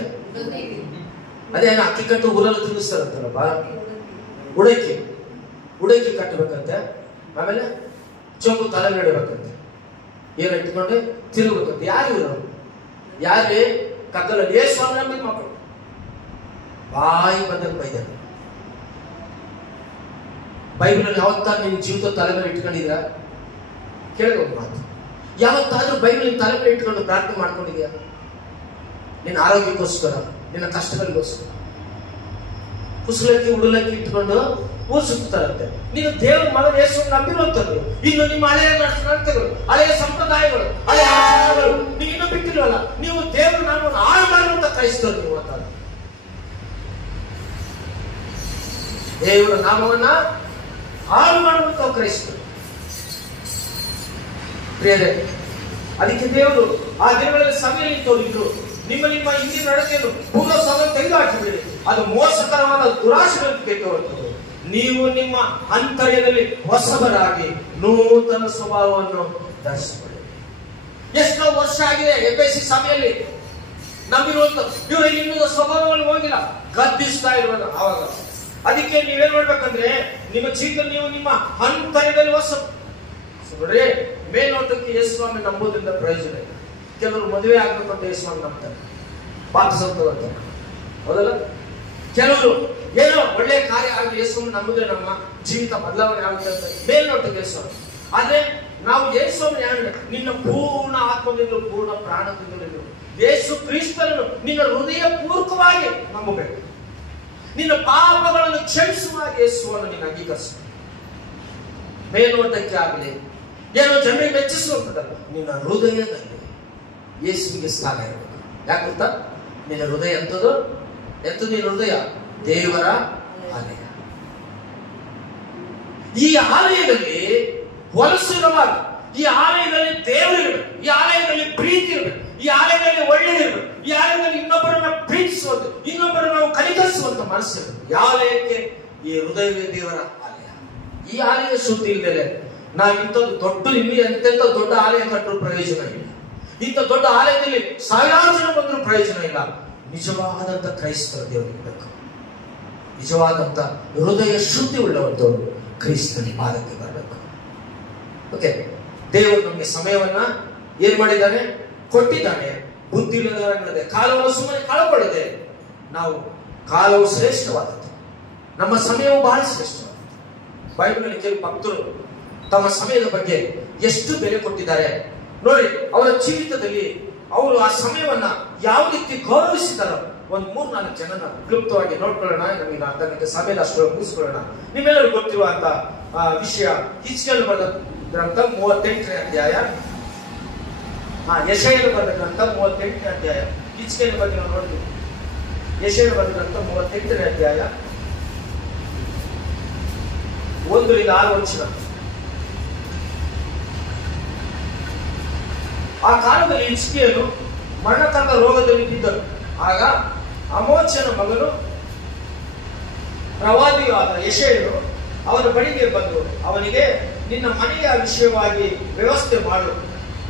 ಅದೇ ಅಕ್ಕಿ ಕಟ್ಟು ಊರಲ್ಲಿ ತಿನ್ನಿಸ್ತಾರಂತಲ್ಲಪ್ಪ. ಉಡಕ್ಕಿ ಕಟ್ಟಬೇಕಂತೆ. ಆಮೇಲೆ ಚೊಂಬು ತಲೆ ಇಡಬೇಕಂತೆ. ಏನ್ ಇಟ್ಕೊಂಡೆ ತಿರುಗಬೇಕಂತೆ. ಯಾರು ಇವರು? ಯಾರೇ ಕತ್ತಲಲ್ಲಿ ಏ ಸ್ವಾಮಿ ನಂಬಿದ ಮಕ್ಕಳು ಬಾಯಿ ಬಂದಾಗ ಬೈದಾರೆ. ಬೈಬಲಲ್ಲಿ ಯಾವತ್ತ ನಿನ್ ಜೀವಿತ ತಲೆ ಮೇಲೆ ಇಟ್ಕೊಂಡಿದ್ರ? ಕೇಳಿ ಒಂದು ಮಾತು. ಯಾವತ್ತಾದ್ರೂ ಬೈಬಲ್ ತಲೆ ಮೇಲೆ ಇಟ್ಕೊಂಡು ಪ್ರಾರ್ಥನೆ ಮಾಡ್ಕೊಂಡಿದ್ಯಾ? ನಿನ್ನ ಆರೋಗ್ಯಕ್ಕೋಸ್ಕರ, ನಿನ್ನ ಕಷ್ಟಗಳಿಗೋಸ್ಕರ? ಕುಸಲಕ್ಕಿ ಉಡಲಕ್ಕಿ ಇಟ್ಕೊಂಡು ಊರು ಸುತ್ತಾರಂತೆ. ನೀನು ದೇವರ ಮಗನ ಯೇಸು ನಂಬಿರುವಂತದ್ದು. ಇನ್ನು ನಿಮ್ಮ ಹಳೆಯ ನಡತೆಗಳು, ಹಳೆಯ ಸಂಪ್ರದಾಯಗಳು, ಹಳೆಯ ಆಚಾರಗಳು ನೀವು ಇನ್ನೂ ಬಿಟ್ಟಿಲ್ವಲ್ಲ. ನೀವು ದೇವರ ನಾಮವನ್ನು ಹಾಳು ಮಾಡುವಂತ ಕ್ರೈಸ್ತರು. ನೀವು ಅಂತ ದೇವರ ನಾಮವನ್ನ ಹಾಳು ಮಾಡುವಂತ ಕ್ರೈಸ್ತರು. ಪ್ರಿಯರೇ, ಅದಕ್ಕೆ ದೇವರು ಆ ದಿನಗಳಲ್ಲಿ ಸಭೆಯಲ್ಲಿ ತೋರಿದ್ರು, ನಿಮ್ಮ ಹಿಂದಿನ ನಡತೆಯನ್ನು ಪೂರ್ಣ ಸಭೆ ತೆಗೆದುಹಾಕಿಬಿಡಿ. ಅದು ಮೋಸಕರವಾದ ದುರಾಶೆಗಳನ್ನು ಕೆಟ್ಟುವಂಥದ್ದು. ನೀವು ನಿಮ್ಮ ಅಂತರ್ಯದಲ್ಲಿ ಹೊಸಬರಾಗಿ ನೂತನ ಸ್ವಭಾವವನ್ನು ಧರಿಸಿಕೊಳ್ಳಿ. ಎಷ್ಟೋ ವರ್ಷ ಆಗಿದೆ ಎಫೆಸಿ ಸಭೆಯಲ್ಲಿ ನಂಬಿರುವಂಥದ್ದು. ಇವರಿಗೆ ಇನ್ನೂ ಸ್ವಭಾವಗಳು ಹೋಗಿಲ್ಲ, ಗದ್ದಿಸ್ತಾ ಇರುವಾಗ. ಆವಾಗ ಅದಕ್ಕೆ ನೀವೇನ್ ಮಾಡ್ಬೇಕಂದ್ರೆ, ನಿಮ್ಮ ಜೀವಿತ ನೀವು ನಿಮ್ಮ ಅಂತರ್ಯದಲ್ಲಿ ಹೊಸ ನೋಡ್ರಿ. ಮೇಲ್ನೋಟಕ್ಕೆ ಯೇಸುಸ್ವಾಮಿ ನಂಬೋದ್ರಿಂದ ಪ್ರಯೋಜನ ಇಲ್ಲ. ಕೆಲವರು ಮದುವೆ ಆಗ್ಬೇಕು ಅಂತ ಯೇಸುಸ್ವಾಮಿ ನಂಬ್ತಾರೆ, ಪಾಠಸಂತ. ಹೌದಲ್ಲ? ಕೆಲವರು ಏನೋ ಒಳ್ಳೆ ಕಾರ್ಯ ಆಗಿ ಯೇಸುಸ್ವಾಮಿ ನಂಬಿದ್ರೆ ನಮ್ಮ ಜೀವಿತ ಬದಲಾವಣೆ ಆಗುತ್ತೆ ಅಂತ ಮೇಲ್ನೋಟಕ್ಕೆ ಯೇಸುಸ್ವಾಮಿ. ಆದ್ರೆ ನಾವು ಯೇಸುಸ್ವಾಮಿ ನಿನ್ನ ಪೂರ್ಣ ಆತ್ಮದಿಂದಲೂ ಪೂರ್ಣ ಪ್ರಾಣದಿಂದಲೂ ಯೇಸು ಕ್ರಿಸ್ತನನ್ನು ನಿನ್ನ ಹೃದಯ ಪೂರ್ವಕವಾಗಿ ನಂಬಬೇಕು. ನಿನ್ನ ಪಾಪಗಳನ್ನು ಕ್ಷಮಿಸುವ ಯೇಸುವನ್ನು ನೀನು ಅಂಗೀಕರಿಸ. ಮೇಲ್ನೋಟಕ್ಕೆ ಆಗಲಿ, ಏನೋ ಜನರಿಗೆ ಮೆಚ್ಚಿಸುವಂತದಲ್ಲ, ನಿನ್ನ ಹೃದಯದಲ್ಲಿ ಯೇಸುವಿಗೆ ಸ್ಥಾನ ಇರಬೇಕು. ಯಾಕಂತ ನಿನ್ನ ಹೃದಯ ಎಂತದು? ನಿನ್ನ ಹೃದಯ ದೇವರ ಆಲಯ. ಈ ಆಲಯದಲ್ಲಿ ಹೊಲಸಿರುವಾಗ, ಈ ಆಲಯದಲ್ಲಿ ದೇವರಿರಬೇಕು, ಈ ಆಲಯದಲ್ಲಿ ಪ್ರೀತಿ ಇರಬೇಕು, ಈ ಆಲಯದಲ್ಲಿ ಒಳ್ಳೆಯದಿರಬೇಕು, ಈ ಆಲಯದಲ್ಲಿ ಇನ್ನೊಬ್ಬರನ್ನ ಪ್ರೀತಿಸುವಂತ, ಇನ್ನೊಬ್ಬರನ್ನು ನಾವು ಕಲಿಕರಿಸುವಂತ ಮನಸ್ಸಿರಬೇಕು. ಈ ಆಲಯಕ್ಕೆ ಈ ಹೃದಯವೇ ದೇವರ ಆಲಯ. ಈ ಆಲಯ ಶುದ್ಧಿ ಇಲ್ಲದೆ ನಾವು ಇಂಥದ್ದು ಇನ್ನು ಎಂತೆಂಥ ದೊಡ್ಡ ಆಲಯ ಕಟ್ಟಲು ಪ್ರಯೋಜನ ಇಲ್ಲ. ಇಂಥ ದೊಡ್ಡ ಆಲಯದಲ್ಲಿ ಸಾವಿರಾರು ಜನ ಬಂದರೂ ಪ್ರಯೋಜನ ಇಲ್ಲ. ನಿಜವಾದಂತ ಕ್ರೈಸ್ತರ ದೇವರಿಗೆ ಬೇಕು. ನಿಜವಾದಂತ ಹೃದಯ ಶುದ್ಧಿ ಉಳ್ಳವಂತವರು ಕ್ರೈಸ್ತನ ಪಾದಕ್ಕೆ ಬರಬೇಕು. ಓಕೆ, ದೇವರು ನಮಗೆ ಸಮಯವನ್ನ ಏನ್ ಮಾಡಿದ್ದಾನೆ? ಕೊಟ್ಟಿದ್ದಾನೆ. ಬುದ್ಧಿ ಇಲ್ಲದೆ ಕಾಲವನ್ನು ಸುಮ್ಮನೆ ಕಳಕೊಳ್ಳದೆ ನಾವು ಕಾಲವು ಶ್ರೇಷ್ಠವಾದದ್ದು, ನಮ್ಮ ಸಮಯವು ಬಹಳ ಶ್ರೇಷ್ಠವಾದದ್ದು. ಬೈಬಲ್ನಲ್ಲಿ ಕೆಲವು ಭಕ್ತರು ತಮ್ಮ ಸಮಯದ ಬಗ್ಗೆ ಎಷ್ಟು ಬೆಲೆ ಕೊಟ್ಟಿದ್ದಾರೆ ನೋಡಿ. ಅವರ ಜೀವಿತದಲ್ಲಿ ಅವರು ಆ ಸಮಯವನ್ನ ಯಾವ ರೀತಿ ಗೌರವಿಸಿದಾರೋ ಒಂದು 3-4 ಜನನ ಕ್ಲುಪ್ತವಾಗಿ ನೋಡ್ಕೊಳ್ಳೋಣ. ನಮಗೆ ಅರ್ಧ ಗಂಟೆ ಸಮಯದ ಅಷ್ಟೊಳಗೆ ಮುಗಿಸ್ಕೊಳ್ಳೋಣ. ನಿಮ್ಮೆಲ್ಲರೂ ಗೊತ್ತಿರುವಂತ ವಿಷಯ ಹಿಜ್ಕೀಯನು ಬರೆದ ಗ್ರಂಥ 38ನೇ ಅಧ್ಯಾಯ, ಯೆಶಾಯನು ಬರೆದ ಗ್ರಂಥ 38ನೇ ಅಧ್ಯಾಯ. ಹಿಜ್ಕೀಯನು ಬಗ್ಗೆ ನಾವು ನೋಡಿದ್ವಿ. ಯೆಶಾಯನು ಬರೆದ ಗ್ರಂಥ 38ನೇ ಅಧ್ಯಾಯ 1-6 ವಚನ. ಆ ಕಾಲದಲ್ಲಿ ಹಿಜ್ಕೀಯನು ಮರಣಕರದ ರೋಗದಲ್ಲಿ ಬಿದ್ದರು. ಆಗ ಆಮೋಚನ ಮಗನು ಪ್ರವಾದಿಯೂ ಆದ ಯೆಶಾಯನು ಅವನ ಬಳಿಗೆ ಬಂದು ಅವನಿಗೆ, ನಿನ್ನ ಮನೆಯ ವಿಷಯವಾಗಿ ವ್ಯವಸ್ಥೆ ಮಾಡು,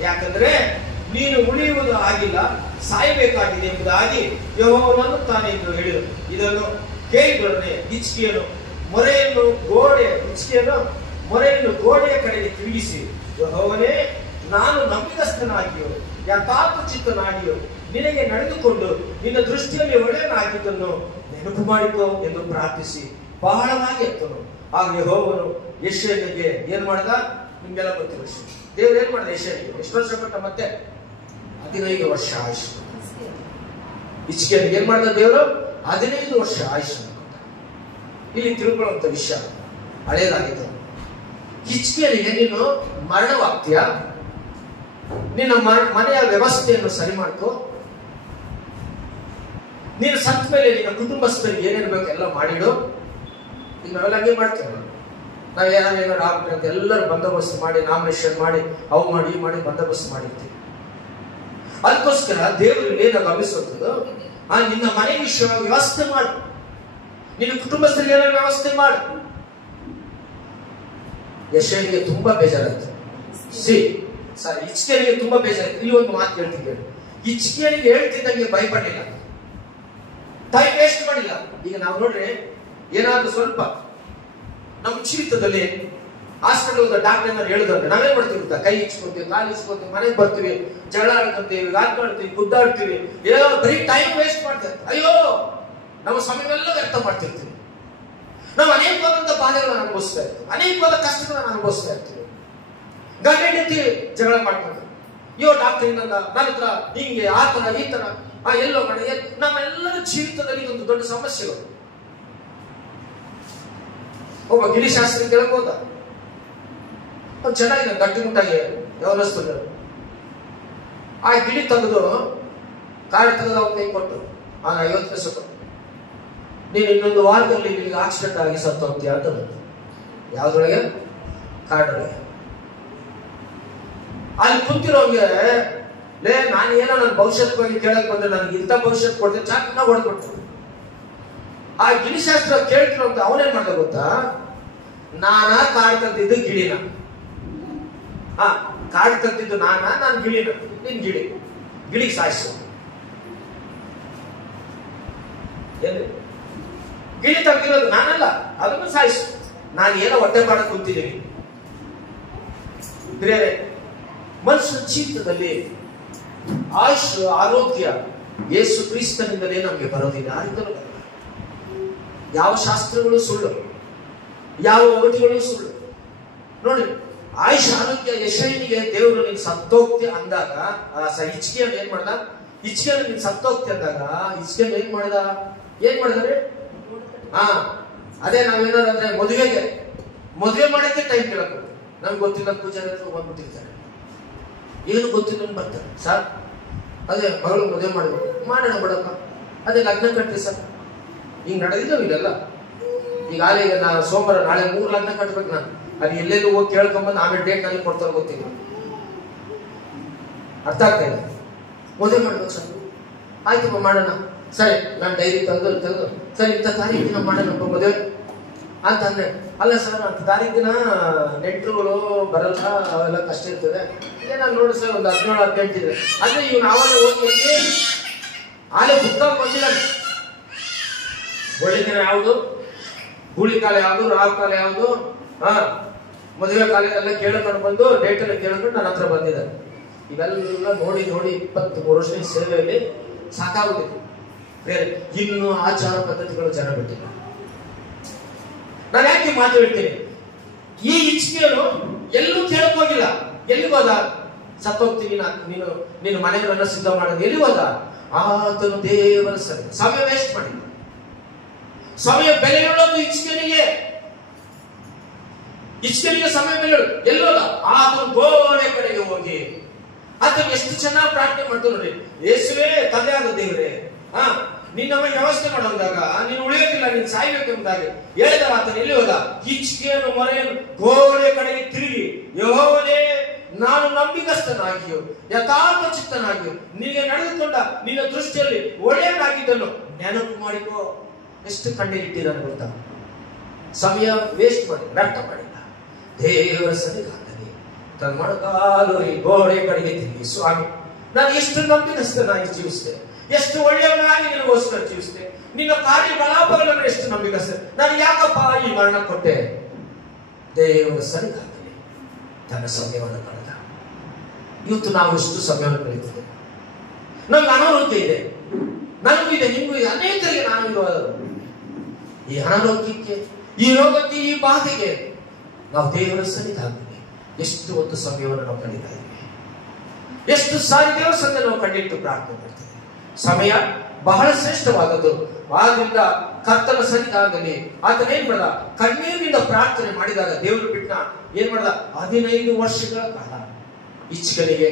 ಯಾಕಂದ್ರೆ ನೀನು ಉಳಿಯುವುದು ಆಗಿಲ್ಲ, ಸಾಯಬೇಕಾಗಿದೆ ಎಂಬುದಾಗಿ ಯೆಹೋವನು ತಾನೇ ಎಂದು ಹೇಳಿದನು. ಇದನ್ನು ಕೇಳಿದೊಡನೆ ಹಿಜ್ಕೀಯನು ಮೊರೆಯನ್ನು ಗೋಡೆಯ ಕಡೆಗೆ ತಿರುಗಿಸಿ, ಯೆಹೋವನೇ, ನಾನು ನಂಬಿಗಸ್ತನಾಗಿಯೋ ಯಥಾರ್ಥ ಚಿತ್ತನಾಗಿಯೋ ನಿನಗೆ ನಡೆದುಕೊಂಡು ನಿನ್ನ ದೃಷ್ಟಿಯಲ್ಲಿ ಒಳ್ಳೆಯನಾಗಿದ್ದನ್ನು ನೆನಪು ಮಾಡಿಕೋ ಎಂದು ಪ್ರಾರ್ಥಿಸಿ ಬಹಳವಾಗಿ ಎತ್ತನು. ಆಗ ಯೆಹೋವನು ಯೆಶಾಯನಿಗೆ ಏನ್ ಮಾಡ್ದ? ನಿಮ್ಗೆಲ್ಲ ಗೊತ್ತಿರೋ ವಿಷಯ. ದೇವ್ರು ಏನ್ ಮಾಡ್ದ? ಯೆಶಾಯನಿಗೆ ಎಷ್ಟು ವರ್ಷ ಕೊಟ್ಟ? ಮತ್ತೆ 15 ವರ್ಷ ಆಯುಷ್. ಹಿಜ್ಕೀಯನಿಗೆ ಏನ್ ಮಾಡಿದ ದೇವರು? 15 ವರ್ಷ ಆಯುಷ್. ಇಲ್ಲಿ ತಿಳ್ಕೊಳ್ಳುವಂತ ವಿಷಯ ಹಳೇದಾಗಿದೆ. ಹಿಜ್ಕೀಯನಿಗೆ ನೀನು ಮರಣವಾಗ್ತೀಯ, ನಿನ್ನ ಮನೆಯ ವ್ಯವಸ್ಥೆಯನ್ನು ಸರಿ ಮಾಡ್ಕೋ, ನೀನು ಸತ್ತ ಮೇಲೆ ನಿನ್ನ ಕುಟುಂಬಸ್ಥರಿಗೆ ಏನೇನು ಬೇಕು ಎಲ್ಲ ಮಾಡಿಡು. ಈಗ ನಾವೆಲ್ಲ ಹಂಗೆ ಮಾಡ್ತೇವೆ. ನಾವು ಏನಾರು ಆಗ್ಬೇಕು ಅಂತ ಎಲ್ಲರೂ ಬಂದೋಬಸ್ತ್ ಮಾಡಿ, ನಾಮಿನೇಷನ್ ಮಾಡಿ, ಅವು ಮಾಡಿ ಈ ಮಾಡಿ ಬಂದೋಬಸ್ತ್ ಮಾಡಿರ್ತೀವಿ. ಅದಕ್ಕೋಸ್ಕರ ದೇವರು ಏನು ಗಮನಿಸುವಂಥದ್ದು, ನಿನ್ನ ಮನೆ ವಿಷಯ ವ್ಯವಸ್ಥೆ ಮಾಡು, ನಿನ್ನ ಕುಟುಂಬಸ್ಥರಿಗೆ ಏನಾದ್ರು ವ್ಯವಸ್ಥೆ ಮಾಡು. ಯಶನಿಗೆ ತುಂಬಾ ಬೇಜಾರಾಯ್ತು. ಹಿಜ್ಕೀಯನಿಗೆ ತುಂಬಾ ಬೇಜಾರಾಯ್ತು. ಇಲ್ಲಿ ಒಂದು ಮಾತು ಹೇಳ್ತಿದ್ದೆ, ಹಿಜ್ಕೀಯನಿಗೆ ಹೇಳ್ತಿದ್ದಂಗೆ ಭಯಪಡಿಲ್ಲ, ಟೈಮ್ ವೇಸ್ಟ್ ಮಾಡಿಲ್ಲ. ಈಗ ನಾವು ನೋಡ್ರಿ, ಏನಾದ್ರೂ ಸ್ವಲ್ಪ ನಮ್ಮ ಜೀವಿತದಲ್ಲಿ ಹಾಸ್ಪಿಟಲ್ ಡಾಕ್ಟರ್ ಏನಾದ್ರು ಹೇಳಿದ್ರೆ ನಾವೇನ್ ಮಾಡ್ತೀವಿ ಗೊತ್ತಾ? ಕೈ ಇಚ್ಕೊಂತೀವಿ, ಕಾಲು ಇಚ್ಕೊಂತೀವಿ, ಮನೆಗೆ ಬರ್ತೀವಿ, ಜಗಳ ಆಡ್ಕೊಂತೀವಿ, ಆಡ್ಕೊಳ್ತೀವಿ, ಗುದ್ದಾಡ್ತೀವಿ, ಏನೋ ಬರೀ ಟೈಮ್ ವೇಸ್ಟ್ ಮಾಡ್ತೇವೆ. ಅಯ್ಯೋ, ನಮ್ಮ ಸಮಯವೆಲ್ಲ ವ್ಯರ್ಥ ಮಾಡ್ತಿರ್ತೀವಿ. ನಾವು ಅನೇಕವಾದಂತ ಬಾಧೆಗಳನ್ನ ಅನುಭವಿಸ್ತಾ ಇರ್ತೀವಿ, ಅನೇಕವಾದ ಕಷ್ಟಗಳನ್ನ ಅನುಭವಿಸ್ತಾ ಇರ್ತೀವಿ. ಗಂಡ ಹೆಂಡತಿ ಜಗಳ ಮಾಡ್ಕೊಂಡು, ಅಯ್ಯೋ ಡಾಕ್ಟರ್ ನನ್ನ ಹತ್ರ ಹಿಂಗೆ ಆ ತರ ಈ ತರ ಎಲ್ಲೋ ಕಡೆ ನಮ್ಮೆಲ್ಲರ ಜೀವಿತದಲ್ಲಿ ಒಂದು ದೊಡ್ಡ ಸಮಸ್ಯೆಗಳು. ಒಬ್ಬ ಗಿರಿಶಾಸ್ತ್ರಿ ಕೇಳಕ್ ಹೋದ, ಅವ್ನು ಚೆನ್ನಾಗಿದೆ, ಗಟ್ಟಿಮುಟ್ಟಾಗಿ ವ್ಯವಸ್ಥೆ. ಆ ಗಿಳಿ ತೆಗೆದು ಕಾಯಿ ತೆಗೆದು ಅವ್ನ ಕೈ ಕೊಟ್ಟು 50 ಪೈಸೆ ಕೊಟ್ಟು, ನೀನು ಇನ್ನೊಂದು ವಾರದಲ್ಲಿ ನಿನಗೆ ಆಕ್ಸಿಡೆಂಟ್ ಆಗಿ ಸತ್ತು ಹೋಗ್ತೀಯ ಅಂತ. ಯಾವ್ದ್ರೊಳಗೆ? ಕಾಡೊಳಗೆ. ಅಲ್ಲಿ ಕುಂತಿರೋಂಗೆ, ನಾನು ಏನೋ ನನ್ನ ಭವಿಷ್ಯತ್ ಬಗ್ಗೆ ಕೇಳಕ್ ಬಂದ್ರೆ ನನಗೆ ಇಂಥ ಭವಿಷ್ಯತ್ ಕೊಡ್ತೇನೆ, ಚೆನ್ನಾಗಿ ಹೊಡೆದ್ಕೊಡ್ತೇನೆ. ಆ ಗಿಳಿಶಾಸ್ತ್ರ ಕೇಳ್ತಿರೋ ಅಂತ ಅವನೇನ್ ಮಾಡ್ದ ಗೊತ್ತಾ? ನಾನಾ ಕಾಡ್ ತಂದಿದ್ದು ಗಿಳಿನ, ಕಾಡ್ ತಂದಿದ್ದು ನಾನು ಗಿಳಿನ, ನಿನ್ ಗಿಳಿಗೆ ಸಾಯಿಸು. ಏನು ಗಿಳಿ ತಂದಿರೋದು ನಾನಲ್ಲ, ಅದನ್ನು ಸಾಯಿಸು. ನಾನು ಏನೋ ಹೊಟ್ಟೆ ಮಾಡಕ್ ಕುಂತಿದ್ದೀನಿ. ಬೇರೆ ಮನುಷ್ಯನ ಜೀವಿತದಲ್ಲಿ ಆಯುಷ್, ಆರೋಗ್ಯ ಯೇಸು ಕ್ರಿಸ್ತನಿಂದಲೇ ನಮಗೆ ಬರೋದಿಲ್ಲ. ಯಾವ ಶಾಸ್ತ್ರಗಳು ಸುಳ್ಳು, ಯಾವ ಒಗಟುಗಳು ಸುಳ್ಳು. ನೋಡಿ, ಆಯುಷ್ ಆರೋಗ್ಯ ಯಶನಿಗೆ ದೇವರು ನೀನು ಸತ್ತೋಗ್ತಿ ಅಂದಾಗ, ಹಿಜ್ಕೀಯನು ಏನ್ ಮಾಡ್ದ? ಹಿಜ್ಕೀಯನು ನೀನು ಸತ್ತೋಗ್ತಿ ಅಂದಾಗ ಹಿಜ್ಕೀಯನು ಏನ್ ಮಾಡಿದ್ರೆ ಅದೇ ನಾವೇನಾದ್ರು ಅಂದ್ರೆ ಮದುವೆ ಮಾಡಕ್ಕೆ ಟೈಮ್ ಕೇಳಕ್ ನಮ್ಗೆ ಗೊತ್ತಿಲ್ಲ, ಪೂಜಾರಿ ಹತ್ರ ಬಂದ್ಬಿಟ್ಟಿರ್ತಾರೆ, ಏನು ಗೊತ್ತಿಲ್ಲ ಬರ್ತಾರೆ. ಸರ್ ಅದೇ ಮಗಳು ಮದುವೆ ಮಾಡಬೇಕು, ಮಾಡೋಣ ಬಿಡಪ್ಪ, ಅದೇ ಲಗ್ನ ಕಟ್ರಿ ಸರ್. ಹಿಂಗ್ ನಡೆದಿದ್ದಾವೆ ಇಲ್ಲೆಲ್ಲ. ಈಗ ನಾನು ಸೋಮವಾರ ನಾಳೆ 3 ಲಗ್ನ ಕಟ್ಬೇಕು. ನಾನು ಅದು ಎಲ್ಲೆಲ್ಲೂ ಹೋಗಿ ಕೇಳ್ಕೊಂಬಂದು ಆಮೇಲೆ ಡೇಟ್ ನನಗೆ ಕೊಡ್ತಾರೆ, ಗೊತ್ತಿಲ್ಲ. ಅರ್ಥ ಆಗ್ತಾ ಇದೆ. ಮದುವೆ ಮಾಡ್ಬೇಕು ಸರ್, ಆಯ್ತಪ್ಪ ಮಾಡೋಣ. ಸರಿ, ನಾನು ಡೈರಿ ತೆಗೆದು ಸರಿ ಇಂಥ ತಾರೀಕಿನ ಮಾಡೋಣಪ್ಪ ಮದುವೆ ಅಂತಂದ್ರೆ, ಅಲ್ಲ ಸರ್ ಅಂತ ತಾರೀಕಿನ ನೆಂಟರುಗಳು ಬರಲ್ಲ, ಅವೆಲ್ಲ ಕಷ್ಟ ಇರ್ತದೆ. ಏನಾದ್ರು ನೋಡಿ ಸರ್ ಒಂದು 17-18 ಇದೆ ಅಂದ್ರೆ ಇವ್ನು ಆವಾಗ ಹೋಗಿ ಆಲೆ ಬುಕ್ಕಾಗ ಬಂದಿದ್ದಾನೆ. ಒಳ್ಳೆ ದಿನ ಯಾವುದು, ಗೂಳಿ ಕಾಲ ಯಾವುದು, ರಾವ್ ಕಾಲ ಯಾವುದು, ಮದುವೆ ಕಾಲ ಎಲ್ಲ ಕೇಳ್ಕೊಂಡು ಬಂದು ಡೇಟ್ ಎಲ್ಲ ಕೇಳ್ಕೊಂಡು ನನ್ನ ಹತ್ರ ಬಂದಿದ್ದಾರೆ. ಇವೆಲ್ಲ ನೋಡಿ 23 ವರ್ಷದ ಸೇವೆಯಲ್ಲಿ ಸಾಕಾಗುತ್ತಿದೆ. ಬೇರೆ ಇನ್ನು ಆಚಾರ ಪದ್ಧತಿಗಳು ಜನ ಬಿಟ್ಟಿಲ್ಲ. ನಾನು ಯಾಕೆ ಮಾತು ಹೇಳ್ತೀನಿ, ಈ ಹಿಜ್ಕೀಯನು ಎಲ್ಲೂ ಕೇಳಕ್ ಹೋಗಿಲ್ಲ. ಎಲ್ಲಿ ಹೋದ? ಸತ್ತೋಗ್ತೀನಿ ನೀನು ಮನೆಗಳನ್ನ ಸಿದ್ಧ ಮಾಡೋದು. ಎಲ್ಲಿ ಹೋದ? ಆತನು ದೇವರ ಸಮಯ ವೇಸ್ಟ್ ಮಾಡಿಲ್ಲ. ಸಮಯ ಬೆಲೆ ಹೇಳೋದು ಹಿಜ್ಕೀಯನಿಗೆ ಸಮಯ ಬೆಲೆ ಹೇಳೋದು. ಎಲ್ಲೋದ? ಆತನು ಗೋಡೆ ಕಡೆಗೆ ಹೋಗಿ ಆತನು ಎಷ್ಟು ಚೆನ್ನಾಗಿ ಪ್ರಾರ್ಥನೆ ಮಾಡ್ತು ನೋಡಿ. ಯೇಸುವೇ, ತಂದೆಯಾದ ದೇವರೇ, ನಿನ್ನ ವ್ಯವಸ್ಥೆ ಮಾಡೋದಾಗ ನೀನು ಉಳಿಯೋದಿಲ್ಲ, ನೀನು ಸಾಯ್ಬೇಕೆಂಬುದಾಗಿ ಹೇಳಿದ ಆತನು ಎಲ್ಲಿ ಹೋದ? ಹಿಜ್ಕೀಯನು ಮೊರೆಯನ್ನು ಗೋಡೆ ಕಡೆಗೆ ತಿರುಗಿ, ಯೆಹೋವನೇ, ನಾನು ನಂಬಿಕಸ್ಥನಾಗಿಯೂ ಯಥಾರ್ಥ ಚಿತ್ತನಾಗಿಯೂ ನಿನಗೆ ನಡೆದುಕೊಂಡ ನಿನ್ನ ದೃಷ್ಟಿಯಲ್ಲಿ ಒಳ್ಳೆಯದಾಗಿದ್ದನ್ನು ನೆನಪು ಮಾಡಿಕೋ. ಎಷ್ಟು ಕಣ್ಣೀರಿಟ್ಟಿದ್ದಾನೆ ಗೊತ್ತಾ? ಸಮಯ ವೇಸ್ಟ್ ಮಾಡಿ ವ್ಯರ್ಥ ಮಾಡಿಲ್ಲ. ದೇವರ ಸನ್ನಿಧಾನದಲ್ಲಿ ತನ್ನ ಮೊಣಕಾಲು ಈ ಗೋಡೆ ಕಡೆಗೆ ತಿರುಗಿ, ಸ್ವಾಮಿ, ನಾನು ಎಷ್ಟು ನಂಬಿಕಸ್ಥನಾಗಿ ಜೀವಿಸಿದೆ, ಎಷ್ಟು ಒಳ್ಳೆಯವನಾಗಿ ನಿನಗೋಸ್ಕರ ಜೀವಿಸಿದೆ, ನಿನ್ನ ಕಾರ್ಯಕಲಾಪಗಳನ್ನು ಎಷ್ಟು ನಂಬಿಕಸ್ಥೆ, ನಾನು ಯಾಕಪ್ಪ ಈ ಮರಣ ಕೊಟ್ಟೆ? ದೇವರ ಸನ್ನಿಧಾನದಲ್ಲಿ ತನ್ನ ಸಮಯವನ್ನು ಕಳೆದ. ಇವತ್ತು ನಾವು ಎಷ್ಟು ಸಮಯವನ್ನು ಕಳೀತಿದ್ದೇವೆ? ನಮ್ಗೆ ಅನಾರೋಗ್ಯ ಇದೆ, ನನಗೂ ಇದೆ, ನಿಮಗೂ ಇದೆ, ಅನೇಕರಿಗೆ ನಾನು ಇರುವುದು. ಈ ಅನಾರೋಗ್ಯಕ್ಕೆ, ಈ ರೋಗಕ್ಕೆ, ಈ ಬಾಧೆಗೆ ನಾವು ದೇವರ ಸನ್ನಿಧಾನದಲ್ಲಿ ಎಷ್ಟು ಒಂದು ಸಮಯವನ್ನು ನಾವು ಕಳೀತಾ ಇದ್ದೀವಿ. ಎಷ್ಟು ಸಾರಿ ದೇವರ ಸಂಘ ನಾವು ಕಣ್ಣಿಟ್ಟು ಪ್ರಾರ್ಥನೆ ಮಾಡ್ತೇವೆ. ಸಮಯ ಬಹಳ ಶ್ರೇಷ್ಠವಾದದ್ದು. ಆದ್ರಿಂದ ಕರ್ತನ ಸನ್ನಿಧಾನದಲ್ಲಿ ಆತನ ಏನ್ ಮಾಡ್ದ, ಕಣ್ಣೀರಿನಿಂದ ಪ್ರಾರ್ಥನೆ ಮಾಡಿದಾಗ ದೇವರು ಬಿಟ್ಟ ಏನ್ ಮಾಡ್ದ, 15 ವರ್ಷಗಳ ಕಾಲ ಇಚ್ಕನಿಗೆ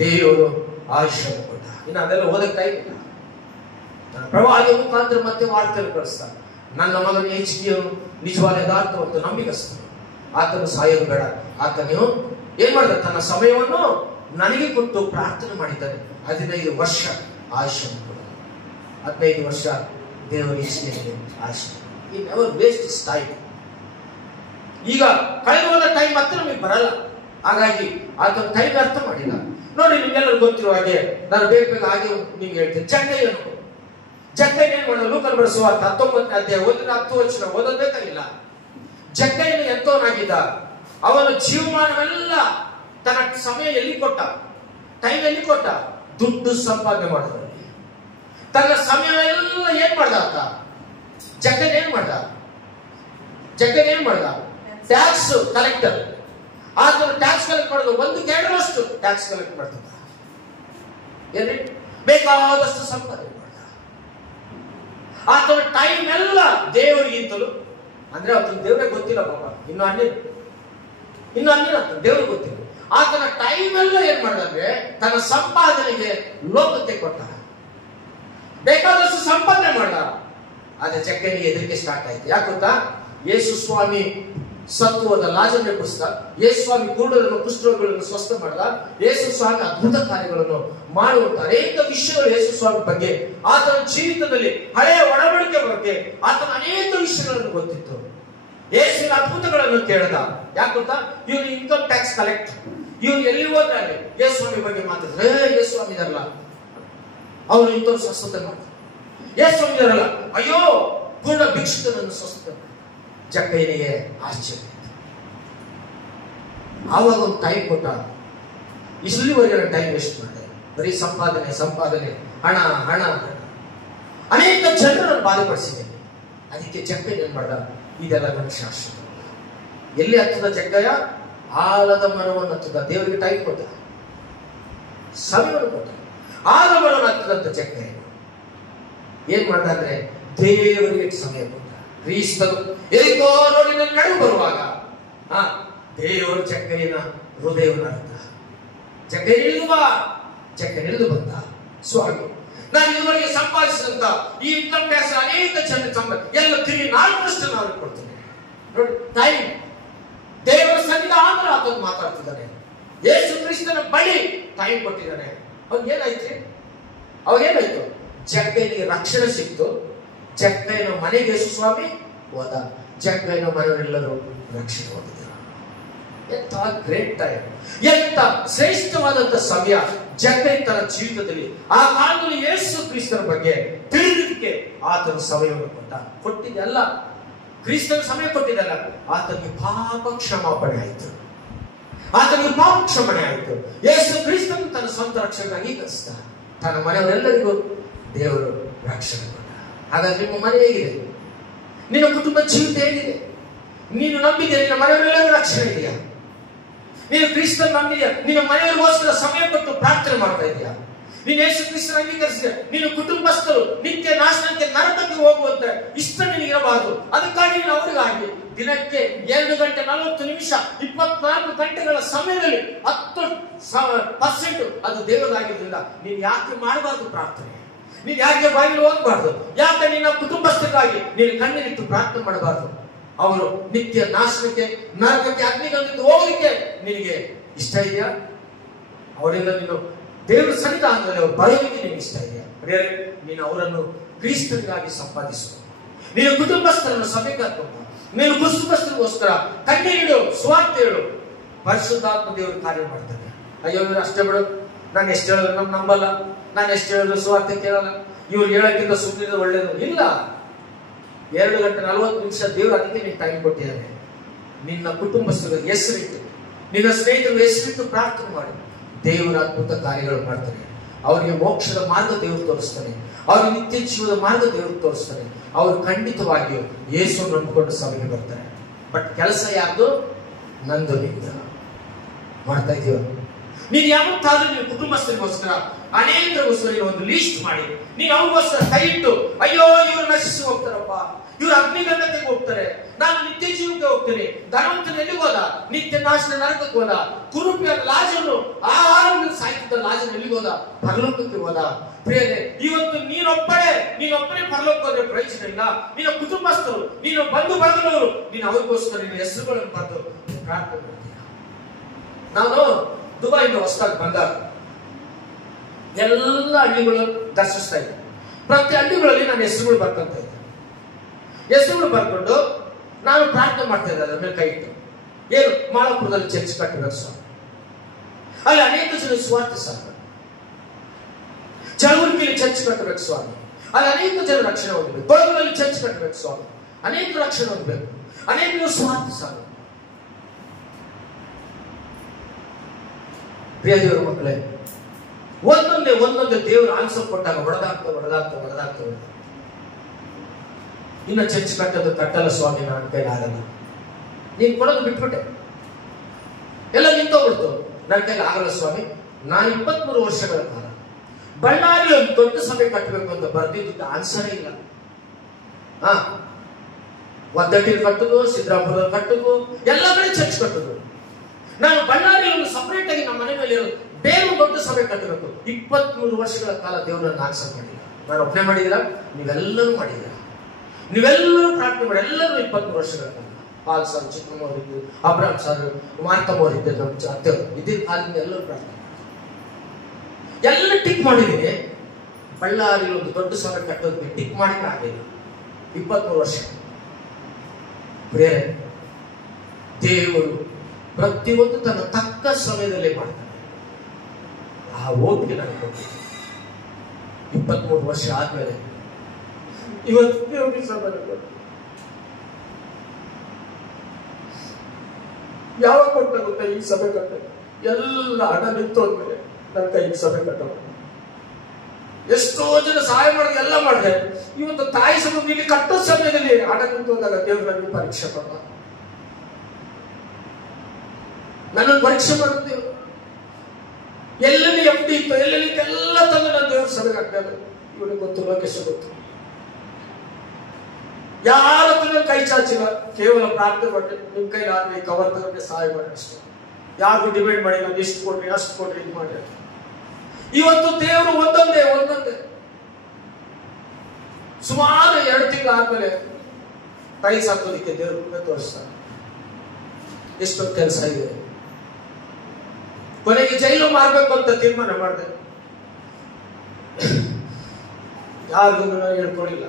ದೇವರು ಆಯುಷ್ಯನ್ನು ಕೊಟ್ಟ. ಇನ್ನು ಅದೆಲ್ಲ ಓದಕ್ ಟೈಮ್ ಇಲ್ಲ. ಪ್ರವಾದಿಯ ಮುಖಾಂತರ ಮತ್ತೆ ವಾರ್ತೆಯನ್ನು ಕಳಿಸ್ತಾರೆ. ನನ್ನ ಮಗನ HDಯವನು ನಿಜವಾದ ಯಥಾರ್ಥ ಮತ್ತು ನಂಬಿಕಸ್ತನು, ಆತನು ಸಾಯೋದು ಬೇಡ. ಆತನು ಏನ್ ಮಾಡಿದ, ತನ್ನ ಸಮಯವನ್ನು ನನಗೆ ಕೊಟ್ಟು ಪ್ರಾರ್ಥನೆ ಮಾಡಿದ್ದಾನೆ. 15 ವರ್ಷ ಆಯುಷ್ಯನ್ನು ಕೊಡ. 15 ವರ್ಷ ದೇವರ ಇಚ್ಛೆಯಲ್ಲಿ ಆಯುಷ್ಯ. ಈ ನೆವರ್ ವೇಸ್ಟ್ ಇಸ್ ಟೈಮ್. ಈಗ ಕಳೆದ ಟೈಮ್ ಮತ್ತೆ ನಮಗೆ ಬರಲ್ಲ. ಹಾಗಾಗಿ ಆತನ ಟೈಮ್ ಅರ್ಥ ಮಾಡಿಲ್ಲ. ನೋಡಿ, ನಿಮ್ಗೆಲ್ಲರೂ ಗೊತ್ತಿರುವ ಹಾಗೆ ನಾನು ಬೇಗ ಹಾಗೆ ನಿಮ್ಗೆ ಹೇಳ್ತೇನೆ. ಜಕ್ಕಯ್ಯ ಏನ್ ಮಾಡೋದು, ಲೂಕನ ಬರೆದ ಸುವಾರ್ತೆ 19ನೇ ಅಧ್ಯಾಯ 1-10 ವಚನ ಓದೋದು ಬೇಕಾಗಿಲ್ಲ. ಜಕ್ಕಯ್ಯನು ಎಂತವನಾಗಿದ್ದ, ಅವನ ಜೀವಮಾನವೆಲ್ಲ ತನ್ನ ಸಮಯ ಎಲ್ಲಿ ಕೊಟ್ಟ, ಟೈಮ್ ಎಲ್ಲಿ ಕೊಟ್ಟ, ದುಡ್ಡು ಸಂಪಾದನೆ ಮಾಡೋದ್ರಲ್ಲಿ ತನ್ನ ಸಮಯವೆಲ್ಲ ಏನ್ ಮಾಡ್ದ ಆತ. ಜಕ್ಕಯ್ಯ ಏನ್ ಮಾಡ್ದ, ಟ್ಯಾಕ್ಸ್ ಕಲೆಕ್ಟರ್. ಆತನ ಟ್ಯಾಕ್ಸ್ ಕಲೆಕ್ಟ್ ಮಾಡೋದು 1 ಕ್ಯಾಡರಷ್ಟು ಟ್ಯಾಕ್ಸ್ ಕಲೆಕ್ಟ್ ಮಾಡ್ತಿದ್ದ. ಏನ್ರಿ, ಬೇಕಾದಷ್ಟು ಸಂಪಾದನೆ ಮಾಡ್ದ. ಆತನ ಟೈಮ್ ಎಲ್ಲ ದೇವರಿಗಿಂತಲೂ, ಅಂದ್ರೆ ಆತನ ದೇವರೇ ಗೊತ್ತಿಲ್ಲ ಪಾಪ, ಇನ್ನು ಅನ್ಯ ದೇವ್ರಿಗೆ ಗೊತ್ತಿಲ್ಲ. ಆತನ ಟೈಮ್ ಎಲ್ಲ ಏನ್ ಮಾಡ್ದಂದ್ರೆ ತನ್ನ ಸಂಪಾದನೆಗೆ ಲೋಕಕ್ಕೆ ಕೊಟ್ಟ. ಬೇಕಾದಷ್ಟು ಸಂಪಾದನೆ ಮಾಡ. ಆದ್ರೆ ಜಕ್ಕನಿಗೆ ಹೆದರಿಕೆ ಸ್ಟಾರ್ಟ್ ಆಯ್ತು. ಯಾಕೆ ಗೊತ್ತಾ, ಯೇಸು ಸ್ವಾಮಿ ಸತ್ತು ಹೋದ, ಲಾಜರನ ಎಬ್ಬಿಸಿದ, ಯೇಸು ಸ್ವಾಮಿ ಕುರುಡರನ್ನು ಕುಷ್ಠರೋಗಿಗಳನ್ನು ಸ್ವಸ್ಥ ಮಾಡಿದ, ಯೇಸು ಸ್ವಾಮಿ ಅದ್ಭುತ ಕಾರ್ಯಗಳನ್ನು ಮಾಡುವಂತ ಅನೇಕ ವಿಷಯಗಳು ಯೇಸು ಸ್ವಾಮಿ ಬಗ್ಗೆ, ಆತನ ಜೀವಿತದಲ್ಲಿ ಹಳೆಯ ಒಡಂಬಡಿಕೆ ಬಗ್ಗೆ ಆತನ ಅನೇಕ ವಿಷಯಗಳನ್ನು ಗೊತ್ತಿತ್ತು. ಯೇಸುವಿನ ಅದ್ಭುತಗಳನ್ನು ಕೇಳ್ದ. ಯಾಕೆ ಗೊತ್ತಾ, ಇವನು ಇನ್ಕಮ್ ಟ್ಯಾಕ್ಸ್ ಕಲೆಕ್ಟರ್. ಇವನು ಎಲ್ಲಿ ಹೋದ್ರೆ ಯೇಸು ಸ್ವಾಮಿ ಬಗ್ಗೆ ಮಾತಾಡಿದ್ರೆ, ಯೇಸು ಸ್ವಾಮಿ ಇದಾರಲ್ಲ ಅವರು ಇಂಥವ್ರು ಸ್ವಸ್ಥತೆ ಮಾಡ್ತಾರೆ, ಯೇಸು ಸ್ವಾಮಿ ಇದಾರಲ್ಲ ಅಯ್ಯೋ ಪೂರ್ಣ ಭಿಕ್ಷುಕನನ್ನು ಸ್ವಸ್ಥತೆ. ಜಕ್ಕಯ್ಯನಿಗೆ ಆಶ್ಚರ್ಯ. ಆವಾಗ ಒಂದು ಟೈಮ್ ಕೊಟ್ಟ. ಇಲ್ಲಿವರೆಗೆ ಟೈಮ್ ವೇಸ್ಟ್ ಮಾಡಿದೆ, ಬರೀ ಸಂಪಾದನೆ, ಹಣ. ಅನೇಕ ಜನರನ್ನು ಬಾಧೆಪಡಿಸಿದೆ. ಅದಕ್ಕೆ ಜಕ್ಕಯ್ಯ ಏನ್ ಮಾಡ್ದ, ಇದೆಲ್ಲ ನನ್ನ ಶಾಶ್ವತ. ಎಲ್ಲಿ ಹತ್ತದ ಜಕ್ಕಯ್ಯ, ಆಲದ ಮರವನ್ನು ಹತ್ತದ. ದೇವರಿಗೆ ಟೈಮ್ ಕೊಟ್ಟ, ಸಮಯವನ್ನು ಕೊಟ್ಟ. ಆಲದ ಮರವನ್ನು ಹತ್ತದಂತ ಜಕ್ಕಯ್ಯ ಏನ್ ಮಾಡ್ದ ಅಂದ್ರೆ ದೇವರಿಗೆ ಸಮಯ ಕೊಟ್ಟ. ಕ್ರಿಸ್ತನು ಎಲ್ಲಿಗೋ ರೋಡಿನ ನಡು ಬರುವಾಗ ದೇವರು ಜಕ್ಕಯ್ಯನ ಹೃದಯವನ್ನು ಅರ್ಥ. ಜಕ್ಕಯ್ಯ ಇಳಿದು ಬಂದ. ಸ್ವಾಮಿ, ನಾನು ಇದುವರೆಗೆ ಸಂಪಾದಿಸಿದಂತ ಈ ಇನ್ಕಮ್ ಟ್ಯಾಕ್ಸ್ ಅನೇಕ ಜನ ಎಲ್ಲ ತಿರುಗಿ 4 ವರ್ಷ ನಾನು ಕೊಡ್ತೇನೆ. ನೋಡಿ, ಟೈಮ್ ದೇವರ ಸನ್ನಿಧಾನ ಆತನು ಮಾತಾಡ್ತಿದ್ದಾನೆ. ಯೇಸು ಕ್ರಿಸ್ತನ ಬಳಿ ಟೈಮ್ ಕೊಟ್ಟಿದ್ದಾನೆ. ಅವಾಗೇನಾಯ್ತು, ಜಕ್ಕಯ್ಯನಿಗೆ ರಕ್ಷಣೆ ಸಿಕ್ತು. ಜಕ್ಕಯ್ಯನ ಮನೆಗೆ ಯೇಸು ಸ್ವಾಮಿ ಹೋದ. ಜಕ್ಕಯ್ಯನ ಮನೆಯವರೆಲ್ಲರೂ ರಕ್ಷಣೆ ಹೊಂದಿದರು. ಎಂತ ಗ್ರೇಟ್ ಟೈಮ್, ಎಂತ ಶ್ರೇಷ್ಠವಾದಂತ ಸಮಯ ಜಕ್ಕಯ್ಯ ತನ್ನ ಜೀವಿತದಲ್ಲಿ. ಆ ಕಾಲದಲ್ಲಿ ಯೇಸು ಕ್ರಿಸ್ತನ ಬಗ್ಗೆ ತಿಳಿದಕ್ಕೆ ಆತನ ಸಮಯವನ್ನು ಕೊಟ್ಟಿದ್ದಲ್ಲ, ಕ್ರಿಸ್ತನ ಸಮಯ ಕೊಟ್ಟಿದ್ದಲ್ಲ, ಆತನಿಗೆ ಪಾಪ ಕ್ಷಮಾಪಣೆ ಆಯಿತು. ಯೇಸು ಕ್ರಿಸ್ತನು ತನ್ನ ಸ್ವಂತ ರಕ್ಷಣೆ ಅಂಗೀಕರಿಸಿದ. ತನ್ನ ಮನೆಯವರೆಲ್ಲರಿಗೂ ದೇವರು ರಕ್ಷಣೆ ಕೊಟ್ಟ. ಹಾಗಾದ್ರೆ ನಿಮ್ಮ ಮನೆ ಹೇಗಿದೆ, ನಿನ್ನ ಕುಟುಂಬ ಜೀವಿತ ಹೇಗಿದೆ, ನೀನು ನಂಬಿದ್ಯಾ, ನಿನ್ನ ಮನೆಯವರೆಲ್ಲರೂ ರಕ್ಷಣೆ ಇದೆಯಾ, ನೀನು ಕ್ರಿಸ್ತನ ನಂಬಿದ್ಯಾ, ನಿನ್ನ ಮನೆಯವರಿಗೋಸ್ಕರ ಸಮಯ ಕೊಟ್ಟು ಪ್ರಾರ್ಥನೆ ಮಾಡ್ತಾ ಇದೆಯಾ, ನೀನು ಯೇಸು ಕ್ರಿಸ್ತನ ಅಂಗೀಕರಿಸಿದೆ, ನೀನು ಕುಟುಂಬಸ್ಥರು ನಿತ್ಯ ನಾಶನಕ್ಕೆ ನರಕಕ್ಕೆ ಹೋಗುವಂತೆ ಇಷ್ಟ ನಿನಗಿರಬಾರದು. ಅದಕ್ಕಾಗಿ ನೀನು ಅವರಿಗಾಗಿ ದಿನಕ್ಕೆ 2 ಗಂಟೆ 40 ನಿಮಿಷ 24 ಗಂಟೆಗಳ ಸಮಯದಲ್ಲಿ 10% ಅದು ದೇವರಾಗಿದ್ದರಿಂದ ನೀನು ಯಾಕೆ ಮಾಡಬಾರ್ದು ಪ್ರಾರ್ಥನೆ, ನೀನು ಯಾಕೆ ಬಾಗಿಲು ಹೋಗಬಾರ್ದು, ಯಾಕೆ ನಿನ್ನ ಕುಟುಂಬಸ್ಥರಿಗಾಗಿ ನೀನು ಕಣ್ಣೀರಿಟ್ಟು ಪ್ರಾರ್ಥನೆ ಮಾಡಬಾರ್ದು. ಅವರು ನಿತ್ಯ ನಾಶನಕ್ಕೆ ನರಕಕ್ಕೆ ಅಗ್ನಿಗಂಧಕ್ಕೆ ಹೋಗಲಿಕ್ಕೆ ನಿನಗೆ ಇಷ್ಟ ಇದೆಯಾ? ಅವರಿಂದ ನೀನು ದೇವರ ಸನ್ನಿಧಾನದಲ್ಲಿ ಅವರು ಬರೋದಕ್ಕೆ ನಿನಗೆ ಇಷ್ಟ ಇದೆಯಾ? ನೀನು ಅವರನ್ನು ಕ್ರಿಸ್ತನಿಗಾಗಿ ಸಂಪಾದಿಸುವ, ನೀನು ಕುಟುಂಬಸ್ಥರನ್ನು ಸಭೆಗೆ ಹಾಕೊಂಡು, ನೀನು ಕುಟುಂಬಸ್ಥರಿಗೋಸ್ಕರ ಕಣ್ಣೀರಿಡು, ಸ್ವಾರ್ಥ ಹೇಳು, ಪರಿಶುದ್ಧಾತ್ಮ ದೇವರು ಕಾರ್ಯ ಮಾಡ್ತಾನೆ. ಅಯ್ಯೋ ಇವರು ಅಷ್ಟೇ ಬಿಡು, ನಾನು ಎಷ್ಟು ಹೇಳಿದ್ರು ನಂಬಲ್ಲ, ನಾನು ಎಷ್ಟು ಹೇಳಿದ್ರು ಸ್ವಾರ್ಥ ಕೇಳಲ್ಲ, ಇವ್ರು ಹೇಳಕ್ಕಿಂತ ಸುಮ್ಮನೆ ಒಳ್ಳೇದು ಇಲ್ಲ. 2 ಗಂಟೆ 40 ನಿಮಿಷ ದೇವರು ಅದಕ್ಕೆ ನೀನು ಟೈಮ್ ಕೊಟ್ಟಿದ್ದಾನೆ. ನಿನ್ನ ಕುಟುಂಬಸ್ಥರ ಹೆಸರಿಟ್ಟು, ನಿನ್ನ ಸ್ನೇಹಿತರು ಹೆಸರಿಟ್ಟು ಪ್ರಾರ್ಥನೆ ಮಾಡಿ. ದೇವರ ಅದ್ಭುತ ಕಾರ್ಯಗಳು ಮಾಡ್ತಾನೆ. ಅವರಿಗೆ ಮೋಕ್ಷದ ಮಾರ್ಗ ದೇವರು ತೋರಿಸ್ತಾನೆ, ಅವ್ರಿಗೆ ನಿತ್ಯ ಜೀವದ ಮಾರ್ಗ ದೇವರು ತೋರಿಸ್ತಾನೆ. ಅವರು ಖಂಡಿತವಾಗಿಯೂ ಯೇಸು ನಂಬಿಕೊಂಡು ಸಭೆಗೆ ಬರ್ತಾರೆ. ಬಟ್ ಕೆಲಸ ಯಾರ್ದು? ನಂದು ನಿಂದ ಮಾಡ್ತಾ ಇದೀವ. ನೀನು ಯಾವತ್ತಾದ್ರೂ ನೀವು ಕುಟುಂಬಸ್ಥರಿಗೋಸ್ಕರ ಅನೇಕರಿಗೋಸ್ಕರ ನೀನು ಒಂದು ಲೀಸ್ಟ್ ಮಾಡಿ ನೀನು ಅವ್ರಿಗೋಸ್ಕರ ಕೈ ಇಟ್ಟು ಅಯ್ಯೋ ಇವರು ನಶಿಸಿ ಹೋಗ್ತಾರಪ್ಪ, ಇವರು ಅಗ್ನಿಗಂಧಕ್ಕೆ ಹೋಗ್ತಾರೆ, ನಾನು ನಿತ್ಯ ಜೀವಕ್ಕೆ ಹೋಗ್ತೇನೆ, ಧನವಂತನ ಎಲ್ಲಿಗೆ ಹೋದ, ನಿತ್ಯ ನಾಶನ ನರಕಕ್ಕೆ ಹೋದ, ಕುರುಪಿಯ ಲಾಜನು ಆಹಾರವನ್ನು ಸಾಯ್ತಿದ್ದ ಲಾಜನು ಎಲ್ಲಿಗೆ ಹೋದ, ಪರಲೋಕಕ್ಕೆ ಹೋದ. ಪ್ರಿಯರೇ, ಇವತ್ತು ನೀನೊಬ್ಬನೇ ಪರಲೋಕ ಹೋದ್ರೆ ಪ್ರಯೋಜನ ಇಲ್ಲ. ನಿನ್ನ ಕುಟುಂಬಸ್ಥರು, ನೀನು ಬಂಧು ಬಳಗದವರು, ನೀನು ಅವ್ರಿಗೋಸ್ಕರ ನಿನ್ನ ಹೆಸರುಗಳನ್ನು ಬರೆದು ಪ್ರಾರ್ಥನೆ ಮಾಡ್ತೀಯ. ನಾನು ದುಬೈಯಿಂದ ಹೊಸದಾಗಿ ಬಂದಾಗ ಎಲ್ಲ ಹಳ್ಳಿಗಳು ದರ್ಶಿಸ್ತಾ ಇದ್ದೆ. ಪ್ರತಿ ಹಳ್ಳಿಗಳಲ್ಲಿ ನಾನು ಹೆಸರುಗಳು ಬರ್ಕೊಂತ ಇದ್ದೆ. ಹೆಸರುಗಳು ಬರ್ಕೊಂಡು ನಾನು ಪ್ರಾರ್ಥನೆ ಮಾಡ್ತಾ ಇದ್ದೆ. ಅದ್ರ ಮೇಲೆ ಕೈ ಇಟ್ಟು ಏನು ಮಾಳಪುರದಲ್ಲಿ ಚರ್ಚ್ ಕಟ್ಟಬೇಕು ಸ್ವಾಮಿ, ಅಲ್ಲಿ ಅನೇಕ ಜನ ಸ್ವಾರ್ಥ ಸಾಕು. ಚಳವಳಿಕೆಯಲ್ಲಿ ಚರ್ಚ್ ಕಟ್ಟಬೇಕು ಸ್ವಾಮಿ, ಅಲ್ಲಿ ಅನೇಕ ಜನ ರಕ್ಷಣೆ ಹೊಂದಬೇಕು. ಕೊಳಗಲ್ಲಿ ಚರ್ಚ್ ಕಟ್ಟಬೇಕು ಸ್ವಾಮಿ, ಅನೇಕ ರಕ್ಷಣೆ ಹೊಂದಬೇಕು, ಅನೇಕ ಸ್ವಾರ್ಥ ಸಾಕು. ಪ್ರಿಯ ದೇವರ ಮಕ್ಕಳೇ, ಒಂದೊಂದೇ ದೇವರು ಆನ್ಸರ್ ಕೊಟ್ಟಾಗ ಹೊಡೆದಾಗ್ತಾ ಇನ್ನು ಚರ್ಚ್ ಕಟ್ಟಲ್ಲ ಸ್ವಾಮಿ, ನನ್ನ ಕೈಲಿ ಆಗಲ್ಲ. ನೀನ್ ಕೊಡೋದು ಬಿಟ್ಬಿಟ್ಟೆ, ಎಲ್ಲ ನಿಂತೋಗ್ಬಿಡ್ತು. ನನ್ನ ಕೈಲಿ ಆಗಲ್ಲ ಸ್ವಾಮಿ. ನಾನು 23 ವರ್ಷಗಳ ಕಾಲ ಬಳ್ಳಾರಿ ಒಂದು ದೊಡ್ಡ ಸಭೆ ಕಟ್ಟಬೇಕು ಅಂತ ಬರ್ದಿದ್ದ ಆನ್ಸರೇ ಇಲ್ಲ. ಒದ್ದಟ್ಟಿನ ಕಟ್ಟುದು, ಸಿದ್ದರಾಪುರ ಕಟ್ಟುದು, ಎಲ್ಲ ಕಡೆ ಚರ್ಚ್ ಕಟ್ಟುದು. ನಾನು ಬಳ್ಳಾರಿ ಒಂದು ಸಪರೇಟ್ ಆಗಿ ನಮ್ಮ ಮನೆ ಮೇಲೆ ಬೇರೆ ದೊಡ್ಡ ಸಭೆ ಕಟ್ಟಬೇಕು. 23 ವರ್ಷಗಳ ಕಾಲ ದೇವರನ್ನು ಆನ್ಸರ್ ಮಾಡಿಲ್ಲ. ನಾನು ಒಬ್ಬನೇ ಮಾಡಿದಿಲ್ಲ, ನೀವೆಲ್ಲರೂ ಮಾಡಿದಿರ. ನೀವೆಲ್ಲರೂ ಪ್ರಾರ್ಥನೆ ಮಾಡಿ, ಎಲ್ಲರೂ 23 ವರ್ಷಗಳ ಕಾಲ ಪಾಲ್ ಸರ್, ಚಿಕ್ಕಮ್ಮವರಿದ್ದು, ಅಬ್ರಾಮ್ ಸರ್, ಮಾರ್ತಮ್ಮವರಿದ್ದ, ನಮ್ಮ ಅತ್ತೆಯವರು ಇದ್ದಿದ್ದ ಕಾಲದಿಂದ ಎಲ್ಲರೂ ಪ್ರಾರ್ಥನೆ ಎಲ್ಲ ಟಿಕ್ ಮಾಡಿದ್ದೀನಿ. ಬಳ್ಳಾರಿ ಒಂದು ದೊಡ್ಡ ಸಭೆ ಕಟ್ಟೋದಕ್ಕೆ ಟಿಕ್ ಮಾಡಿದ್ರೆ ಆಗಿಲ್ಲ. 23 ವರ್ಷ. ಪ್ರಿಯರೇ, ದೇವರು ಪ್ರತಿಯೊಂದು ತನ್ನ ತಕ್ಕ ಸಮಯದಲ್ಲಿ ಮಾಡ್ತಾನೆ. ಆ ಓದಿಗೆ ನನಗೆ ಕೊಟ್ಟಿದ್ದೆ. 23 ವರ್ಷ ಆದ್ಮೇಲೆ ಇವತ್ತು ದೇವರಿಗೆ ಸಭೆ ಯಾವಾಗ ಕೊಟ್ಟಾಗುತ್ತೆ ಈ ಸಭೆ ಕಟ್ಟ ಎಲ್ಲ ಹಣ ನಿಂತೋದ್ಮೇಲೆ ನನ್ನ ಕೈಗೆ ಸಭೆ ಕಟ್ಟ. ಎಷ್ಟೋ ಜನ ಸಹಾಯ ಮಾಡಿದ್ರೆ ಎಲ್ಲ ಮಾಡಿದೆ. ಇವತ್ತು ತಾಯಿ ಸಭೆ ಇಲ್ಲಿ ಕಟ್ಟೋ ಸಮಯದಲ್ಲಿ ಹಣ ನಿಂತೋದಾಗ ದೇವ್ರು ನನಗೆ ಪರೀಕ್ಷೆ ಕೊಟ್ಟ. ನನ್ನನ್ನು ಪರೀಕ್ಷೆ ಮಾಡುತ್ತೇವೆ. ಎಲ್ಲೆಲ್ಲಿ FD ಇತ್ತು, ಎಲ್ಲೆಲ್ಲಿ ಎಲ್ಲ ತಂದು ನನ್ನ ದೇವ್ರ ಸಭೆಗೆ ಹಾಕ್ಬೇಕು. ಇವನಿಗೆ ಗೊತ್ತು, ಲೋಕೇಶ್ ಗೊತ್ತು. ಯಾರ ಹತ್ರ ಕೈ ಚಾಚಿಲ್ಲ, ಕೇವಲ ಪ್ರಾರ್ಥನೆ ಮಾಡಿ ನಿಮ್ ಕೈಲಾದ್ರೆ ಕವರ್ ತಗೊಂಡೆ ಸಹಾಯ ಮಾಡಿ ಅಷ್ಟೇ. ಯಾರಿಗೂ ಡಿಪೆಂಡ್ ಮಾಡಿ ನಾನು ಇಷ್ಟು ಕೊಡ್ರಿ ಅಷ್ಟು ಕೊಡ್ರಿ ಇದು ಮಾಡಿ. ಇವತ್ತು ದೇವರು ಒಂದೊಂದೇ ಸುಮಾರು 2 ತಿಂಗಳಾದ್ಮೇಲೆ ಪ್ರೈಸ್ ಹಾಕೋದಿಕ್ಕೆ ದೇವರು ತೋರಿಸ್ತಾರೆ. ಎಷ್ಟೊಂದು ಕೆಲಸ ಇದೆ. ಕೊನೆಗೆ ಜೈಲು ಮಾರ್ಬೇಕು ಅಂತ ತೀರ್ಮಾನ ಮಾಡಿದೆ. ಯಾರಿಗೂ ಹೇಳ್ಕೊಂಡಿಲ್ಲ.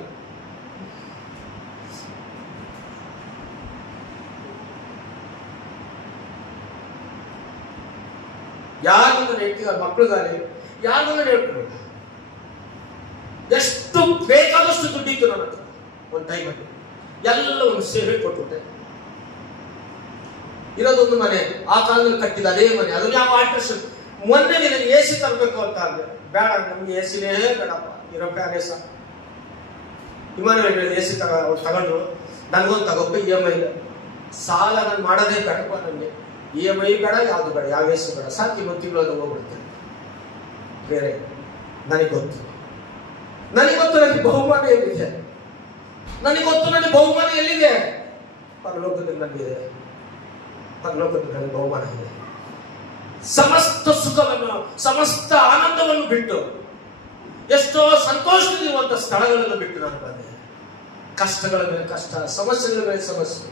ಯಾರಿಗೂ ಹೇಳ್ತೀವಿ, ಮಕ್ಕಳಿಗಾಗಲಿ ಯಾರಿಗೂ ಹೇಳ್ಕೊಂಡಿಲ್ಲ. ಎಷ್ಟು ಬೇಕಾದಷ್ಟು ದುಡ್ಡಿತ್ತು ನನ್ನ ಹತ್ರ ಒಂದು ಟೈಮಲ್ಲಿ. ಎಲ್ಲ ಒಂದು ಸೇವೆ ಕೊಟ್ಬಿಟ್ಟೆ. ಇರೋದೊಂದು ಮನೆ, ಆ ಕಾಲದಲ್ಲಿ ಕಟ್ಟಿದ ಅದೇ ಮನೆ. ಅದನ್ನ ಯಾವ ಆಲ್ಟ್ರೇಷನ್. ಮೊನ್ನೆ ನನಗೆ AC ತರಬೇಕು ಅಂತ ಅಂದ್ರೆ ಬೇಡ, ನಮ್ಗೆ ACನೇ ಬೇಡಪ್ಪ, ಇರೋ ಪ್ಯಾನೇ ಸಾಕು. ವಿಮಾನ AC ತಗೊಂಡ್ರು. ನನಗೊಂದು ತಗೋಬೇಕು, EMI ಸಾಲ ನಾನು ಮಾಡೋದೇ ಬೇಡಪ್ಪ. ನನಗೆ EMI ಬೇಡ, ಯಾವ್ದು ಬೇಡ, ಯಾವ AC ಬೇಡ, ಸಾಕಿ 1 ತಿಂಗಳು ಹೋಗ್ಬಿಡ್ತೇನೆ. ಬೇರೆ ನನಗೆ ಗೊತ್ತು ನನಗೆ ಬಹುಮಾನ ಎಲ್ಲಿದೆ, ನನಗೆ ಬಹುಮಾನ ಎಲ್ಲಿದೆ. ಪರಲೋಕದಲ್ಲಿ ನನಗಿದೆ, ಪರಲೋಕದಲ್ಲಿ ನನಗೆ ಬಹುಮಾನ ಇದೆ. ಸಮಸ್ತ ಸುಖವನ್ನು, ಸಮಸ್ತ ಆನಂದವನ್ನು ಬಿಟ್ಟು, ಎಷ್ಟೋ ಸಂತೋಷದಿರುವಂತ ಸ್ಥಳಗಳನ್ನು ಬಿಟ್ಟು ನಾನು ಬಂದೆ. ಕಷ್ಟಗಳ ಮೇಲೆ ಕಷ್ಟ, ಸಮಸ್ಯೆಗಳ ಮೇಲೆ ಸಮಸ್ಯೆ,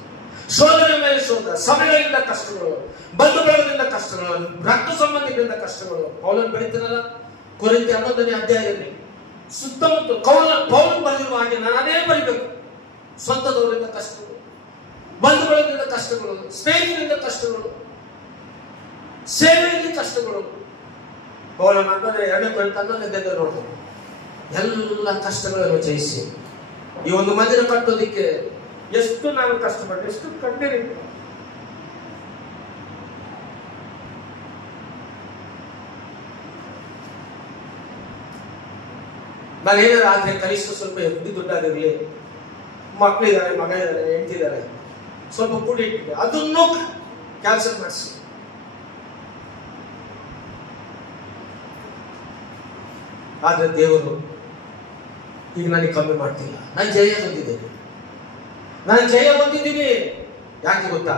ಶೋಧನೆ ಮೇಲೆ ಶೋಧ, ಸಭೆಗಳಿಂದ ಕಷ್ಟಗಳು, ಬಂಧು ಬಳಗದಿಂದ ಕಷ್ಟಗಳು, ರಕ್ತ ಸಂಬಂಧಿಗಳಿಂದ ಕಷ್ಟಗಳು. ಪೌಲನು ಬರೀತಾನಲ್ಲ ಕೊರಿಂಥಿ 11ನೇ ಅಧ್ಯಾಯದಲ್ಲಿ, ಸುತ್ತಮುತ್ತ ಪೌಲನು ಬರೆದಿರುವ ಹಾಗೆ ನಾನು ಅದೇ ಬರೀಬೇಕು. ಸ್ವಂತದವರಿಂದ ಕಷ್ಟಗಳು, ಬಂಧು ಬಳಗದಿಂದ ಕಷ್ಟಗಳು, ಸ್ನೇಹಿತರಿಂದ ಕಷ್ಟಗಳು, ಸೇವೆಯಲ್ಲಿ ಕಷ್ಟಗಳು. ಪೌಲನು ಅಂತಂದ್ರೆ 2 ಕೊರಿಂಥಿ 11ನೇ ನೋಡ್ತಾರೆ. ಎಲ್ಲ ಕಷ್ಟಗಳನ್ನು ಜಯಿಸಿ ಈ ಒಂದು ಮಂದಿರ ಕಟ್ಟೋದಿಕ್ಕೆ ಎಷ್ಟು ನಾನು ಕಷ್ಟಪಟ್ಟೆ, ಎಷ್ಟು ಕಟ್ಟಿರಿ. ನಾನು ಏನಾರ ಆದ್ರೆ ಕನಿಷ್ಠ ಸ್ವಲ್ಪ ದುಡ್ಡಾಗಿರ್ಲಿ, ಮಕ್ಕಳಿದ್ದಾರೆ, ಮಗ ಇದ್ದಾರೆ, ಹೆಂಡತಿದ್ದಾರೆ, ಸ್ವಲ್ಪ ಕೂಡಿ ಅದನ್ನು ಕ್ಯಾನ್ಸಲ್ ಮಾಡಿಸಿ ಆದ್ರೆ ದೇವರು ಈಗ ನನಗೆ ಕಮ್ಮಿ ಮಾಡ್ತಿಲ್ಲ. ನಾನು ಜಯ ಹೊಂದಿದ್ದೇನೆ, ನಾನು ಜಯ ಹೊಂದಿದ್ದೀನಿ. ಯಾಕೆ ಗೊತ್ತಾ?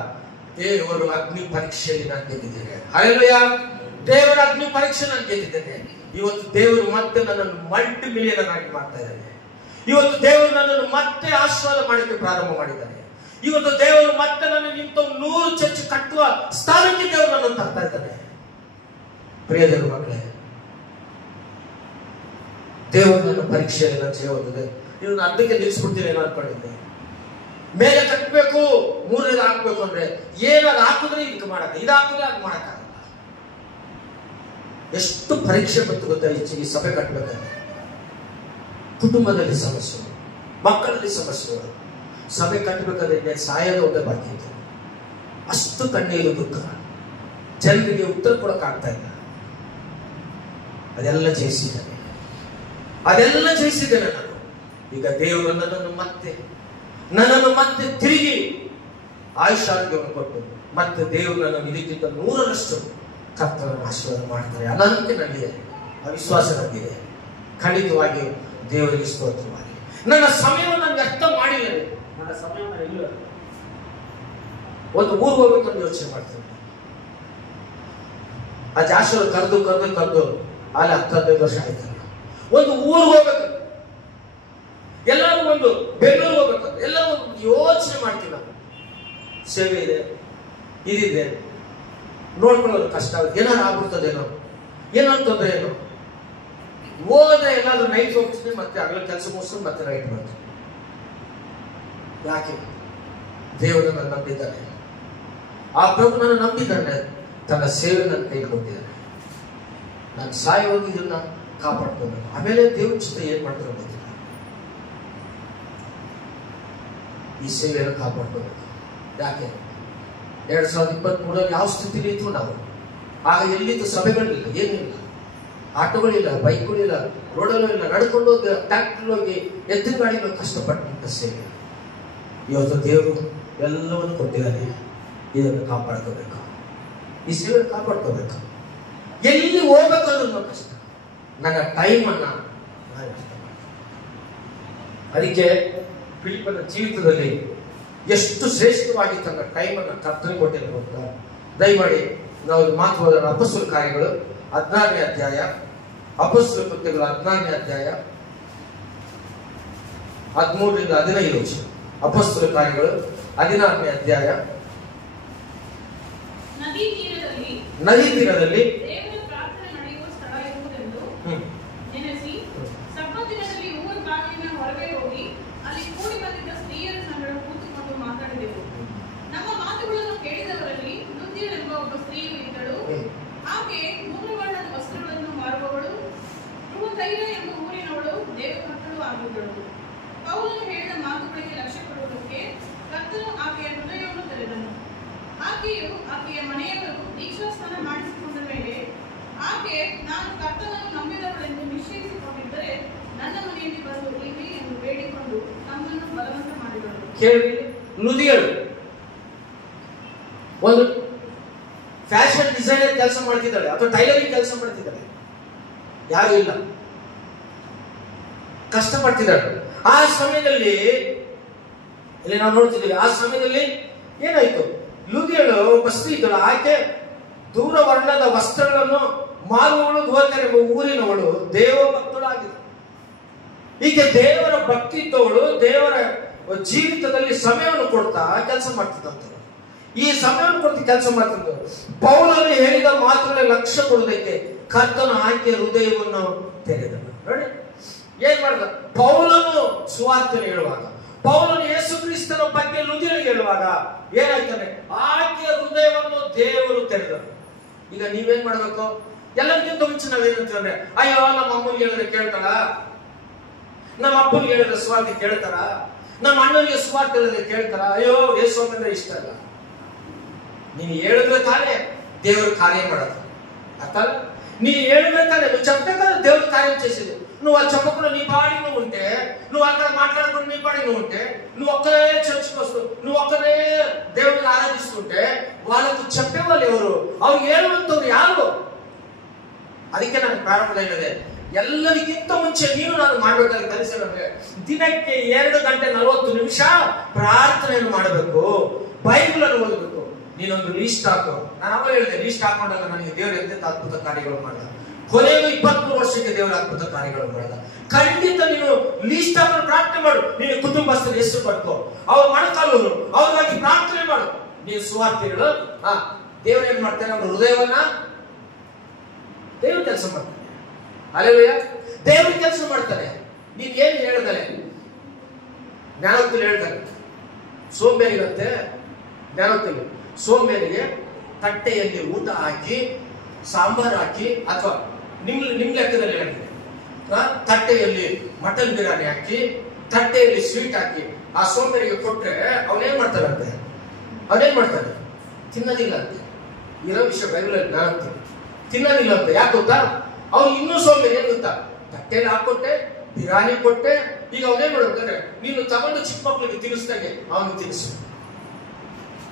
ದೇವರು ಅಗ್ನಿ ಪರೀಕ್ಷೆಯಲ್ಲಿ ನಾನು ಗೆದ್ದಿದ್ದೇನೆ. ಹಲ್ಲೆಲೂಯಾ! ದೇವರ ಅಗ್ನಿ ಪರೀಕ್ಷೆ ನಾನು ಗೆದ್ದಿದ್ದೇನೆ. ಇವತ್ತು ದೇವರು ಮತ್ತೆ ನನ್ನನ್ನು ಮಲ್ಟಿ ಮಿಲಿಯನರ್ ಆಗಿ ಮಾಡ್ತಾ ಇದ್ದಾನೆ. ಇವತ್ತು ದೇವರು ನನ್ನನ್ನು ಮತ್ತೆ ಆಶೀರ್ವಾದ ಮಾಡಲಿಕ್ಕೆ ಪ್ರಾರಂಭ ಮಾಡಿದ್ದಾನೆ. ಇವತ್ತು ದೇವರು ಮತ್ತೆ ನನ್ನ ನಿಂತ 100 ಚರ್ಚ್ ಕಟ್ಟುವ ಸ್ಥಾನಕ್ಕೆ ದೇವರು ನನ್ನನ್ನು ತರ್ತಾ ಇದ್ದಾನೆ. ಪ್ರಿಯ ದೇವರ ಮಕ್ಕಳೇ, ದೇವರು ನನ್ನ ಪರೀಕ್ಷೆಯಲ್ಲಿ ನಾನು ಜಯ ಹೊಂದಿದೆ. ಇನ್ನು ಅರ್ಧಕ್ಕೆ ನಿಲ್ಲಿಸ್ಬಿಡ್ತೀನಿ ಏನೋ ಅನ್ಕೊಂಡಿದ್ದೆ. ಮೇಲೆ ಕಟ್ಟಬೇಕು, 3ನೇದು ಹಾಕ್ಬೇಕು ಅಂದ್ರೆ ಏನಾದ್ರು ಹಾಕಿದ್ರೆ ಇದಕ್ಕೆ ಮಾಡಕ್ಕ, ಇದು ಹಾಕಿದ್ರೆ ಅದು ಮಾಡಕ್ಕಾಗಲ್ಲ. ಎಷ್ಟು ಪರೀಕ್ಷೆ ಬಂತು ಗೊತ್ತಾ ಈ ಸಭೆ ಕಟ್ಟಬೇಕಾದ್ರೆ. ಕುಟುಂಬದಲ್ಲಿ ಸಮಸ್ಯೆಗಳು, ಮಕ್ಕಳಲ್ಲಿ ಸಮಸ್ಯೆಗಳು. ಸಭೆ ಕಟ್ಟಬೇಕಾದ್ರೆ ಸಾಯದ ಒಂದೇ ಬಾಕಿ ಇತ್ತು. ಅಷ್ಟು ಕಣ್ಣೀರು ದುಃಖ, ಜನರಿಗೆ ಉತ್ತರ ಕೊಡಕ್ಕಾಗ್ತಾ ಇಲ್ಲ. ಅದೆಲ್ಲ ಜಯಿಸಿದ್ದೇನೆ, ಅದೆಲ್ಲ ಜಯಿಸಿದ್ದೇನೆ ನಾನು. ಈಗ ದೇವರು ನನ್ನನ್ನು ಮತ್ತೆ ತಿರುಗಿ ಆಯುಷ್ಯಾರೋಗ್ಯವನ್ನು ಕೊಟ್ಟು ಮತ್ತೆ ದೇವರು ನನ್ನನ್ನು ಇದಕ್ಕಿಂತ 100ರಷ್ಟು ಕರ್ತನನ್ನು ಆಶೀರ್ವಾದ ಮಾಡ್ತಾರೆ. ಅನಂತೆ ನನಗಿದೆ, ವಿಶ್ವಾಸ ನನಗಿದೆ. ಖಂಡಿತವಾಗಿ ದೇವರಿಗೆ ಸ್ತೋತ್ರವಾಗಿ. ನನ್ನ ಸಮಯವನ್ನು ನಾನು ವ್ಯರ್ಥ ಮಾಡಿಲ್ಲ. ನನ್ನ ಸಮಯವನ್ನು ಇಲ್ಲ, ಒಂದು ಊರಿಗೆ ಹೋಗ್ಬೇಕಂತ ಯೋಚನೆ ಮಾಡ್ತೀನಿ. ಆ ಜಾಸ್ತಿ ಕರೆದು ಅಲ್ಲಿ 10-15 ವರ್ಷ ಆಯ್ತಲ್ಲ. ಒಂದು ಊರಿಗೆ ಹೋಗ್ಬೇಕು, ಎಲ್ಲರೂ ಒಂದು ಬೆಂಗಳೂರು ಹೋಗ್ಬೇಕಂದ್ರೆ ಎಲ್ಲ ಯೋಚನೆ ಮಾಡ್ತೀವಿ ನಾವು. ಸೇವೆ ಇದೆ, ಇದಿದೆ, ನೋಡ್ಕೊಳ್ಳೋದು ಕಷ್ಟ ಆಗುತ್ತೆ. ಏನಾದ್ರು ಆಗ್ಬಿಡ್ತದೇನೋ, ಏನಾದ್ರು ತೊಂದರೆ ಏನೋ. ಹೋದ್ರೆ ಏನಾದ್ರೂ ನೈಟ್ ಹೋಗ್ತೀನಿ, ಮತ್ತೆ ಆಗಲ ಕೆಲಸ ಮುಗಿಸ್ಕೊಂಡು ಮತ್ತೆ ನೈಟ್ ಬರ್ತೀನಿ. ಯಾಕೆ? ದೇವರು ನನ್ನ ನಂಬಿದ್ದಾನೆ. ಆ ಪ್ರಭು ನನ್ನ ನಂಬಿದ್ದಾನೆ, ತನ್ನ ಸೇವೆ ನನ್ನ ಕೈ ಕೊಟ್ಟಿದ್ದಾನೆ. ನಾನು ಸಾಯೋಗಿ ಇದನ್ನ ಕಾಪಾಡ್ಕೋಬೇಕು. ಆಮೇಲೆ ದೇವ್ರ ಚಿತ್ರ ಏನ್ ಮಾಡ್ತಾರೋ ಗೊತ್ತಿಲ್ಲ. ಈ ಸೇವೆಯನ್ನು ಕಾಪಾಡ್ಕೋಬೇಕು. ಯಾಕೆ? 2023 ಯಾವ ಸ್ಥಿತಿಲಿ ಇತ್ತು ನಾವು? ಆಗ ಎಲ್ಲಿತ್ತು? ಸಭೆಗಳಿಲ್ಲ, ಏನಿಲ್ಲ, ಆಟೋಗಳಿಲ್ಲ, ಬೈಕ್ಗಳಿಲ್ಲ, ರೋಡಲ್ಲೂ ಇಲ್ಲ, ನಡ್ಕೊಂಡು ಹೋಗಿ, ಟ್ಯಾಕ್ಟರ್ ಹೋಗಿ, ಎತ್ತಿನ ಗಾಡಿಗಳು ಕಷ್ಟಪಟ್ಟಂತ ಸೇವೆ. ಇವತ್ತು ದೇವರು ಎಲ್ಲವನ್ನು ಕೊಟ್ಟಿದ್ದಾನೆ. ಇದನ್ನು ಕಾಪಾಡ್ಕೋಬೇಕು, ಈ ಸೇವೆ ಕಾಪಾಡ್ಕೋಬೇಕು. ಎಲ್ಲಿ ಹೋಗ್ಬೇಕಂದ್ರೂ ಕಷ್ಟ. ನನ್ನ ಟೈಮನ್ನ ನಾನು ಅರ್ಥ ಮಾಡ್ತೀನಿ. ಅದಕ್ಕೆ ಫಿಲಿಪ್ಪನ ಜೀವಿತದಲ್ಲಿ ಎಷ್ಟು ಶ್ರೇಷ್ಠವಾಗಿ ತನ್ನ ಟೈಮನ್ನು ಕರ್ತನಿಗೆ ಕೊಟ್ಟಿರಬಹುದು. ದಯಮಾಡಿ ನಾವು ಮಾತು ಹೋದ ಅಪೊಸ್ತಲ ಕಾರ್ಯಗಳು 16ನೇ ಅಧ್ಯಾಯ, ಅಪೊಸ್ತಲ ಕೃತ್ಯಗಳು 16ನೇ ಅಧ್ಯಾಯ 13ರಿಂದ 15 ವರ್ಷ. ಅಪೊಸ್ತಲ ಕಾರ್ಯಗಳು 16ನೇ ಅಧ್ಯಾಯ. ನದಿ ತೀರದಲ್ಲಿ ದೇವರ ಪ್ರಾರ್ಥನೆ ನಡೆಯುವ ಸ್ಥಳ ಇರುವುದೆಂದು ನೆನೆಸಿ ಸಬ್ಬತ್ ದಿನದಲ್ಲಿ ಊರ ಬಾಗಿಲಿನ ಹೊರಗೆ ಹೋಗಿ ಅಲ್ಲಿ ಕೂಡಿ ಬಂದಿದ್ದ ಸ್ತ್ರೀಯರ ಸಂಗಡ ಕೂತುಕೊಂಡು ಮಾತಾಡಿದೆವು. ನಮ್ಮ ಮಾತುಗಳನ್ನು ಕೇಳಿದವರಲ್ಲಿ ಲುದ್ಯಳೆಂಬ ಒಬ್ಬ ಸ್ತ್ರೀಯು ಇದ್ದಳು. ಆಕೆ 3 ಬಣ್ಣದ ವಸ್ತ್ರಗಳನ್ನು ಮಾರುವವಳು, ಧ್ರುವತೈಲ ಎಂಬ ಊರಿನವಳು, ದೇವಭಕ್ತಳು ಆಗಿದ್ದಳು. ಪೌಲನು ಹೇಳಿದ ಮಾತುಗಳಿಗೆ ಲಕ್ಷ್ಯ ಕೊಡುವುದಕ್ಕೆ ಕರ್ತನು ಆಕೆಯ ಹೃದಯವನ್ನು ತೆರೆದನು. ಆಕೆಯ ಮನೆಯವರು ದೀಕ್ಷಾಸ್ನಾನ ಮಾಡಿಸಿಕೊಂಡ ಮೇಲೆ ಆಕೆ, ನಾನು ಕರ್ತನನ್ನು ನಂಬಿದವಳೆಂದು ನಿಶ್ಚಯಿಸಿಕೊಂಡಿದ್ದರೆ ನನ್ನ ಮನೆಯಲ್ಲಿ ಬಂದು ಇರಿ ಎಂದು ಬೇಡಿಕೊಂಡು ನಮ್ಮನ್ನು ಬಲವಂತ ಮಾಡಿದಳು. ಕೇಳಿ, ಲುದಿಯಳು ಒಂದು ಫ್ಯಾಷನ್ ಡಿಸೈನರ್ ಕೆಲಸ ಮಾಡ್ತಿದ್ದಾಳೆ, ಅಥವಾ ಟೈಲರಿಂಗ್ ಕೆಲಸ ಮಾಡ್ತಿದ್ದಾಳೆ. ಯಾರು ಇಲ್ಲ, ಕಷ್ಟಪಡ್ತಿದ್ದಾಳೆ. ಆ ಸಮಯದಲ್ಲಿ ಇಲ್ಲಿ ನಾವು ನೋಡ್ತಿದ್ದೀವಿ, ಆ ಸಮಯದಲ್ಲಿ ಏನಾಯ್ತು? ಲುದಿಯಳು ಒಬ್ಬ ಸ್ತ್ರೀ ಇದ್ದಳು. ಆಕೆ ದೂರ ವರ್ಣದ ವಸ್ತ್ರಗಳನ್ನು ಮಾರುವವಳು, ಧ್ರುವತೈಲ ಎಂಬ ಊರಿನವಳು, ದೇವ ಭಕ್ತಳಾಗಿದ್ದಳು. ಹೀಗೆ ದೇವರ ಭಕ್ತಿ ಇದ್ದವಳು ದೇವರ ಜೀವಿತದಲ್ಲಿ ಸಮಯವನ್ನು ಕೊಡ್ತಾ ಕೆಲಸ ಮಾಡ್ತಿದ್ದಂಥವ್ರು. ಈ ಸಮಯವನ್ನು ಕೊಡ್ತಾ ಕೆಲಸ ಮಾಡ್ತಿದ್ರು. ಪೌಲನು ಹೇಳಿದ ಮಾತುಗಳಿಗೆ ಲಕ್ಷ್ಯ ಕೊಡುವುದಕ್ಕೆ ಕರ್ತನು ಆಕೆಯ ಹೃದಯವನ್ನು ತೆರೆದನು. ನೋಡಿ ಏನ್ ಮಾಡಿದ? ಪೌಲನು ಸುವಾರ್ತೆಯನ್ನು ಹೇಳುವಾಗ, ಪೌಲನು ಯೇಸು ಕ್ರಿಸ್ತನ ಬಗ್ಗೆ ಲುದಿಯಳಿಗೆ ಹೇಳುವಾಗ ಏನಾಯ್ತಾನೆ? ಆಕೆಯ ಹೃದಯವನ್ನು ದೇವರು ತೆರೆದರು. ಈಗ ನೀವೇನ್ ಮಾಡ್ಬೇಕು? ಎಲ್ಲರಿಗಿಂತ ಮುಂಚೆ ನಾವೇನಂತಂದ್ರೆ, ಅಯ್ಯೋ ನಮ್ಮ ಅಮ್ಮನಿಗೆ ಹೇಳಿದ್ರೆ ಕೇಳ್ತಾಳ, ನಮ್ಮ ಅಪ್ಪನಿಗೆ ಹೇಳಿದ್ರೆ ಸ್ವಾರ್ಥ ಕೇಳ್ತಾರ, ನಮ್ಮ ಅಣ್ಣನಿಗೆ ಸ್ವಾರ್ಥ ಹೇಳಿದ್ರೆ ಕೇಳ್ತಾರ? ಅಯ್ಯೋ ಯೇಸು ಅಂದ್ರೆ ಇಷ್ಟ ಅಲ್ಲ. ನೀನು ಹೇಳಿದ್ರೆ ತಾನೇ ದೇವರು ಕಾರ್ಯ ಮಾಡೋದು. ಅರ್ಥ? ನೀನು ಹೇಳಿದ್ರೆ ತಾನೇ చెప్పకుండా దేవుడు కార్యం చేసేది. నువ్వు అది చెప్పకుండా నీ పాడి నువ్వు ఉంటే, నువ్వు అక్కడ మాట్లాడుకుని నీ పాడి నువ్వు ఉంటే, నువ్వు ఒక్కరే చర్చికి వస్తూ నువ్వు ఒక్కరే దేవుడిని ఆరాధిస్తుంటే వాళ్ళకు చెప్పేవాళ్ళు ఎవరు? ಅವ್ರು ಹೇಳುವಂತವ್ರು ಯಾರು? ಅದಕ್ಕೆ ನಾನು ಪ್ರಾರಂಭದಲ್ಲಿದೆ, ಎಲ್ಲರಿಗಿಂತ ಮುಂಚೆ ನೀನು ನಾನು ಮಾಡಬೇಕಾದ ಕೆಲಸ ಅಂದ್ರೆ ದಿನಕ್ಕೆ 2 ಗಂಟೆ 40 ನಿಮಿಷ ಪ್ರಾರ್ಥನೆಯನ್ನು ಮಾಡಬೇಕು, ಬೈಬಲ್ ಅನ್ನು ಓದಬೇಕು. ನೀನೊಂದು ಲೀಸ್ಟ್ ಹಾಕು. ನಾನು ಅವಾಗ ಹೇಳಿದೆ, ಲೀಸ್ಟ್ ಹಾಕೊಂಡಾಗ ನನಗೆ ದೇವರು ಎಂತೆಂತ ಅದ್ಭುತ ಕಾರ್ಯಗಳು ಮಾಡಿದ. ಕೊನೆಗೂ 23 ವರ್ಷಕ್ಕೆ ದೇವರ ಅದ್ಭುತ ಕಾರ್ಯಗಳು ಮಾಡಿದ. ಖಂಡಿತ ನೀನು ಲೀಸ್ಟ್ ಹಾಕೊಂಡು ಪ್ರಾರ್ಥನೆ ಮಾಡು. ನೀನು ಕುಟುಂಬಸ್ಥರ ಹೆಸರು ಬರ್ಕೋ, ಅವ್ರು ಮೊಣಕಾಲೂರು, ಅವ್ರಿಗಾಗಿ ಪ್ರಾರ್ಥನೆ ಮಾಡು. ನೀನು ಸುವಾರ್ತೆಗಳು ದೇವರು ಏನ್ ಮಾಡ್ತಾನೆ, ಅವ್ರ ಹೃದಯವನ್ನ ದೇವ್ರ ಕೆಲಸ ಮಾಡ್ತಾನೆ. ಅಲ್ಲೆಲ್ಲೂಯ, ದೇವ್ರ ಕೆಲಸ ಮಾಡ್ತಾನೆ. ನೀನ್ ಏನ್ ಹೇಳ್ದಾನೆ, ಜ್ಞಾನೋಕ್ತಿಲಿ ಹೇಳ್ತಾನೆ, ಸೋಂಬೇರಿಗಂತೆ ಜ್ಞಾನೋಕ್ತಿಲಿ ಸೋಂಬೇರಿಗೆ ತಟ್ಟೆಯಲ್ಲಿ ಊಟ ಹಾಕಿ ಸಾಂಬಾರ್ ಹಾಕಿ, ಅಥವಾ ನಿಮ್ ಲೆಕ್ಕದಲ್ಲಿ ಹೇಳಿದೆ, ತಟ್ಟೆಯಲ್ಲಿ ಮಟನ್ ಬಿರಿಯಾನಿ ಹಾಕಿ ತಟ್ಟೆಯಲ್ಲಿ ಸ್ವೀಟ್ ಹಾಕಿ ಆ ಸೋಂಬೇರಿಗೆ ಕೊಟ್ರೆ ಅವನೇನ್ ಮಾಡ್ತಾನಂತೆ, ಅವನೇನ್ ಮಾಡ್ತಾನೆ, ತಿನ್ನೋದಿಲ್ಲ ಅಂತೆ. ಇರೋ ವಿಷಯ ಬೈಬಲಲ್ಲಿ ಜ್ಞಾನೋಕ್ತಿಲಿ ತಿನ್ನೋದಿಲ್ಲ ಅಂತ. ಯಾಕೆ ಗೊತ್ತಾ, ಅವ್ನು ಇನ್ನೂ ಸೋಂಬೇರಿ. ಏನ್ ಗೊತ್ತಾ, ತಟ್ಟೆಯಲ್ಲಿ ಹಾಕೊಟ್ಟೆ, ಬಿರಿಯಾನಿ ಕೊಟ್ಟೆ, ಈಗ ಅವನೇನ್ ಮಾಡ್ಬೇಕಂದ್ರೆ ನೀನು ತಗೊಂಡು ಚಿಕ್ಕ ಮಕ್ಕಳಿಗೆ ತಿನ್ನಿಸ್ದಂಗೆ ಅವನಿಗೆ ತಿನ್ನಿಸು.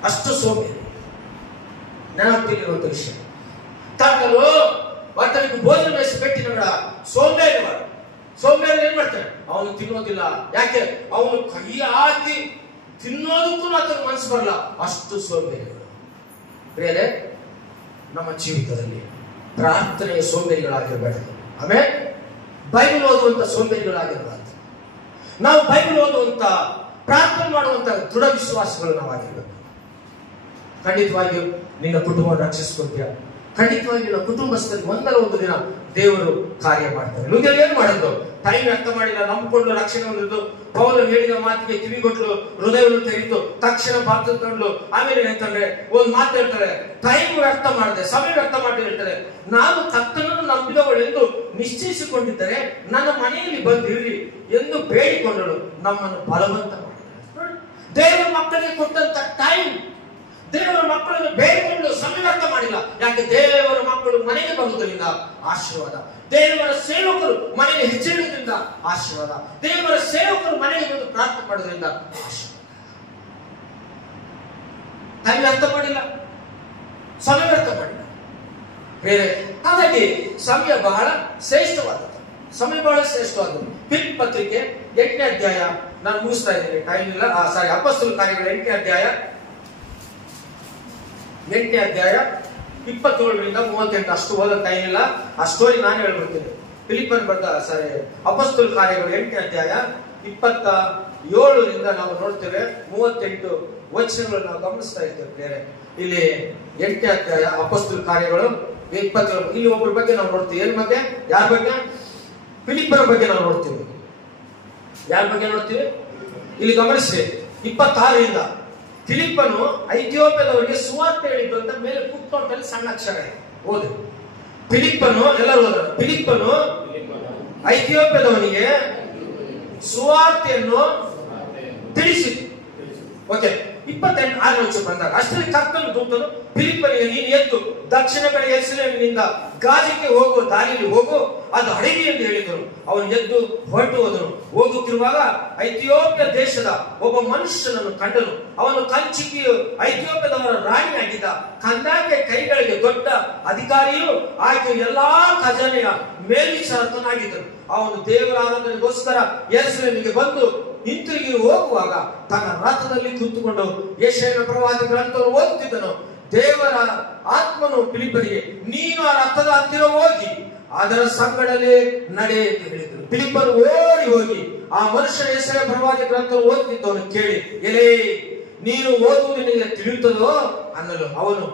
ಅಷ್ಟು ಸೋಂಬೇರಿ ಜ್ಞಾನೋಕ್ತಿಲಿರುವಂತ ವಿಷಯ. ತಾಕಲು ಆತನಿಗೆ ಭೋಜನ ಮೇಸಿ పెట్టినವడ ಸೋಂಬೇರಿವಾడు. ಸೋಂಬೇರಿ ಏನ್ ಮಾಡ್ತಾನೆ, ಅವನು ತಿನ್ನೋದಿಲ್ಲ. ಯಾಕೆ, ಅವನು ಕೈ ಹಾಕಿ ತಿನ್ನೋದಕ್ಕೂ ಆತನ ಮನಸ್ಸು ಬರಲ್ಲ, ಅಷ್ಟು ಸೋಂಬೇರಿಗಳು. ಬೇರೆ ನಮ್ಮ ಜೀವಿತದಲ್ಲಿ ಪ್ರಾರ್ಥನೆಯ ಸೋಂಬೇರಿಗಳಾಗಿರಬೇಡ. ಆಮೇಲೆ ಬೈಬಲ್ ಓದುವಂತ ಸೋಂಬೇರಿಗಳಾಗಿರಬಾರ್ದು. ನಾವು ಬೈಬಲ್ ಓದುವಂತ ಪ್ರಾರ್ಥನೆ ಮಾಡುವಂತ ದೃಢ ವಿಶ್ವಾಸಗಳು ನಾವಾಗಿರ್ಬೇಕು. ಖಂಡಿತವಾಗಿಯೂ ನಿನ್ನ ಕುಟುಂಬವನ್ನು ರಕ್ಷಿಸ್ಕೊಳ್ತೀಯ. ಖಂಡಿತವಾಗಿ ನಿನ್ನ ಕುಟುಂಬಸ್ಥರಿಗೆ ಒಂದಲ್ಲ ಒಂದು ದಿನ ದೇವರು ಕಾರ್ಯ ಮಾಡ್ತಾರೆ. ಲೂದ್ಯ ಏನ್ ಮಾಡಿದ್ರು, ಟೈಮ್ ವ್ಯರ್ಥ ಮಾಡಿಲ್ಲ, ನಂಬಿಕೊಂಡು ರಕ್ಷಣೆ ಹೊಂದಿದ್ದು, ಪೌಲನು ಹೇಳಿದ ಮಾತಿಗೆ ಕಿವಿಗೊಟ್ಲು, ಹೃದಯವನ್ನು ತೆರೆಯಿತು, ತಕ್ಷಣ ಬಾತಂಡ್ಲು. ಆಮೇಲೆ ಏನಂತಂದ್ರೆ ಒಂದು ಮಾತು ಹೇಳ್ತಾರೆ, ಟೈಮ್ ವ್ಯರ್ಥ ಮಾಡಿದೆ, ಸಮಯ ವ್ಯರ್ಥ ಮಾಡಿ ಹೇಳ್ತಾರೆ, ನಾನು ಕರ್ತನನ್ನು ನಂಬಿದವಳೆಂದು ನಿಶ್ಚಯಿಸಿಕೊಂಡಿದ್ದರೆ ನನ್ನ ಮನೆಯಲ್ಲಿ ಬಂದಿರಲಿ ಎಂದು ಬೇಡಿಕೊಂಡಳು, ನಮ್ಮನ್ನು ಬಲವಂತ ಮಾಡಿದ್ದಾರೆ. ದೇವರ ಮಕ್ಕಳಿಗೆ ಕೊಟ್ಟಂತ ಟೈಮ್, ದೇವರ ಮಕ್ಕಳನ್ನು ಬೇಡಿಕೊಂಡು ಸಮಯ ವ್ಯರ್ಥ ಮಾಡಿಲ್ಲ. ಯಾಕೆ, ದೇವರ ಮಕ್ಕಳು ಮನೆಗೆ ಬರುವುದರಿಂದ ಆಶೀರ್ವಾದ, ದೇವರ ಸೇವಕರು ಮನೆಗೆ ಹೆಚ್ಚಿಡುವುದರಿಂದ ಆಶೀರ್ವಾದ, ದೇವರ ಸೇವಕರು ಮನೆಗೆ ಬಂದು ಪ್ರಾರ್ಥನೆ ಮಾಡೋದ್ರಿಂದ ಆಶೀರ್ವಾದ. ಟೈಮ್ ವ್ಯರ್ಥ ಮಾಡಿಲ್ಲ, ಸಮಯ ವ್ಯರ್ಥ ಮಾಡಿಲ್ಲ ಬೇರೆ. ಹಾಗಾಗಿ ಸಮಯ ಬಹಳ ಶ್ರೇಷ್ಠವಾದದ್ದು. ಸಮಯ ಬಹಳ ಶ್ರೇಷ್ಠವಾದದ್ದು. ಫಿಲಿಪ್ಪಿ ಪತ್ರಿಕೆ 8ನೇ ಅಧ್ಯಾಯ, ನಾನು ಮುಗಿಸ್ತಾ ಇದ್ದೀನಿ, ಟೈಮ್ ಇಲ್ಲ. ಅಪೊಸ್ತಲರ ಕಾರ್ಯಗಳು 8ನೇ ಅಧ್ಯಾಯ 27ರಿಂದ 38. ಅಷ್ಟು ಓದೋ ಟೈಮ್ ಇಲ್ಲ, ಆ ಸ್ಟೋರಿ ನಾನು ಹೇಳ್ಬಿಡ್ತೀನಿ. ಫಿಲಿಪ್ಪನ್ ಬರ್ದ ಅಪೊಸ್ತಲರ ಕಾರ್ಯಗಳು 8ನೇ ಅಧ್ಯಾಯ 27ರಿಂದ ನಾವು ನೋಡ್ತೇವೆ. 38 ವಚನಗಳು ನಾವು ಗಮನಿಸ್ತಾ ಇರ್ತೇವೆ. ಬೇರೆ ಇಲ್ಲಿ 8ನೇ ಅಧ್ಯಾಯ ಅಪೊಸ್ತಲರ ಕಾರ್ಯಗಳು 27. ಇಲ್ಲಿ ಒಬ್ಬರ ಬಗ್ಗೆ ನಾವು ನೋಡ್ತೀವಿ. ಏನ್ ಬಗ್ಗೆ, ಯಾರ ಬಗ್ಗೆ, ಫಿಲಿಪ್ಪನ ಬಗ್ಗೆ ನಾವು ನೋಡ್ತೀವಿ. ಯಾರ ಬಗ್ಗೆ ನೋಡ್ತೀವಿ, ಇಲ್ಲಿ ಗಮನಿಸಿ. 26ರಿಂದ ಫಿಲಿಪ್ಪನು ಐಥಿಯೋಪ್ಯದವರಿಗೆ ಸುವಾರ್ತೆ ಹೇಳಿದ್ದು ಅಂತ ಮೇಲೆ ಪುಟ್ನೋಟಲ್ಲಿ ಸಣ್ಣ ಅಕ್ಷರ ಇದೆ, ಓದಿ. ಫಿಲಿಪ್ಪನು, ಎಲ್ಲರೂ ಓದೋಣ. ಫಿಲಿಪ್ಪನು ಐಥಿಯೋಪ್ಯದವನಿಗೆ ಸುವಾರ್ತೆಯನ್ನು ತಿಳಿಸಿತು. ಓಕೆ, 28 ಬಂದಾಗ ಅಷ್ಟರಲ್ಲಿ ಕರ್ತನ ದೂತನು ಫಿಲಿಪ್ಪನಿಗೆ, ನೀನು ಎದ್ದು ದಕ್ಷಿಣ ಕಡೆ ಯೆರೂಸಲೇಮಿನಿಂದ ಗಾಜಕ್ಕೆ ಹೋಗುವ ದಾರಿಯಲ್ಲಿ ಹೋಗು, ಅದು ಹಡಗಿ ಎಂದು ಹೇಳಿದರು. ಅವನು ಎದ್ದು ಹೊರಟು ಹೋದನು. ಹೋಗುತ್ತಿರುವಾಗ ಐಥಿಯೋಪ್ಯ ದೇಶದ ಒಬ್ಬ ಮನುಷ್ಯನನ್ನು ಕಂಡನು. ಅವನು ಕಂಚಿಕೆಯು ಐಥಿಯೋಪ್ಯದವರ ರಾಣಿಯಾಗಿದ್ದ. ಕಂದಾಕೆ ಕೈಗಳಿಗೆ ದೊಡ್ಡ ಅಧಿಕಾರಿಯು ಆಕೆ ಎಲ್ಲಾ ಖಜಾನೆಯ ಮೇಲ್ವಿಚಾರಕನಾಗಿದ್ದನು. ಅವನು ದೇವರ ಆರಾಧನೆಗೋಸ್ಕರ ಯೆರೂಸಲೇಮಿಗೆ ಬಂದು ಹಿಂತಿರುಗಿ ಹೋಗುವಾಗ ತನ್ನ ರಥದಲ್ಲಿ ಕುಳಿತುಕೊಂಡು ಯೆಶಾಯನ ಪ್ರವಾದಿ ಗ್ರಂಥವನ್ನು ಓದುತ್ತಿದ್ದನು. ದೇವರ ಆತ್ಮನು ಫಿಲಿಪ್ಪನಿಗೆ, ನೀನು ಆ ರಥದ ಹತ್ತಿರ ಹೋಗಿ ಅದರ ಸಂಗಡಲೇ ನಡೆ ಎಂದು ಹೇಳಿದರು. ಫಿಲಿಪ್ಪನು ಓಡಿ ಹೋಗಿ ಆ ಮನುಷ್ಯನ ಯೆಶಾಯನ ಪ್ರವಾದಿ ಗ್ರಂಥವನ್ನು ಓದುತ್ತಿದ್ದವನು ಕೇಳಿ, ಎಲೇ, ನೀನು ಓದುವುದು ನಿನಗೆ ತಿಳಿಯುತ್ತದೋ ಅನ್ನಲು. ಅವನು,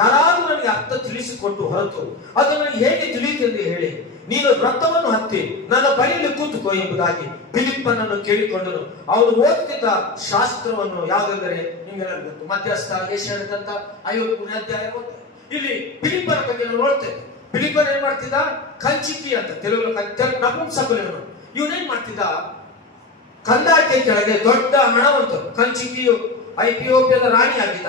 ಯಾರಾದರೂ ನನಗೆ ಅರ್ಥ ತಿಳಿಸಿಕೊಟ್ಟು ಹೊರತು ಅದು ನನಗೆ ಹೇಗೆ ತಿಳಿಯುತ್ತೆಂದು ಹೇಳಿ, ನೀನು ರಥವನ್ನು ಹತ್ತಿ ನನ್ನ ಬಳಿಯಲ್ಲಿ ಕೂತುಕೋ ಎಂಬುದಾಗಿ ಫಿಲಿಪ್ಪನನ್ನು ಕೇಳಿಕೊಂಡನು. ಅವನು ಓದುತ್ತಿದ್ದ ಶಾಸ್ತ್ರವನ್ನು ಯಾವುದೆಂದರೆ ನಿಮ್ಗೆಲ್ಲ ಗೊತ್ತು, ಮಧ್ಯಸ್ಥ, ಯೆಶಾಯನ ಗ್ರಂಥ 53ನೇ ಅಧ್ಯಾಯ ಓದ್ತಾರೆ. ಇಲ್ಲಿ ಫಿಲಿಪ್ಪನ ಬಗ್ಗೆ ನಾವು ನೋಡ್ತೇವೆ. ಫಿಲಿಪ್ಪನ್ ಏನ್ ಮಾಡ್ತಿದ್ದ, ಕಂಚಿಕಿ ಅಂತ ತೆಲುಗು ನಪುಂಸಕನು. ಇವನೇನ್ ಮಾಡ್ತಿದ್ದ, ಕಂದಾಕೆ ಕೆಳಗೆ ದೊಡ್ಡ ಹಣವಂತ. ಕಂಚಿಕಿಯು ಐಥಿಯೋಪ್ಯದ ರಾಣಿ ಆಗಿದ್ದ.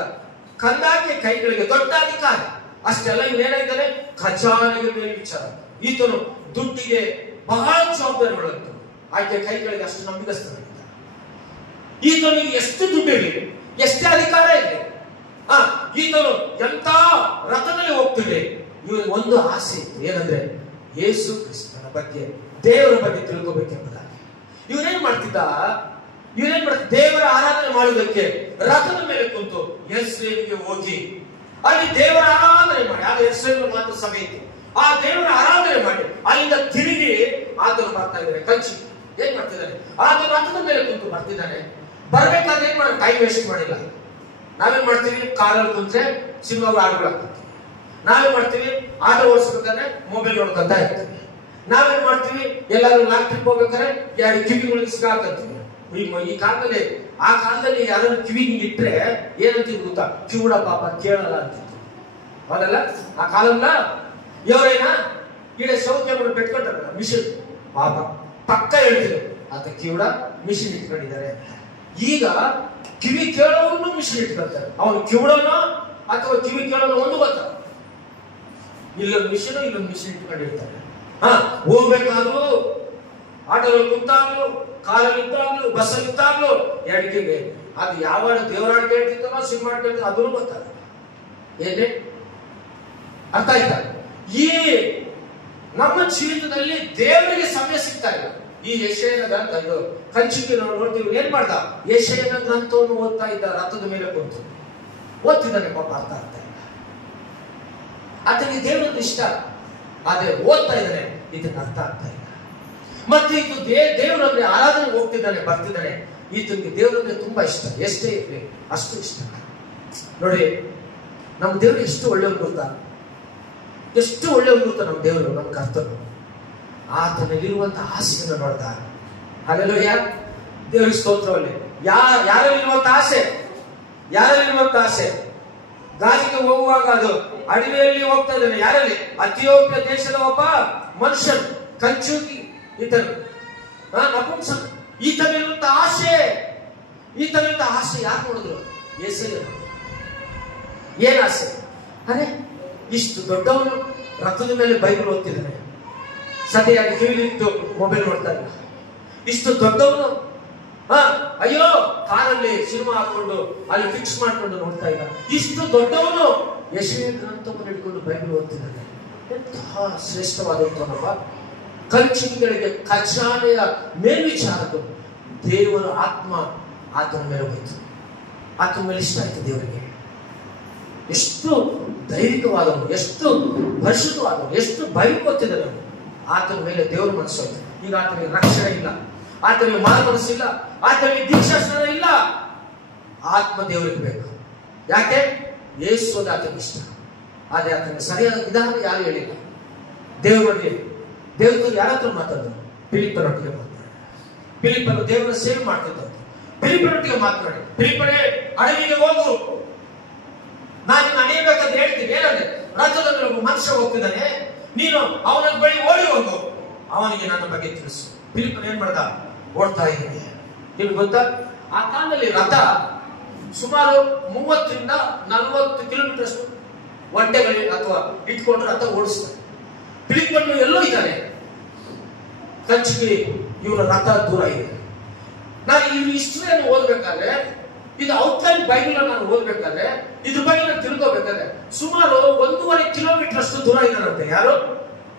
ಕಂದಾಕೆ ಕೈಗಳಿಗೆ ದೊಡ್ಡ ಅಧಿಕಾರಿ. ಅಷ್ಟೆಲ್ಲ ಇವನೇನಾಗಿದ್ದಾನೆ, ಖಜಾನೆಗೆ ಮೇಲ್ವಿಚಾರ. ಈತನು ದುಡ್ಡಿಗೆ ಬಹಳ ಜವಾಬ್ದಾರಿಗಳಂತ. ಆಕೆ ಕೈಗಳಿಗೆ ಅಷ್ಟು ನಂಬಿಕಸ್ಥನಾಗಿದ್ದ. ಈತನಿಗೆ ಎಷ್ಟು ದುಡ್ಡು ಇರಲಿ, ಎಷ್ಟೇ ಅಧಿಕಾರ ಇರಲಿ, ಈತನು ಎಂತ ರಥದಲ್ಲಿ ಹೋಗ್ತಿದೆ. ಇವನು ಒಂದು ಆಸೆ ಇತ್ತು, ಏನಂದ್ರೆ ಯೇಸು ಕ್ರಿಸ್ತನ ಬಗ್ಗೆ, ದೇವರ ಬಗ್ಗೆ ತಿಳ್ಕೋಬೇಕೆಂಬುದಾಗಿ ಇವನೇನ್ ಮಾಡ್ತಿದ್ದ? ದೇವರ ಆರಾಧನೆ ಮಾಡುವುದಕ್ಕೆ ರಥದ ಮೇಲೆ ಕುಂತು ಯೆರೂಸಲೇಮಿಗೆ ಹೋಗಿ ಅಲ್ಲಿ ದೇವರ ಆರಾಧನೆ ಮಾಡಿ, ಆಗ ಯೆರೂಸಲೇಮಿನ ಮಾತ್ರ ಸಭೆ ಇತ್ತು, ಆ ದೇವರ ಆರಾಧನೆ ಮಾಡಿ ಅಲ್ಲಿಂದ ತಿರುಗಿ ಆತನು ಬರ್ತಾ ಇದ್ದಾರೆ. ಕಂಚಿ ಏನ್ ಮಾಡ್ತಿದ್ದಾನೆ? ಆತನು ರಥದ ಮೇಲೆ ಕುಂತು ಬರ್ತಿದ್ದಾನೆ. ಬರ್ಬೇಕಾದ್ರೆ ಏನ್ ಮಾಡಿ ಟೈಮ್ ವೇಸ್ಟ್ ಮಾಡಿಲ್ಲ. ನಾವೇನ್ ಮಾಡ್ತೀವಿ? ಕಾರಲ್ಲಿ ಕುಂತ್ರೆ ಸಿನಿಮಾಗಳು ಹಾಡುಗಳು ಹಾಕ್ತೀವಿ. ನಾವೇನ್ ಮಾಡ್ತೀವಿ? ಆಟೋ ಓಡಿಸ್ಬೇಕಾದ್ರೆ ಮೊಬೈಲ್ ನೋಡ್ಕೊಂತ ಇರ್ತೀವಿ. ನಾವೇನ್ ಮಾಡ್ತೀವಿ? ಎಲ್ಲಾದ್ರೂ ಲಾಂಗ್ ಟ್ರಿಪ್ ಹೋಗ್ಬೇಕಾದ್ರೆ ಎರಡು ಕಿವಿಗಳಿಗೆ ಸಿಗಾಕಂತೀವಿ. ಈ ಕಾಲದಲ್ಲಿ, ಆ ಕಾಲದಲ್ಲಿ ಯಾರಾದ್ರೂ ಕಿವಿಗೆ ಇಟ್ರೆ ಏನಂತೀವಿ ಗೊತ್ತಾ? ಕಿವುಡ ಪಾಪ ಕೇಳಲ್ಲ ಅಂತಿತ್ತು. ಹೌದಲ್ಲ? ಆ ಕಾಲಲ್ಲ ಇವರೇನ ಈಡೆ ಸೌಖ್ಯ ಬೆಟ್ಕೊಂಡ್ರಲ್ಲ ಮಿಷನ್, ಪಾಪ ಪಕ್ಕ ಹೇಳ್ತಿದ್ರು ಆತ ಕಿವುಡ, ಮಿಷನ್ ಇಟ್ಕೊಂಡಿದ್ದಾರೆ. ಈಗ ಕಿವಿ ಕೇಳೋನು ಮಿಷನ್ ಇಟ್ಕೊಳ್ತಾರೆ. ಅವನು ಕಿವುಡನೋ ಅಥವಾ ಕಿವಿ ಕೇಳೋನು ಒಂದು ಗೊತ್ತ, ಇಲ್ಲೊಂದು ಮಿಷನ್ ಇಲ್ಲೊಂದು ಮಿಷನ್ ಇಟ್ಕೊಂಡಿರ್ತಾರೆ. ಹೋಗ್ಬೇಕಾದ್ರು ಆಟೋದಲ್ಲಿ ಕುಂತಾಗ್ಲು, ಕಾರಲ್ಲಿ ಇದ್ದಾಗ್ಲು, ಬಸ್ಸಲ್ಲಿ ಇದ್ದಾಗ್ಲು ಎಡಕಿಗೆ ಅದು ಯಾವ ದೇವರಾಡ್ ಕೇಳ್ತಿದ್ದನೋ ಸಿನಿಮಾ ಕೇಳ್ತಿದ್ದ ಅದನ್ನು ಗೊತ್ತಾಗ. ಏನೇ ಅರ್ಥ ಆಯ್ತಾ? ಈ ನಮ್ಮ ಜೀವಿತದಲ್ಲಿ ದೇವರಿಗೆ ಸಮಯ ಸಿಗ್ತಾ ಇಲ್ಲ. ಈ ಯೆಶಾಯನ ಗ್ರಂಥ, ಇದು ಕಂಚಿಗೆ ನಾವು ನೋಡ್ತೀವಿ. ಏನ್ ಮಾಡ್ದ? ಯೆಶಾಯನ ಗ್ರಂಥವನ್ನು ಓದ್ತಾ ಇದ್ದ, ರಥದ ಮೇಲೆ ಕುಂತು ಓದ್ತಿದ್ದಾನೆ. ಪಾಪ ಅರ್ಥ ಆಗ್ತಾ ಇಲ್ಲ. ಆತನಿಗೆ ದೇವರದ್ದು ಇಷ್ಟ, ಆದ್ರೆ ಓದ್ತಾ ಇದ್ದಾನೆ, ಇದನ್ನ ಅರ್ಥ ಆಗ್ತಾ ಇಲ್ಲ. ಮತ್ತೆ ಇದು ದೇವರಲ್ಲಿ ಆರಾಧನೆ ಹೋಗ್ತಿದ್ದಾನೆ, ಬರ್ತಿದ್ದಾನೆ. ಈತನಿಗೆ ದೇವರಲ್ಲಿ ತುಂಬಾ ಇಷ್ಟ, ಎಷ್ಟೇ ಇರ್ಲಿ ಅಷ್ಟು ಇಷ್ಟ. ನೋಡಿ, ನಮ್ಮ ದೇವರು ಎಷ್ಟು ಒಳ್ಳೆಯವ್ರು ಗೊತ್ತಾ? ಎಷ್ಟು ಒಳ್ಳೆಯವ್ರು ಗೊತ್ತಾ ನಮ್ಮ ದೇವರು, ನಮ್ಮ ಕರ್ತನು. ಆತನಲ್ಲಿರುವಂತಹ ಆಸೆಯನ್ನು ನೋಡ್ದ. ಹಲ್ಲೆಲೂಯಾ, ದೇವರಿಗೆ ಸ್ತೋತ್ರವಲ್ಲಿ. ಯಾರಲ್ಲಿರುವಂತ ಆಸೆ? ಯಾರಲ್ಲಿರುವಂತ ಆಸೆ? ಗಾಜಿಗೆ ಹೋಗುವಾಗ ಅದು ಅಡವಿಯಲ್ಲಿ ಹೋಗ್ತಾ ಇದ್ದಾನೆ. ಯಾರಲ್ಲಿ? ಇಥಿಯೋಪಿಯಾ ದೇಶದ ಒಬ್ಬ ಮನುಷ್ಯನು, ಕಂಚುಕಿ ಈತನು, ನಪುಂಸಕ. ಈತನಿರುವಂತ ಆಸೆ, ಈತನಿರುವಂತ ಆಸೆ ಯಾರು ನೋಡಿದ್ರು? ಯೆಶಾಯ. ಏನ್ ಆಸೆ? ಅರೆ, ಇಷ್ಟು ದೊಡ್ಡವನು ರಥದ ಮೇಲೆ ಬೈಬಲ್ ಓದ್ತಿದ್ದಾನೆ, ಸದ್ಯಾಗಿ ಕಿವಿಲಿಟ್ಟು ಮೊಬೈಲ್ ನೋಡ್ತಾ ಇಲ್ಲ. ಇಷ್ಟು ದೊಡ್ಡವನು ಅಯ್ಯೋ ಕಾರಲ್ಲಿ ಸಿನಿಮಾ ಹಾಕೊಂಡು ಅಲ್ಲಿ ಫಿಕ್ಸ್ ಮಾಡ್ಕೊಂಡು ನೋಡ್ತಾ ಇಲ್ಲ. ಇಷ್ಟು ದೊಡ್ಡವನು ಯೆಶಾಯ ಗ್ರಂಥವನ್ನು ಹಿಡ್ಕೊಂಡು ಬೈಬಲ್ ಓದ್ತಿದ್ದಾನೆ. ಎಂತಹ ಶ್ರೇಷ್ಠವಾದಂತವನಪ್ಪ. ಕಂಚಿಗಳಿಗೆ ಖಜಾನೆಯ ಮೇಲ್ವಿಚಾರಕರು. ದೇವರ ಆತ್ಮ ಆತನ ಮೇಲೆ ಹೋಯ್ತು, ಆತನ ಮೇಲೆ ಇಷ್ಟ ಆಯ್ತು ದೇವರಿಗೆ. ಎಷ್ಟು ದೈವಿಕವಾದವನು, ಎಷ್ಟು ಪರಿಶುದ್ಧವಾದವನು, ಎಷ್ಟು ಭಯಗೊತ್ತಿದ್ದನು. ಆತನ ಮೇಲೆ ದೇವರ ಮನಸ್ಸೋಯ್ತು. ಈಗ ಆತನಿಗೆ ರಕ್ಷಣೆ ಇಲ್ಲ, ಆತನಿಗೆ ಮಾರ್ಗದರ್ಶನ ಇಲ್ಲ, ಆತನಿಗೆ ದೀಕ್ಷಾಸ್ನಾನ ಇಲ್ಲ. ಆತ್ಮ ದೇವರಿಗೆ ಬೇಕು. ಯಾಕೆ? ಯೇಸುವುದು ಆತನಿಗೆ ಇಷ್ಟ. ಆದ್ರೆ ಆತನಿಗೆ ಸರಿಯಾದ ವಿಧಾನ ಯಾರು ಹೇಳಿಲ್ಲ. ದೇವರೊಟ್ಟಿಗೆ ಯಾರ ಹತ್ರ ಮಾತಾಡಿದ್ರು? ಫಿಲಿಪ್ಪನೊಟ್ಟಿಗೆ ಮಾತನಾಡಿ. ಫಿಲಿಪ್ಪನು ದೇವರ ಸೇವೆ ಮಾಡ್ತಿದ್ದ. ಫಿಲಿಪ್ಪನೊಟ್ಟಿಗೆ ಮಾತನಾಡಿ, ಫಿಲಿಪ್ಪನೇ ಅಡವಿಗೆ ಹೋಗು, ನಾನು ಅನೇಬೇಕಾದ್ರೆ ಹೇಳ್ತೀನಿ. ಏನಂದ್ರೆ, ರಥದಲ್ಲಿ ಒಬ್ಬ ಮನುಷ್ಯ ಹೋಗ್ತಿದ್ದಾನೆ, ನೀನು ಅವನ ಬಳಿ ಓಡಿ ಹೋಗು, ಅವನಿಗೆ ನನ್ನ ಬಗ್ಗೆ ತಿಳಿಸು. ಫಿಲಿಪ್ಪನ್ ಏನ್ ಮಾಡ್ದ? ಓಡ್ತಾ ಇದ್ದೀನಿ. ನಿಮ್ಗೆ ಗೊತ್ತಾ, ಆ ಕಾಲದಲ್ಲಿ ರಥ ಸುಮಾರು 30ರಿಂದ 40 ಕಿಲೋಮೀಟರ್ ಅಷ್ಟು ಒಂಟೆಗಳು ಅಥವಾ ಇಟ್ಕೊಂಡು ರಥ ಓಡಿಸ್ತಾರೆ. ಫಿಲಿಪ್ಪನ್ನು ಎಲ್ಲೋ ಇದ್ದಾನೆ, ಕಂಚಿಗೆ ಇವನ ರಥ ದೂರ ಇದೆ. ನಾನು ಈ ಹಿಸ್ಟ್ರಿಯನ್ನು ಓದ್ಬೇಕಾದ್ರೆ, ಇದು ಔಟ್ಲೈನ್ ಬೈಬಲ್ ನಾನು ಓದ್ಬೇಕಾದ್ರೆ, ಇದ್ರ ಬಗ್ಗೆ ನಾನು ತಿಳ್ಕೋಬೇಕಾದ್ರೆ ಸುಮಾರು 1.5 ಕಿಲೋಮೀಟರ್ ಅಷ್ಟು ದೂರ ಇದ್ದಾರಂತೆ. ಯಾರು?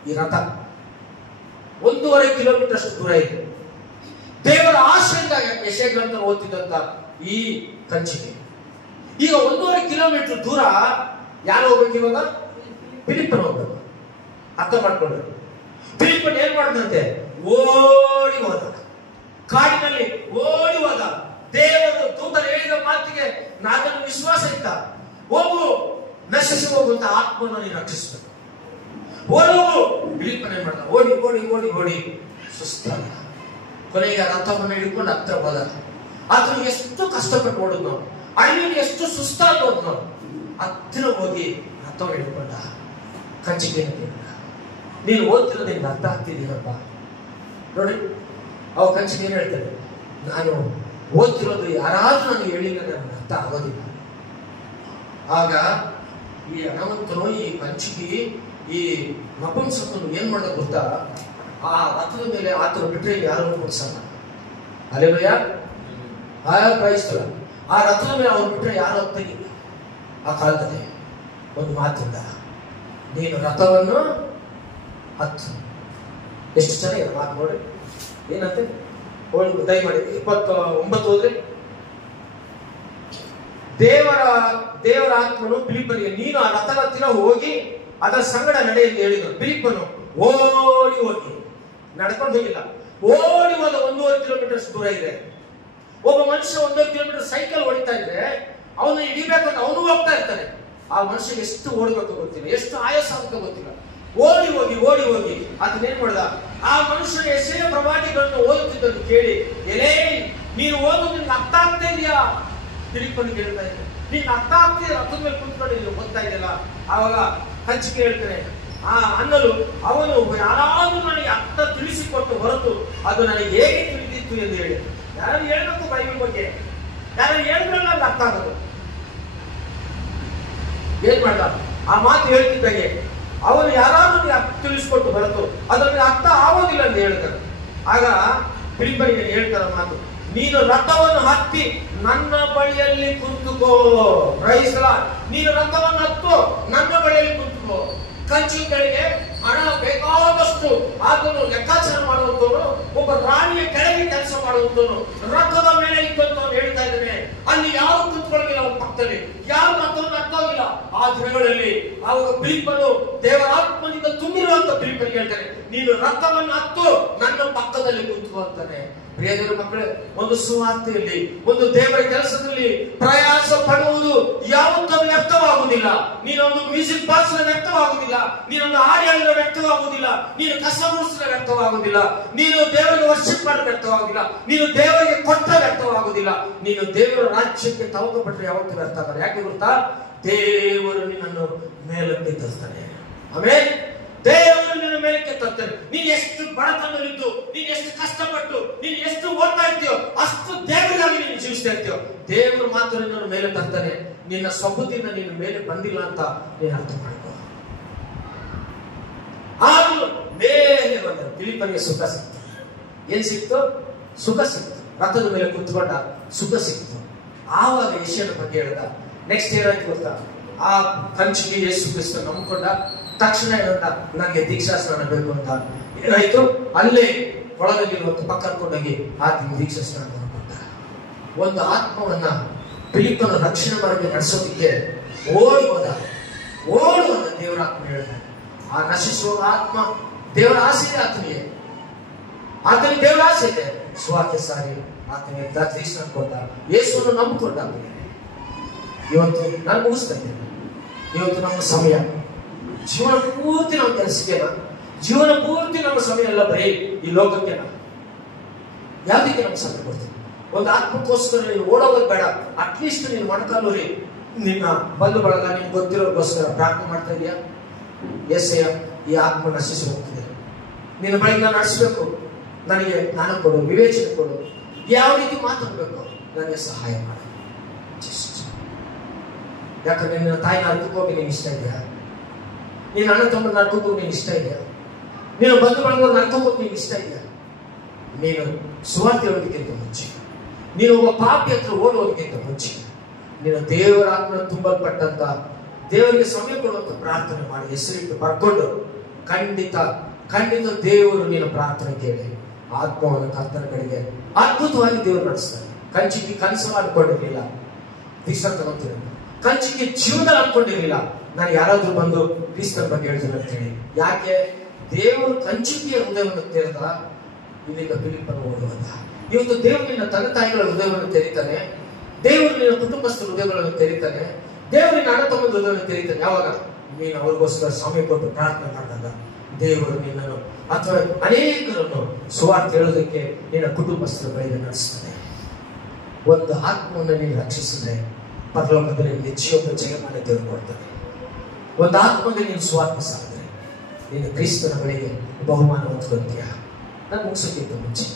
ಈ ರಥ 1.5 ಕಿಲೋಮೀಟರ್ ಅಷ್ಟು ದೂರ ಇದೆ. ದೇವರ ಆಶೆಯಿಂದ ಯೆಶಾಯ ಗ್ರಂಥ ಓದ್ತಿದ್ದಂತ ಈ ಕಂಚಿಗೆ ಈಗ 1.5 ಕಿಲೋಮೀಟರ್ ದೂರ ಯಾರು ಹೋಗ್ಬೇಕು? ಇವಾಗ ಫಿಲಿಪ್ಪನ್ ಹೋಗ್ಬೇಕು. ಅರ್ಥ ಮಾಡ್ಕೊಂಡ್ರೆ, ಫಿಲಿಪ್ಪನ್ ಏನ್ ಮಾಡಿದಂತೆ? ಓಡಿ ಹೋದ, ಕಾಡಿನಲ್ಲಿ ಓಡಿ ಹೋದ. ದೇವರು ದೂತರು ಹೇಳಿದ ಮಾತಿಗೆ ನಾನು ವಿಶ್ವಾಸ ಇತ್ತ. ಹೋಗು, ನಶಿಸಿ ಹೋಗುವಂತ ಆತ್ಮವನ್ನು ನೀನು ರಕ್ಷಿಸಬೇಕು. ಓಡು. ಫಿಲಿಪ್ಪನ್ ಏನ್ ಮಾಡ್ದ? ಓಡಿ ಓಡಿ ಓಡಿ ಓಡಿ ಸುಸ್ತಾದ. ಕೊನೆಗೆ ರಥವನ್ನು ಹಿಡ್ಕೊಂಡು ಹತ್ರ ಹೋದ. ಆತನು ಎಷ್ಟು ಕಷ್ಟಪಟ್ಟು ಓಡುದು ನಾವು, ಅಡವಿಯಲ್ಲಿ ಎಷ್ಟು ಸುಸ್ತಾಗಿ ಹೋದ್ ನಾವು. ಹತ್ತಿರ ಹೋಗಿ ರಥವನ್ನು ಹಿಡ್ಕೊಂಡ. ಕಂಚಿಗೆ ನೀನು ಓದ್ತಿರೋದು ನಿಮ್ಗೆ ಅರ್ಥ ಆಗ್ತಿದ್ದೀನಪ್ಪ. ನೋಡಿ, ಅವ ಕಂಚಿಗೆ ಏನ್ ಹೇಳ್ತಾರೆ? ನಾನು ಓದ್ತಿರೋದು ಯಾರಾದ್ರೂ ನನಗೆ ಹೇಳಿಲ್ಲ, ನನಗೆ ಅರ್ಥ ಆಗೋದಿಲ್ಲ. ಆಗ ಈ ಹಣವಂತನು, ಈ ಕಂಚಿಗೆ, ಈ ನಪುಂಸಕನು ಏನ್ ಮಾಡೋದು ಗೊತ್ತಾ? ಆ ರಥದ ಮೇಲೆ ಆತನ ಬಿಟ್ಟರೆ ಯಾರು ಮುಗಿಸಲ್ಲ. ಅಲ್ಲೆಲೂಯಾ, ಕ್ರೈಸ್ತರು ಆ ರಥದ ಮೇಲೆ ಅವನು ಬಿಟ್ಟರೆ ಯಾರು ತೆಗಿಲ್ಲ. ಆ ಕಾಲದಲ್ಲಿ ಒಂದು ಮಾತಿಂದ, ನೀನು ರಥವನ್ನು 10. ಎಷ್ಟು ಚೆನ್ನಾಗಿದೆ ಮಾತು ನೋಡಿ. ಏನಂತೆ ದಯಮಾಡಿ 29 ಹೋದ್ರೆ, ದೇವರ ಆತ್ಮನು ಫಿಲಿಪ್ಪನಿಗೆ ನೀನು ಆ ರಥದ ಹತ್ತಿರ ಹೋಗಿ ಅದರ ಸಂಗಡ ನಡೆ ಎಂದು ಹೇಳಿದರು. ಫಿಲಿಪ್ಪನು ಓಡಿ ಹೋಗಿ, ನಡ್ಕೊಂಡು ಹೋಗಿಲ್ಲ, ಓಡಿ ಹೋದ 1.5 ಕಿಲೋಮೀಟರ್ ದೂರ ಇದೆ. ಒಬ್ಬ ಮನುಷ್ಯ 1.5 ಕಿಲೋಮೀಟರ್ ಸೈಕಲ್ ಹೊಡಿತಾ ಇದ್ರೆ ಅವನು ಹಿಡಿಬೇಕಂತ ಅವನು ಹೋಗ್ತಾ ಇರ್ತಾನೆ. ಆ ಮನುಷ್ಯ ಎಷ್ಟು ಓಡಬೇಕು ಗೊತ್ತಿಲ್ಲ, ಎಷ್ಟು ಆಯಾಸ ಅಂತ ಗೊತ್ತಿಲ್ಲ. ಓಡಿ ಹೋಗಿ ಅದನ್ನೇನ್ ಮಾಡ್ದ, ಆ ಮನುಷ್ಯನ ಯೆಶಾಯ ಪ್ರವಾದಿಗಳನ್ನು ಓದುತ್ತಿದ್ದನ್ನು ಕೇಳಿ, ಎಲೇ ನೀನು ಓದು, ನಿನ್ಗೆ ಅರ್ಥ ಆಗ್ತಾ ಇದೆಯಾ? ಫಿಲಿಪ್ಪನಿಗೆ ಹೇಳ್ತಾ ಇದ್ದೆ, ನೀನ್ ಅರ್ಥ ಆಗ್ತಿದೆ, ರಥದ ಮೇಲೆ ಕುಂತ್ಕೊಂಡು ನೀವು ಓದ್ತಾ ಇದೆಯಲ್ಲ. ಆವಾಗ ಹಂಚಿಕೆ ಹೇಳ್ತಾನೆ ಅನ್ನಲು ಅವನು ಯಾರಾದ್ರೂ ನನಗೆ ಅರ್ಥ ತಿಳಿಸಿಕೊಟ್ಟು ಹೊರತು ಅದು ನನಗೆ ಹೇಗೆ ತಿಳಿದಿತ್ತು ಎಂದು ಹೇಳಿ. ಯಾರು ಹೇಳ್ಬೇಕು ಬೈಬಲ್ ಬಗ್ಗೆ, ಯಾರು ಹೇಳಿದ್ರಲ್ಲ ಅದು ಅರ್ಥ ಆಗೋದು. ಏನ್ ಮಾಡ್ದ, ಆ ಮಾತು ಹೇಳ್ತಿದ್ದಾಗೆ ಅವನು ಯಾರಾದ್ರೂ ತಿಳಿಸ್ಕೊಟ್ಟು ಹೊರತು ಅದರಲ್ಲಿ ಅರ್ಥ ಆಗೋದಿಲ್ಲ ಅಂತ ಹೇಳ್ತಾರೆ. ಆಗ ಫಿಲಿಪ್ಪನಿಗೆ ಹೇಳ್ತಾರ ಮಾತು, ನೀನು ರಥವನ್ನು ಹತ್ತಿ ನನ್ನ ಬಳಿಯಲ್ಲಿ ಕುಂತುಕೋ. Price the lord. ನೀನು ರಥವನ್ನು ಹತ್ತು ನನ್ನ ಬಳಿಯಲ್ಲಿ ಕುಂತುಕೋ. ಕಂಚಿಗಳಿಗೆ ಹಣ ಬೇಕಾದಷ್ಟು ಅದನ್ನು ಲೆಕ್ಕಾಚಾರ ಮಾಡುವಂತವನು, ಒಬ್ಬ ರಾಣಿಯ ಕೆಳಗೆ ಕೆಲಸ ಮಾಡುವಂತವನು, ರಥದ ಮೇಲೆ ಇದ್ದಂತವನು ಹೇಳ್ತಾ ಇದ್ದಾನೆ. ಅಲ್ಲಿ ಯಾರು ಕುಂತ್ಕೊಳ್ಳಿಲ್ಲ, ಅವನ ಪಕ್ಕದಲ್ಲಿ ಯಾರು ರಥವನ್ನು ಹತ್ತೋಗಿಲ್ಲ. ಆ ದಿನಗಳಲ್ಲಿ ಆವಾಗ ಫಿಲಿಪ್ಪನು ದೇವರಾತ್ಮನಿಂದ ತುಂಬಿರುವಂತ ಫಿಲಿಪ್ಪನಿಗೆ ಹೇಳ್ತಾನೆ, ನೀನು ರಥವನ್ನು ಹತ್ತು ನನ್ನ ಪಕ್ಕದಲ್ಲಿ ಕುಂತ್ಕೋ ಅಂತಾನೆ. ಪ್ರಿಯ ದೇವರ ಮಕ್ಕಳೇ, ಒಂದು ಸುವಾರ್ತೆಯಲ್ಲಿ, ಒಂದು ದೇವರ ಕೆಲಸದಲ್ಲಿ ಪ್ರಯಾಸ ಪಡುವುದು ಯಾವತ್ತೂ ವ್ಯಕ್ತವಾಗುವುದಿಲ್ಲ. ನೀನೊಂದು ಮ್ಯೂಸಿಕ್ ಬಾಕ್ಸ್ ವ್ಯಕ್ತವಾಗುವುದಿಲ್ಲ, ನೀನೊಂದು ಹಾಡಿನ ವ್ಯಕ್ತವಾಗುವುದಿಲ್ಲ, ನೀನು ಕಸ ಗುಡಿಸಿದ ವ್ಯಕ್ತವಾಗುವುದಿಲ್ಲ, ನೀನು ದೇವರಿಗೆ ವರ್ಷಿಪ್ ಮಾಡಿ ವ್ಯಕ್ತವಾಗುವುದಿಲ್ಲ, ನೀನು ದೇವರಿಗೆ ಕೊಟ್ಟ ವ್ಯಕ್ತವಾಗುವುದಿಲ್ಲ. ನೀನು ದೇವರ ರಾಜ್ಯಕ್ಕೆ ತವಕಪಟ್ಟರೆ ಯಾವತ್ತೂ ವ್ಯರ್ಥ ಆಗಲ್ಲ. ಯಾಕೆ ಗೊತ್ತಾ? ದೇವರು ನಿನ್ನನ್ನು ಮೇಲಕ್ಕೆ ತರ್ತಾನೆ. ಆಮೇಲೆ ದೇವರು ನಿನ್ನ ಮೇಲಕ್ಕೆ ತರ್ತಾನೆ. ನೀನು ಎಷ್ಟು ಬಡತನದಲ್ಲಿದ್ದು, ನೀನು ಎಷ್ಟು ಕಷ್ಟಪಟ್ಟು, ನೀನು ಎಷ್ಟು ಓಡ್ತಾ ಇರ್ತೀಯೋ ಅಷ್ಟು ದೇವರಿಗಾಗಿ ನೀನು ಜೀವಿಸ್ತಾ ಇರ್ತೀಯೋ, ದೇವರು ಮಾತ್ರ ನಿನ್ನನ್ನು ಮೇಲೆ ತರ್ತಾನೆ. ನಿನ್ನ ಸ್ವಬುದ್ಧಿಯಿಂದ ನೀನು ಮೇಲೆ ಬಂದಿಲ್ಲ ಅಂತ ನೀನು ಅರ್ಥ ಮಾಡ್ಕೋ. ಆದ್ರೂ ಮೇಲೆ ಬಂದ ಫಿಲಿಪ್ಪನಿಗೆ ಸುಖ ಸಿಕ್ತು. ಏನ್ ಸಿಕ್ತು? ಸುಖ ಸಿಕ್ತು. ರಥದ ಮೇಲೆ ಕುತ್ಕೊಂಡ, ಸುಖ ಸಿಕ್ತು. ಆವಾಗ ಯೆಶಾಯನ ಬಗ್ಗೆ ಹೇಳ್ದ. ನೆಕ್ಸ್ಟ್ ಏನಾಯ್ತು ಗೊತ್ತಾ? ಆ ಕಂಚಿಗೆ ಯೇಸು ಕ್ರಿಸ್ತ ನಂಬ್ಕೊಂಡ ತಕ್ಷಣ ಏನಂತ, ನನಗೆ ದೀಕ್ಷಾ ಸ್ನಾನ ಬೇಕು ಅಂತ. ಏನಾಯ್ತು? ಅಲ್ಲೇ ಒಳಗಲ್ಲಿರುವಂತ ಪಕ್ಕ ಕರ್ಕೊಂಡೋಗಿ ಆತನಿಗೆ ದೀಕ್ಷಾ ಸ್ನಾನ ಕೊಟ್ಟ. ಒಂದು ಆತ್ಮವನ್ನ ಫಿಲಿಪ್ಪನ ರಕ್ಷಣೆ ಮಾಡಿ ನಡೆಸೋದಿಕ್ಕೆ ಓಡಿ ಹೋದ ದೇವರ ಆತ್ಮ ಹೇಳ್ತಾನೆ. ಆ ನಶಿಸುವ ಆತ್ಮ ದೇವರ ಆಸೆ ಇದೆ ಆತನಿಗೆ ದೇವರ ಆಸೆ ಇದೆ. ಸ್ವಾರ್ಥ ಸಾರಿ ಆತನಿಗೆ ದೀಕ್ಷಾ ಕೊಟ್ಟ, ಯೇಸುವನ್ನು ನಂಬಿಕೊಂಡ. ಇವತ್ತು ನಾನು ಮುಗಿಸ್ತಾ ಇದ್ದೇನೆ. ಇವತ್ತು ನಮ್ಮ ಸಮಯ, ಜೀವನ ಪೂರ್ತಿ ನಮ್ಮ ಕೆಲಸಕ್ಕೆನ, ಜೀವನ ಪೂರ್ತಿ ನಮ್ಮ ಸಮಯ ಎಲ್ಲ ಬರೀ ಈ ಲೋಕಕ್ಕೆನ. ಯಾವ್ದಕ್ಕೆ ನಮ್ಮ ಸಮಯ ಕೊಡ್ತೀವಿ? ಒಂದು ಆತ್ಮಕ್ಕೋಸ್ಕರ ನೀನು ಓಡೋಗೋದು ಬೇಡ. ಅಟ್ಲೀಸ್ಟ್ ನೀನು ಮೊಣಕಾಲೂರಿ ನಿನ್ನ ಬಂಧು ಬಳಗ ನಿಮ್ಗೆ ಗೊತ್ತಿರೋದಕ್ಕೋಸ್ಕರ ಪ್ರಾರ್ಥನೆ ಮಾಡ್ತಾ ಇದೆಯಾ? ಯೆಶಾಯ, ಈ ಆತ್ಮ ನಶಿಸಿ ಹೋಗ್ತಿದೆ, ನಿನ್ನ ಬಳಿಗೆ ನಾನು ನಡೆಸಬೇಕು, ನನಗೆ ಜ್ಞಾನ ಕೊಡು, ವಿವೇಚನೆ ಕೊಡು, ಯಾವ ರೀತಿ ಮಾತಾಡ್ಬೇಕು ನನಗೆ ಸಹಾಯ ಮಾಡು. ಯಾಕಂದ್ರೆ ನಿನ್ನ ತಾಯಿ ನರ್ಕೋಗಿ ನೀನು ಇಷ್ಟ ಇದೆಯಾ? ನೀನು ಅಣ್ಣ ತಮ್ಮ ನರ್ಕೋಗಿ ನೀನು ಇಷ್ಟ ಇದೆಯಾ? ನೀನು ಬಂಧು ಬಳಗ ನರ್ಕೋಗಿ ನೀನು ಇಷ್ಟ ಇದೆಯಾ? ನೀನು ಸುವಾರ್ತೆ ಹೇಳೋದಕ್ಕಿಂತ ಮುಂಚೆ, ನೀನು ಒಬ್ಬ ಪಾಪಿ ಹತ್ರ ಓಡುವುದಕ್ಕಿಂತ ಮುಂಚೆ, ನೀನು ದೇವರ ಆತ್ಮ ತುಂಬಲ್ಪಟ್ಟಂತ, ದೇವರಿಗೆ ಸಮಯ ಕೊಡುವಂತ ಪ್ರಾರ್ಥನೆ ಮಾಡಿ ಹೆಸರಿಟ್ಟು ಬರ್ಕೊಂಡು ಖಂಡಿತ ದೇವರು ನಿನ್ನ ಪ್ರಾರ್ಥನೆ ಕೇಳಿ ಆತ್ಮವನ್ನು ಕರ್ತನ ಕಡೆಗೆ ಅದ್ಭುತವಾಗಿ ದೇವರು ನಡೆಸ್ತಾರೆ. ಕಂಚಿಗೆ ಕನಸು ಅನ್ಕೊಂಡಿರ್ಲಿಲ್ಲ, ದೀಕ್ಷಾ ತಗೊಂತೀರ. ಕಂಚಿಗೆ ಜೀವನದಲ್ಲಿ ಅನ್ಕೊಂಡಿರ್ಲಿಲ್ಲ ನಾನು ಯಾರಾದ್ರೂ ಬಂದು ಕ್ರಿಸ್ತನ ಬಗ್ಗೆ ಹೇಳ್ತೀನಿ ಅಂತ ಹೇಳಿ. ಯಾಕೆ? ದೇವರು ಕಂಚಿಕೆಯ ಹೃದಯವನ್ನು ತೆರೆದ, ಇಲ್ಲಿಂದ ಫಿಲಿಪ್ಪನ ಓಡುವಂತ. ಇವತ್ತು ದೇವರು ನಿನ್ನ ತಂದೆ ತಾಯಿಗಳ ಹೃದಯವನ್ನು ತೆರೀತಾನೆ, ದೇವರು ನಿನ್ನ ಕುಟುಂಬಸ್ಥರ ಹೃದಯಗಳನ್ನು ತೆರೀತಾನೆ, ದೇವರು ನಿನ್ನ ಅಣ್ಣ ತಮ್ಮದ ಹೃದಯವನ್ನು ತೆರೀತಾನೆ. ಯಾವಾಗ? ನೀನು ಅವ್ರಿಗೋಸ್ಕರ ಸಮಯ ಕೊಟ್ಟು ಪ್ರಾರ್ಥನೆ ಮಾಡಿದಾಗ ದೇವರು ನಿನ್ನನ್ನು ಅಥವಾ ಅನೇಕರನ್ನು ಸುವಾರ್ತೆ ಹೇಳೋದಕ್ಕೆ ನಿನ್ನ ಕುಟುಂಬಸ್ಥರ ಬಳಿಗೆ ನಡೆಸ್ತಾನೆ. ಒಂದು ಆತ್ಮವನ್ನು ನೀನು ರಕ್ಷಿಸಿದ್ರೆ ಪರಲೋಕದಲ್ಲಿ ನಿತ್ಯೊಬ್ಬ ಜಯಮಾನ ದೇವರು ಕೊಡ್ತಾನೆ. ಒಂದು ಆತ್ಮಗೆ ನೀನು ಸುವಾರ್ತೆ ಸಾಕಿದ್ರೆ ನೀನು ಕ್ರಿಸ್ತನ ಬಳಿಗೆ ಬಹುಮಾನ ಹೊಂದ್ಕೊಳ್ತೀಯ. ನಾನು ಮುಗಿಸೋಕ್ಕಿಂತ ಮುಂಚೆ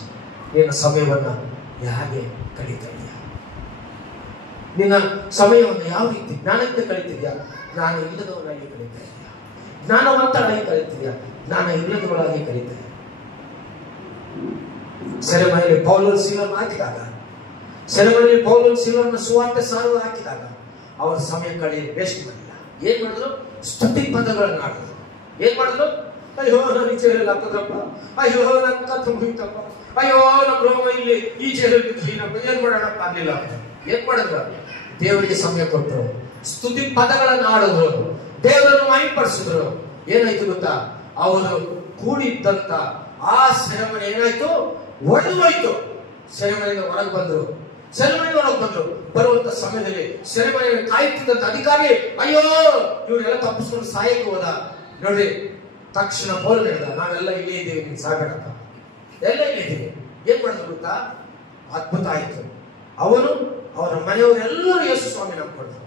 ನಿನ್ನ ಸಮಯವನ್ನ ಹೇಗೆ ಕಳೀತಾ ಇದೆಯಾ? ನಿನ್ನ ಸಮಯವನ್ನು ಯಾವ ರೀತಿ ಜ್ಞಾನಕ್ಕೆ ಕಳೀತಿದ್ಯಾ? ಜ್ಞಾನ ಇಲ್ಲದವನಾಗಿ ಕಳೀತಾ ಇದೆಯಾ? ಜ್ಞಾನವಂತರಾಗಿ ಕಳೀತಿದ್ಯಾ? ಜ್ಞಾನ ಇಲ್ಲದವರಾಗಿ ಕಳೀತಾ ಇದೆಯಾ? ಸೆರೆಮನೆಯಲ್ಲಿ ಪೌಲನ ಶೀಲವನ್ನು ಹಾಕಿದಾಗ, ಸೆರೆಮನೆಯಲ್ಲಿ ಪೌಲನ ಶೀಲವನ್ನು ಸುವಾರ್ತೆ ಸಾರುವ ಹಾಕಿದಾಗ ಅವರ ಸಮಯ ಕಳೆಯ ವೇಸ್ಟ್ ಮಾಡಿಲ್ಲ. ಏನ್ ಮಾಡಿದ್ರು? ಸ್ತುತಿ ಪದಗಳನ್ನು ಆಡಿದ್ರು. ಏನ್ ಮಾಡಿದ್ರು? ಅಯ್ಯೋ ನನ್ನ ಚೇರಲ್ಲಿ ಹಾಕದಪ್ಪ, ಅಯ್ಯೋ ನನ್ನ ಕತ್ತು ಮುಗಿತಪ್ಪ, ಅಯ್ಯೋ ನಮ್ಮ ರೋಮ ಇಲ್ಲಿ ಈ ಚೇರಲ್ಲಿ ಬಿದ್ದೀನಪ್ಪ, ಏನ್ ಮಾಡೋಣಪ್ಪ ಅನ್ನಲಿಲ್ಲ. ಏನ್ ಮಾಡಿದ್ರ? ದೇವರಿಗೆ ಸಮಯ ಕೊಟ್ಟರು, ಸ್ತುತಿ ಪದಗಳನ್ನು ಆಡಿದ್ರು, ದೇವರನ್ನು ಮಹಿಮೆಪಡಿಸಿದ್ರು. ಏನಾಯ್ತು ಗೊತ್ತಾ? ಅವರು ಕೂಡಿದ್ದಂತ ಆ ಸೆರೆಮನೆ ಏನಾಯ್ತು? ಒಡೆದೋಯ್ತು. ಸೆರೆಮನೆಯಿಂದ ಹೊರಗೆ ಬಂದ್ರು. ಸೆರೆಮನೆ ಹೊರಗೆ ಬಂದ್ರು. ಬರುವಂತ ಸಮಯದಲ್ಲಿ ಸೆರೆಮನೆಯನ್ನು ಕಾಯುತ್ತಿದ್ದಂತ ಅಧಿಕಾರಿ, ಅಯ್ಯೋ ಇವರೆಲ್ಲ ತಪ್ಪಿಸ್ಕೊಂಡು ಸಾಯಕ್ಕೆ ಹೋದ. ನೋಡ್ರಿ, ತಕ್ಷಣ ಪೌಲ ಹೇಳಿದ, ನಾವೆಲ್ಲ ಇಲ್ಲೇ ಇದ್ದೀವಿ, ನೀನ್ ಸಾಗಣಪ್ಪ, ಎಲ್ಲ ಇಲ್ಲೇ ಇದ್ದೀವಿ. ಏನ್ ಮಾಡಿದ್ರು ಗೊತ್ತಾ? ಅದ್ಭುತ ಆಯ್ತು. ಅವನು ಅವರ ಮನೆಯವರೆಲ್ಲರೂ ಯೇಸು ಸ್ವಾಮಿ ನಂಬಿಕೊಂಡ್ರು.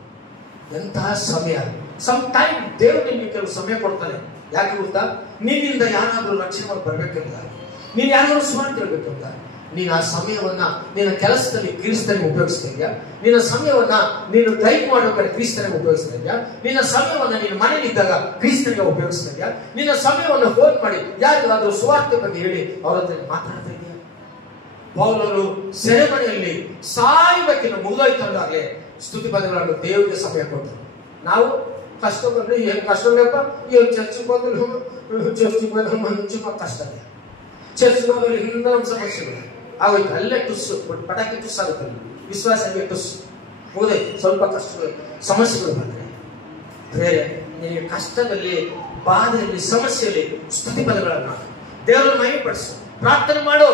ಎಂತಹ ಸಮಯ! ಸಮ್ ಟೈಮ್ ದೇವರು ನಿಮ್ಗೆ ಕೆಲವು ಸಮಯ ಕೊಡ್ತಾನೆ. ಯಾಕೆ ಗೊತ್ತಾ? ನಿನ್ನಿಂದ ಯಾರಾದ್ರೂ ರಕ್ಷಣೆ ಬರ್ಬೇಕಂತ, ನೀನ್ ಯಾರಾದ್ರೂ ಸುಮಾರು ತಿಳ್ಬೇಕಂತ, ನೀನು ಆ ಸಮಯವನ್ನ ನಿನ್ನ ಕೆಲಸದಲ್ಲಿ ಕ್ರಿಸ್ತನಿಗೆ ಉಪಯೋಗಿಸ್ತಾ ಇದೆಯಾ? ನಿನ್ನ ಸಮಯವನ್ನ ನೀನು ಡ್ರೈವ್ ಮಾಡ್ಬೇಕಾದ್ರೆ ಕ್ರಿಸ್ತನಿಗೆ ಉಪಯೋಗಿಸ್ತಾ ಇದೆಯಾ? ನಿನ್ನ ಸಮಯವನ್ನ ನೀನು ಮನೆಯಲ್ಲಿದ್ದಾಗ ಕ್ರಿಸ್ತನಿಗೆ ಉಪಯೋಗಿಸ್ತಾ ಇದೆಯಾ? ನಿನ್ನ ಸಮಯವನ್ನ ಫೋನ್ ಮಾಡಿ ಯಾರಿಗಾದ್ರೂ ಸುವಾರ್ತೆ ಬಗ್ಗೆ ಹೇಳಿ ಅವ್ರ ಹತ್ರ ಮಾತಾಡ್ತಾ ಇದೆಯಾ? ಪೌಲರು ಸೆರೆಮನೆಯಲ್ಲಿ ಸಾಯ್ಬೇಕಿನ್ನು ಮುಗಿದೋಯ್ತಂದಾಗಲೇ ಸ್ತುತಿ ಪದಗಳನ್ನು ದೇವರಿಗೆ ಸಮಯ ಕೊಟ್ಟರು. ನಾವು ಕಷ್ಟ ಬಂದ್ರೆ ಏನ್ ಕಷ್ಟಪ್ಪ, ಏನ್ ಚರ್ಚಿಗೆ ಬಂದ್ರೆ ಚರ್ಚಿಗೆ ಬಂದ್ರೆ ಮಂಚು ಕಷ್ಟ, ಚರ್ಚಿಗೆ ಹೋದ್ರೆ ಹಿಂದೆ ನಮ್ಮ ಸಮಸ್ಯೆಗಳು ಆಗೋಯ್ತು. ಅಲ್ಲೇ ಟುಸ್ಸು, ಪಟಾಕಿ ಟುಸ್ ಆಗುತ್ತೆ, ವಿಶ್ವಾಸ ಟುಸ್ ಮುಗಿದೋಯ್ತು. ಸ್ವಲ್ಪ ಕಷ್ಟಗಳು ಸಮಸ್ಯೆಗಳು ಬಂದ್ರೆ ಬೇರೆ ನಿನಗೆ ಕಷ್ಟದಲ್ಲಿ, ಬಾಧೆಯಲ್ಲಿ, ಸಮಸ್ಯೆಯಲ್ಲಿ ಸ್ತುತಿ ಪದಗಳನ್ನು ದೇವರನ್ನು ಮಹಿಮೆಪಡಿಸು, ಪ್ರಾರ್ಥನೆ ಮಾಡು.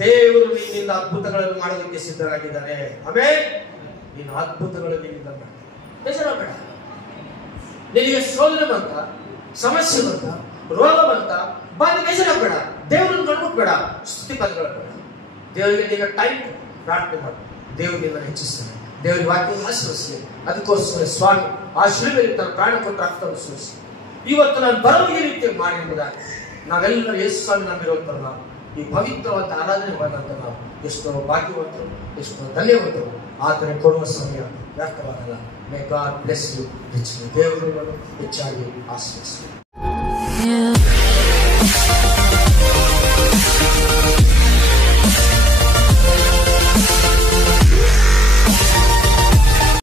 ದೇವರು ನಿನ್ನಿಂದ ಅದ್ಭುತಗಳನ್ನು ಮಾಡೋದಕ್ಕೆ ಸಿದ್ಧರಾಗಿದ್ದಾನೆ. ಆಮೇಲೆ ನೀನು ಅದ್ಭುತಗಳು ನಿನ್ನಿಂದ ಮಾಡ್ತೀನಿ. ಬೇಜಾರಾಗಬೇಡ. ನಿನಗೆ ಸೋದನೆ ಬಂತ, ಸಮಸ್ಯೆ ಬಂತ, ರೋಗ ಬಂತ, ಬಾಧೆ, ಬೇಜಾರಾಗಬೇಡ. ದೇವರನ್ನು ಕಂಡುಬಿಟ್ಬೇಡ, ಸ್ತುತಿ ಪದಗಳು ಬೇಡ. ದೇವರಿಗೆ ನಿನ್ನ ಟೈಮ್ ಪ್ರಾರ್ಥನೆ ಮಾಡು, ದೇವರಿಗೆ ನಿನ್ನ ಹೆಚ್ಚಿಸ್ತಾನೆ. ದೇವರಿಗೆ ವಾಕ್ಯವನ್ನು ಆಶ್ರಯಿಸಿ. ಅದಕ್ಕೋಸ್ಕರ ಸ್ವಾಮಿ ಆ ಶಿಲುಬೆಯಲ್ಲಿ ತನ್ನ ಪ್ರಾಣ ಕೊಟ್ಟು ರಕ್ತವನ್ನು ಸುರಿಸಿ ಇವತ್ತು ನಾನು ಬರೋ ಈ ರೀತಿ ಮಾಡಿ ಎಂಬುದಾಗಿ ನಾವೆಲ್ಲರೂ ಯೇಸು ಸ್ವಾಮಿ ನಂಬಿರುವಂತಲ್ಲ, ಈ ಪವಿತ್ರವಾದ ಆರಾಧನೆ ಬಂದಂತ ನಾವು ಎಷ್ಟೋ ಭಾಗ್ಯವಂತರು, ಎಷ್ಟೋ ಧನ್ಯವಂತರು. ಆತನ ಕೊಡುವ ಸಮಯ ವ್ಯರ್ಥವಾಗಲ್ಲ. May God bless you. ದೇವರು ಹೆಚ್ಚಾಗಿ ಆಶ್ರಯಿಸಿ.